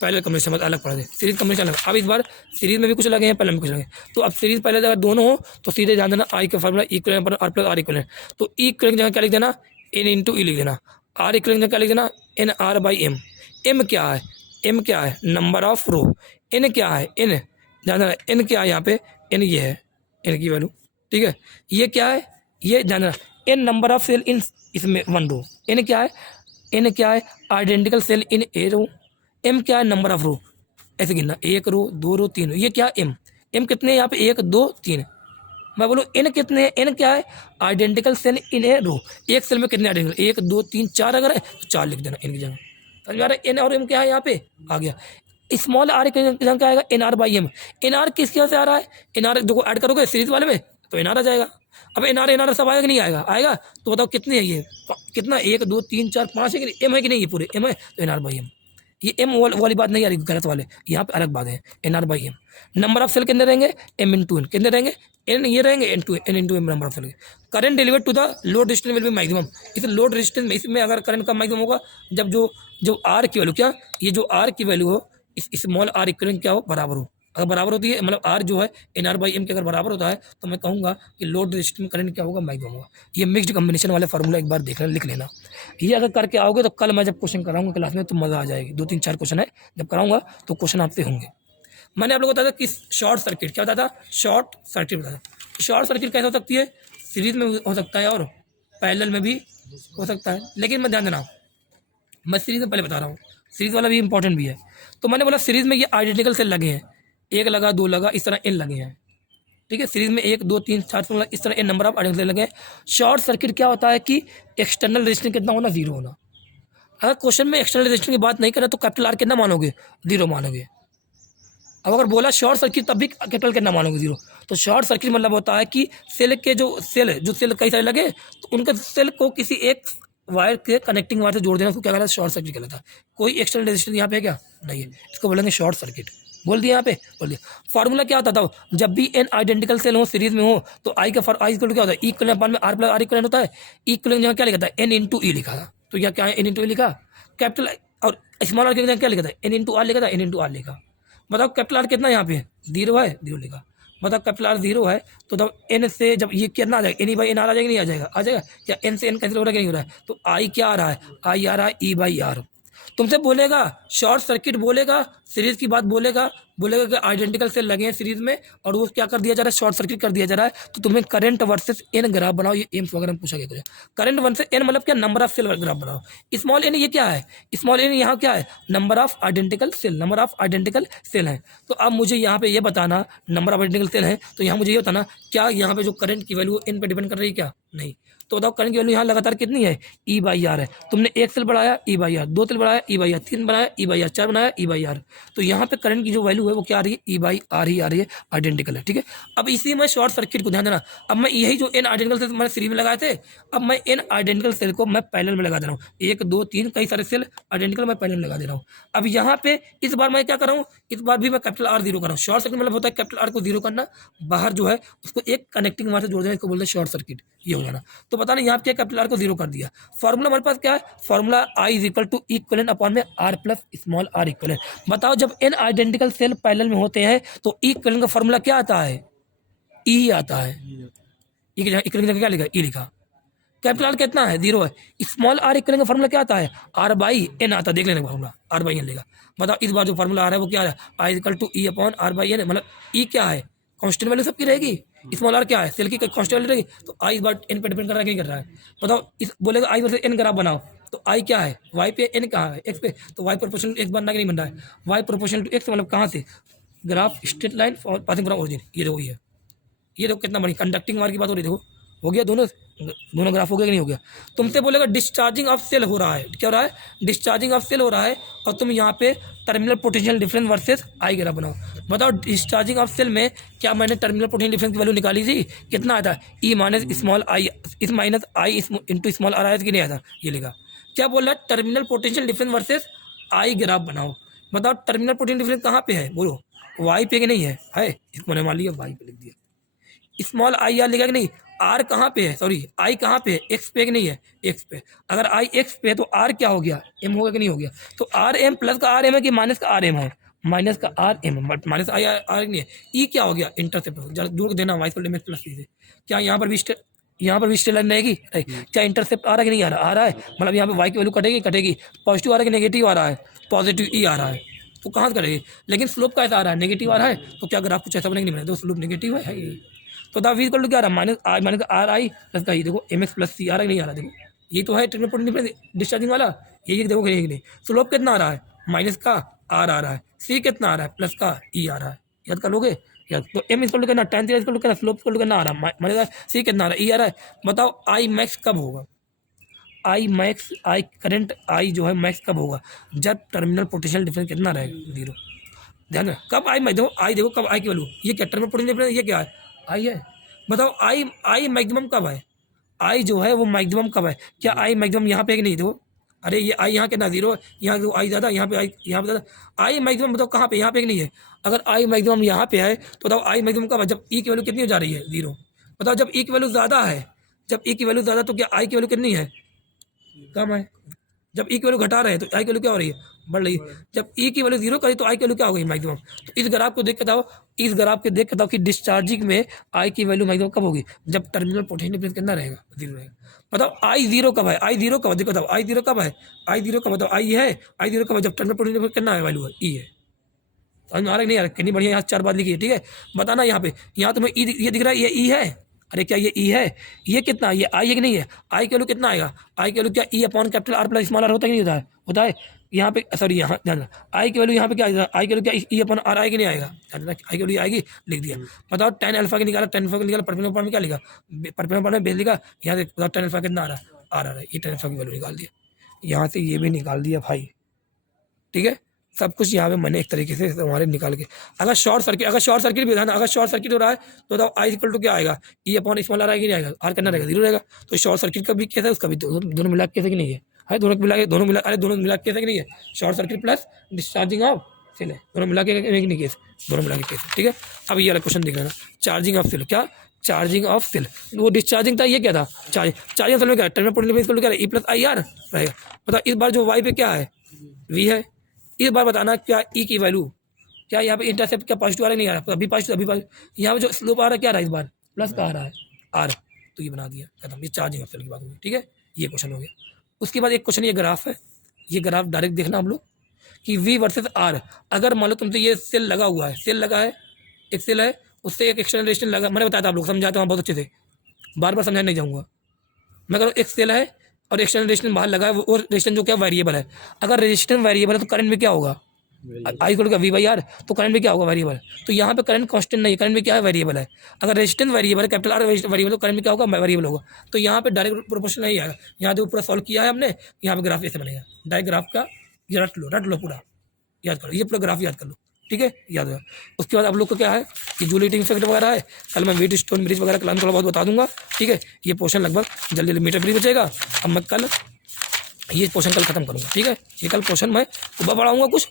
पैरेलल कॉम्बिनेशन मतलब अलग पड़ा थे, सीरीज कॉम्बिनेशन अलग, अब इस बार सीरीज में भी कुछ लगे हैं, पैरेलल में कुछ लगे, तो अब सीरीज पहले अगर दोनों हो तो सीधे ध्यान देना आई का formula equivalent R plus R equivalent, तो इक्वलेंट जगह क्या लिख देना, एन इंटू ई लिख देना, आर इक्वलेंट जगह क्या लिख देना, N R by M. M क्या है, एम क्या है, नंबर ऑफ रो, एन क्या है, एन ध्यान देना, एन क्या है यहाँ पे, एन ये है, एन की वैल्यू, ठीक है, ये क्या है, ये ध्यान देना, एन नंबर ऑफ सेल इन इसमें वन रो, एन क्या है, एन क्या है आइडेंटिकल सेल इन ए रो, एम क्या है नंबर ऑफ रो, ऐसे गिनना, एक रो, 2 रो, 3 रो, ये क्या एम, एम कितने यहाँ पे 1 2 3, मैं बोलूँ एन कितने, एन क्या है आइडेंटिकल सेल इन ए रो, एक सेल में कितने आइडेंटिकल, 1 2 3 4 अगर है तो 4 लिख देना एन की जगह, समझ में आ रहा है, एन और एम क्या है यहाँ पे आ गया। स्मॉल आर की जगह क्या आएगा, N R by M, N R किसकी वजह से आ रहा है, एन आर देखो ऐड करोगे सीरीज वाले में तो एन आर आ जाएगा, अब एन आर सब आएगा कि नहीं आएगा, आएगा तो बताओ कितने है ये, कितना 1 2 3 4 5 है कि नहीं, एम है कि नहीं, ये पूरे एम है तो एन आर बाई एम, ये एम वाली बात नहीं आ रही गलत वाले, यहाँ पे अलग बात है, N R by M. Number of cell कितने रहेंगे, एम इंटू एन, कितने रहेंगे, एन ये रहेंगे, N into M number of cell. Current delivered to the load resistance will be maximum, इस लोड रेजिस्टेंस में इसमें अगर करंट का मैक्सिमम होगा जब जो आर की वैल्यू क्या, ये जो आर की वैल्यू हो इस स्मॉल आर इक्वलेंट क्या हो, बराबर हो, अगर बराबर होती है मतलब आर जो है एन आर बाई एम के अगर बराबर होता है तो मैं कहूँगा कि लोड रेजिस्टेंस में करंट क्या होगा, मैक्सिमम होगा। ये मिक्स्ड कॉम्बिनेशन वाले फार्मूला एक बार देख लेना, लिख लेना, ये अगर करके आओगे तो कल मैं जब क्वेश्चन कराऊंगा क्लास में तो मज़ा आ जाएगी, 2 3 4 क्वेश्चन है जब कराऊंगा तो क्वेश्चन आपसे होंगे। मैंने आप लोगों को बताया था कि शॉर्ट सर्किट क्या बताया था, शॉर्ट सर्किट बताया, शॉर्ट सर्किट कैसे हो सकती है, सीरीज में हो सकता है और पैरेलल में भी हो सकता है, लेकिन मैं ध्यान देना मैं सीरीज में पहले बता रहा हूँ, सीरीज वाला भी इंपॉर्टेंट भी है। तो मैंने बोला सीरीज में ये आइडेंटिकल सेल लगे हैं, 1 लगा 2 लगा इस तरह एन लगे हैं, ठीक है, सीरीज में 1 2 3 4 इस तरह N number of identical cell लगे हैं। शॉर्ट सर्किट क्या होता है कि एक्सटर्नल रेजिस्टेंस कितना होना, 0 होना। अगर क्वेश्चन में एक्सटर्नल रेजिस्टेंस की बात नहीं करें तो कैपिटल आर कितना मानोगे, 0 मानोगे। अब अगर बोला शॉर्ट सर्किट तब भी कैपिटल कितना मानोगे, 0। तो शॉर्ट सर्किट मतलब होता है कि सेल के जो सेल कई सारे लगे तो उनके सेल को किसी एक वायर के कनेक्टिंग वायर से जोड़ देना, उसको क्या कहता है, शॉर्ट सर्किट कहलाता है। कोई एक्सटर्नल रेजिस्टेंस यहाँ पे क्या नहीं है, इसको बोलेंगे शॉर्ट सर्किट, बोल दिया यहाँ पे, बोल दिया। फार्मूला क्या होता था, जब भी एन आइडेंटिकल सेल हो सीरीज में हो तो आई का आई इक्वल क्या होता है, इक्वलेंट में आर प्लस आर इक्वलेंट होता है, इक्वलेंट जगह क्या लिखा था, एन इंटू ई लिखा था, तो यह क्या है एन इंटू ई लिखा, कैपिटल और स्मॉल आर की जगह क्या लिखा था, एन इंटू आर लिखा था, एन इंटू आर लिखा। बताओ कैपिटल आर कितना यहाँ पे 0 है, 0 लिखा। बताओ कैपिटल आर 0 है तो तब एन से जब ये कितना आ जाएगा, N E by N R आ जाएगा नहीं आ जाएगा, आ जाएगा, या एन से एन कैंसिल हो रहा है कि नहीं हो रहा है, तो आई क्या आ रहा है, आई आ रहा है ई बाई आर। तुमसे बोलेगा शॉर्ट सर्किट, बोलेगा सीरीज की बात, बोलेगा कि आइडेंटिकल सेल लगे हैं सीरीज में और वो क्या कर दिया जा रहा है, शॉर्ट सर्किट कर दिया जा रहा है, तो तुम्हें करंट वर्सेस एन ग्राफ बनाओ, ये एम्स वगैरह में पूछा गया, करंट वर्सेस एन मतलब क्या, नंबर ऑफ सेल ग्राफ बनाओ। स्मॉल एन ये क्या है, स्मॉल एन यहाँ क्या है, number of identical cell, number of identical cell है। तो अब मुझे यहाँ पे ये बताना नंबर ऑफ आइडेंटिकल सेल है, तो यहाँ मुझे ये बताना क्या यहाँ पे जो करंट की वैल्यू एन पे डिपेंड कर रही है क्या, नहीं। तो बताओ करंट की वैल्यू यहाँ लगातार कितनी है, ई बाई आर है। तुमने 1 सेल बढ़ाया ई बाई आर, 2 सेल बढ़ाया ई बाई आर, 3 बनाया ई बाई आर, 4 बनाया ई बाई आर, तो यहाँ पे करंट की जो वैल्यू है वो क्या आ रही है, ई बाई आर ही आ रही है, आइडेंटिकल है, ठीक है। अब इसी में शॉर्ट सर्किट को ध्यान देना, अब मैं यही जो एन आइडेंटिकल सेल मैंने सीरीज में लगाए थे, अब मैं एन आइडेंटिकल सेल को मैं पैरेलल में लगा दे रहा हूँ, 1 2 3 कई सारे सेल आइडेंटिकल मैं पैरेलल में लगा दे रहा हूँ। अब यहाँ पे इस बार मैं क्या कर रहा हूँ, इस बार भी मैं कैपिटल आर 0 कर रहा हूँ। शॉर्ट सर्किट मतलब होता है कैपिटल आर को 0 करना, बाहर जो है उसको एक कनेक्टिंग वायर से जोड़ देना, इसको बोलते हैं शॉर्ट सर्किट, ये हो जाना। तो पता नहीं यहाँ पे कैपिटल आर को 0 कर दिया। फॉर्मूला हमारे पास क्या है, formula I is equal to equivalent upon में R plus small R equivalent. बताओ जब एन आइडेंटिकल सेल पैरेलल में होते हैं तो इक्वलेंट का फॉर्मूला क्या आता है, ई आता है, इक्वलेंट की जगह क्या लिखा, ई लिखा। कैपिटल आर कितना है, 0 है। स्मॉल आर इक्वलेंट का फॉर्मूला क्या आता है, आर बाई एन आता है, देख लेना फॉर्मूला आर बाई एन लेगा। बताओ इस बार जो फॉर्मूला आ रहा है वो क्या है, I equal to E upon R by N, मतलब ई क्या है, कांस्टेंट वैल्यू सबकी रहेगी, स्मॉल आर क्या है, सेल की कांस्टेंट वैल्यू रहेगी, तो आई इस बार एन पे डिपेंड कर रहा है कि नहीं कर रहा है, बताओ। इस बोलेगा आई वर्सेस एन ग्राफ बनाओ, तो आई क्या है, वाई पे, एन कहाँ है, एक्स पे, तो वाई प्रोपोर्शनल टू एक्स बनना कि नहीं बन रहा है, वाई प्रोपोर्शनल टू एक्स मतलब कहाँ से, ग्राफ स्ट्रेट लाइन और पासिंग फ्रॉम ओरिजिन, ये देखो ये देखो कितना बड़ी कंडक्टिंग वार की बात हो रही है, देखो हो गया, दोनों ग्राफ हो गया कि नहीं हो गया। तुमसे बोलेगा डिस्चार्जिंग ऑफ सेल हो रहा है, क्या हो रहा है, डिस्चार्जिंग ऑफ सेल हो रहा है, और तुम यहाँ पे terminal potential difference versus I graph बनाओ। बताओ डिस्चार्जिंग ऑफ सेल में क्या मैंने टर्मिनल पोटेंशियल डिफरेंस की वैल्यू निकाली थी, कितना आया था, ई माइनस स्मॉल आई, इस minus I into small R आया था कि नहीं आया था, ये लिखा। क्या बोल रहा है, terminal potential difference versus I graph बनाओ। बताओ टर्मिनल पोटेंशियल डिफरेंस कहाँ पे है, बोलो, वाई पे कि नहीं है, इसको मैंने मान लिया वाई पे लिख दिया। स्मॉल आई आर लिखा कि नहीं, आर कहाँ पे है, सॉरी आई कहाँ पे है, एक्स पे कि नहीं है, एक्स पे। अगर आई एक्स पे है तो आर क्या हो गया, एम हो गया कि नहीं हो गया। तो आर एम प्लस का आर एम है कि माइनस का आर एम है, माइनस का R M, but minus I R नहीं है। ई क्या हो गया, इंटरसेप्ट जोड़ के देना, वाई को लिमिट प्लस से। क्या यहाँ पर भी स्ट्रेट लाइन रहेगी, क्या इंटरसेप्ट आ रहा है कि नहीं आ रहा, आ रहा है, मतलब यहाँ पे वाई की वैल्यू कटेगी, पॉजिटिव आ रहा है कि नेगेटिव आ रहा है, पॉजिटिव ई आ रहा है, तो कहाँ से कटेगी। लेकिन स्लोप कैसा आ रहा है, नेगेटिव आ रहा है, तो क्या ग्राफ कुछ ऐसा बनेगा, नहीं बनेगा, तो स्लोप नेगेटिव है ये। तो द वी इक्वल टू क्या आ रहा है, माइनस आर आई प्लस का, ये देखो एम एक्स प्लस सी आ रहा है नहीं आ रहा, देखो ये तो है टर्मिनल पोटेंशियल डिस्चार्जिंग वाला, ये देखो कि नहीं। स्लोप कितना आ रहा है, माइनस का आर आ रहा है, सी कितना आ रहा है, प्लस का ई आ रहा है, याद कर लोगे याद। तो एम इक्वल टू करना, टेन इक्वल टू करना, स्लोप इक्वल टू करना आ रहा है, माइनस सी कितना आ रहा है, ई आ रहा है। बताओ आई मैक्स कब होगा, I max, I current I जो है मैक्स कब होगा, जब टर्मिनल पोटेंशियल डिफरेंस कितना रहेगा, जीरो। ध्यान में कब आई, देखो आई, देखो कब आई की वैल्यू, ये क्या टर्मिनल पोटेंशियल डिफरेंस, ये क्या है, आई है। बताओ आई मैक्सिमम कब है, आई जो है वो मैक्सिमम कब है, क्या आई मैक्सिमम यहाँ पे है कि नहीं, देखो अरे ये आई यहाँ कितना जीरो, यहाँ तो आई ज़्यादा, यहाँ पे आई, यहाँ पे ज़्यादा। आई मैक्सिमम बताओ कहाँ पे, यहाँ पे कि नहीं है। अगर आई मैक्सिमम यहाँ पे है तो बताओ आई मैक्सिमम कब है, जब ई की वैल्यू कितनी हो जा रही है, जीरो। बताओ जब ई की वैल्यू ज़्यादा है, जब ई की वैल्यू ज़्यादा, तो क्या आई की वैल्यू कितनी है, कम है। जब ई की वैल्यू घटा रहे हैं तो आई की वैल्यू क्या हो रही है, बढ़ रही है। जब ई की वैल्यू जीरो करी तो आई की वैल्यू क्या हो गई, मैक्सिमम। तो इस ग्राफ को देख के बताओ, इस ग्राफ के देख के बताओ कि डिस्चार्जिंग में आई की वैल्यू मैक्सिमम कब होगी, जब टर्मिनल पोटेंशियल डिफरेंस कितना रहेगा, जीरो रहेगा। बताओ आई जीरो कब है, आई जीरो कब है, देखो बताओ आई जीरो कब है, आई जीरो कब, बताओ आई है, आई जीरो कब है, जब टर्मिनल पोटेंशियल डिफरेंस कितना है, वैल्यू है, ई है। समझ में आ रहा है नहीं आ रहा, कितनी बढ़िया यहाँ चार बात लिखी है, ठीक है। बताना यहाँ पे, यहाँ तुम्हें ई ये दिख रहा है, ये ई है, अरे क्या ये ई है, ये कितना, ये आई है कि नहीं है, आई के वैल्यू कितना आएगा, आई के वैल्यू क्या E upon capital R plus small R होता है कि नहीं होता है, होता है। यहाँ पे सॉरी यहाँ ध्यान, आई की वैल्यू यहाँ पे क्या आएगा, आई की वैल्यू क्या ई अपॉन आर आएगी नहीं आएगा, आई की वैल्यू आएगी, लिख दिया। बताओ टेन अल्फा की निकाला, टेन अल्फा की निकाला, परपेंडिकुलर पार्ट में क्या लिखा, परपेंडिकुलर पार्ट में बेस लिखा, यहाँ से बताओ टेन अल्फा कितना आ रहा है, आ रहा है, ये टेन अल्फा की वैल्यू निकाल दिया, यहाँ से ये भी निकाल दिया भाई, ठीक है। सब कुछ यहाँ पे मैंने एक तरीके से हमारे निकाल के, अगर शॉर्ट सर्किट भी था ना, अगर शॉर्ट सर्किट हो रहा है तो बताओ आई इक्वल टू क्या आएगा, ई अपॉन स्मॉल आर आएगा नहीं आएगा, आर करना रहेगा, जीरो रहेगा। तो शॉर्ट सर्किट का भी केस है, उसका भी दोनों मिला के कैसे कि नहीं है दोनों मिला के, दोनों मिला के कैसे कि नहीं है, short circuit plus discharging of cell है, दोनों मिला के नहीं केस, दोनों मिला के केस है, ठीक है। अब ये वाला क्वेश्चन देख लेना, चार्जिंग ऑफ सेल, क्या चार्जिंग ऑफ सेल, वो डिस्चार्जिंग था, ये क्या था, चार्जिंग सेल में क्या टर्मिनल पोटेंशियल क्या है, ई प्लस आई आर रहेगा। बताओ इस बार जो वाई पे क्या है, वी है। इस बार बताना क्या ई की वैल्यू, क्या यहाँ पे इंटरसेप्ट क्या पॉजिटिव आ रहा है नहीं आ रहा, अभी पॉजिटिव, यहाँ पे जो स्लोप आ रहा है क्या आ रहा है, इस बार प्लस का आ रहा है, आर, तो ये बना दिया खत्म, ये चार्जिंग ऑफ सेल की बात होगी, ठीक है। ये क्वेश्चन हो गया। उसके बाद एक क्वेश्चन ये ग्राफ है, ये ग्राफ डायरेक्ट देखना हम लोग कि वी वर्सेस आर। अगर मान लो तुमसे ये सेल लगा हुआ है, सेल लगा है, एक सेल है, उससे एक एक्सटर्नल रेजिस्टेंस लगा, मैंने बताया था आप लोग समझाता हूँ बहुत अच्छे से, बार बार समझाने नहीं जाऊँगा मैं। करो एक सेल है और एक्सटर्नल रेजिस्टेंस बाहर लगा है, वो रेजिस्टेंस जो क्या वेरिएबल है। अगर रेजिस्टेंस वेरिएबल है तो करंट में क्या होगा, I equal to V by R, तो करंट में क्या होगा, वेरिएबल। तो यहाँ पे करंट कांस्टेंट नहीं है, करंट में क्या है, वेरिएबल है। अगर रेजिस्टेंस वेरिएबल है, कैपिटल आर वेरिएबल, तो करंट में क्या होगा, वेरिएबल होगा। तो यहाँ पे डायरेक्ट प्रोपोर्शनल नहीं आएगा। यहाँ जो पूरा सॉल्व किया है हमने, यहाँ पे ग्राफ ऐसे बनेगा, डायरेक्ट ग्राफ का ये रट लो पूरा, याद करो, ये पूरा ग्राफ याद कर लो, ठीक है, याद होगा। उसके बाद आप लोग को क्या है कि जूल हीटिंग इफेक्ट वगैरह है, कल मैं व्हीट स्टोन ब्रिज वगैरह क्लास थोड़ा बहुत बता दूंगा, ठीक है। ये पोर्शन लगभग जल्दी जल्दी मीटर ब्रिज बचेगा। अब मैं कल ये पोर्शन कल खत्म करूँगा, ठीक है। ये कल पोर्शन मैं सुबह पढ़ाऊँगा, कुछ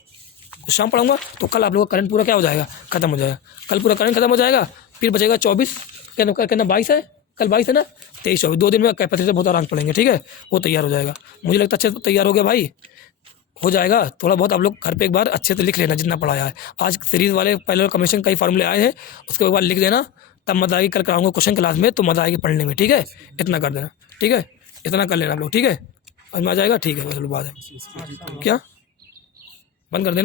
शाम पढ़ाऊँगा, तो कल आप लोगों का करंट पूरा क्या हो जाएगा, खत्म हो जाएगा। कल पूरा करंट खत्म हो जाएगा, फिर बचेगा 24, कहना 22 है, कल 22 है ना, 23 24, 2 दिन में कैपेसिटर बहुत आराम पड़ेंगे, ठीक है। वो तैयार हो जाएगा, मुझे लगता है अच्छे से तैयार हो गया भाई, हो जाएगा। थोड़ा बहुत आप लोग घर पे एक बार अच्छे से लिख लेना जितना पढ़ाया है। आज सीरीज़ वाले पहले कमीशन कई फार्मूले आए हैं, उसके बाद लिख देना, तब मजा आएगी। कल कराऊंगा क्वेश्चन क्लास में, तो मजा आएगी पढ़ने में, ठीक है। इतना कर देना, ठीक है, इतना कर लेना आप लोग, ठीक है। आज में आ जाएगा, ठीक है, बस बात है क्या, बंद कर देना।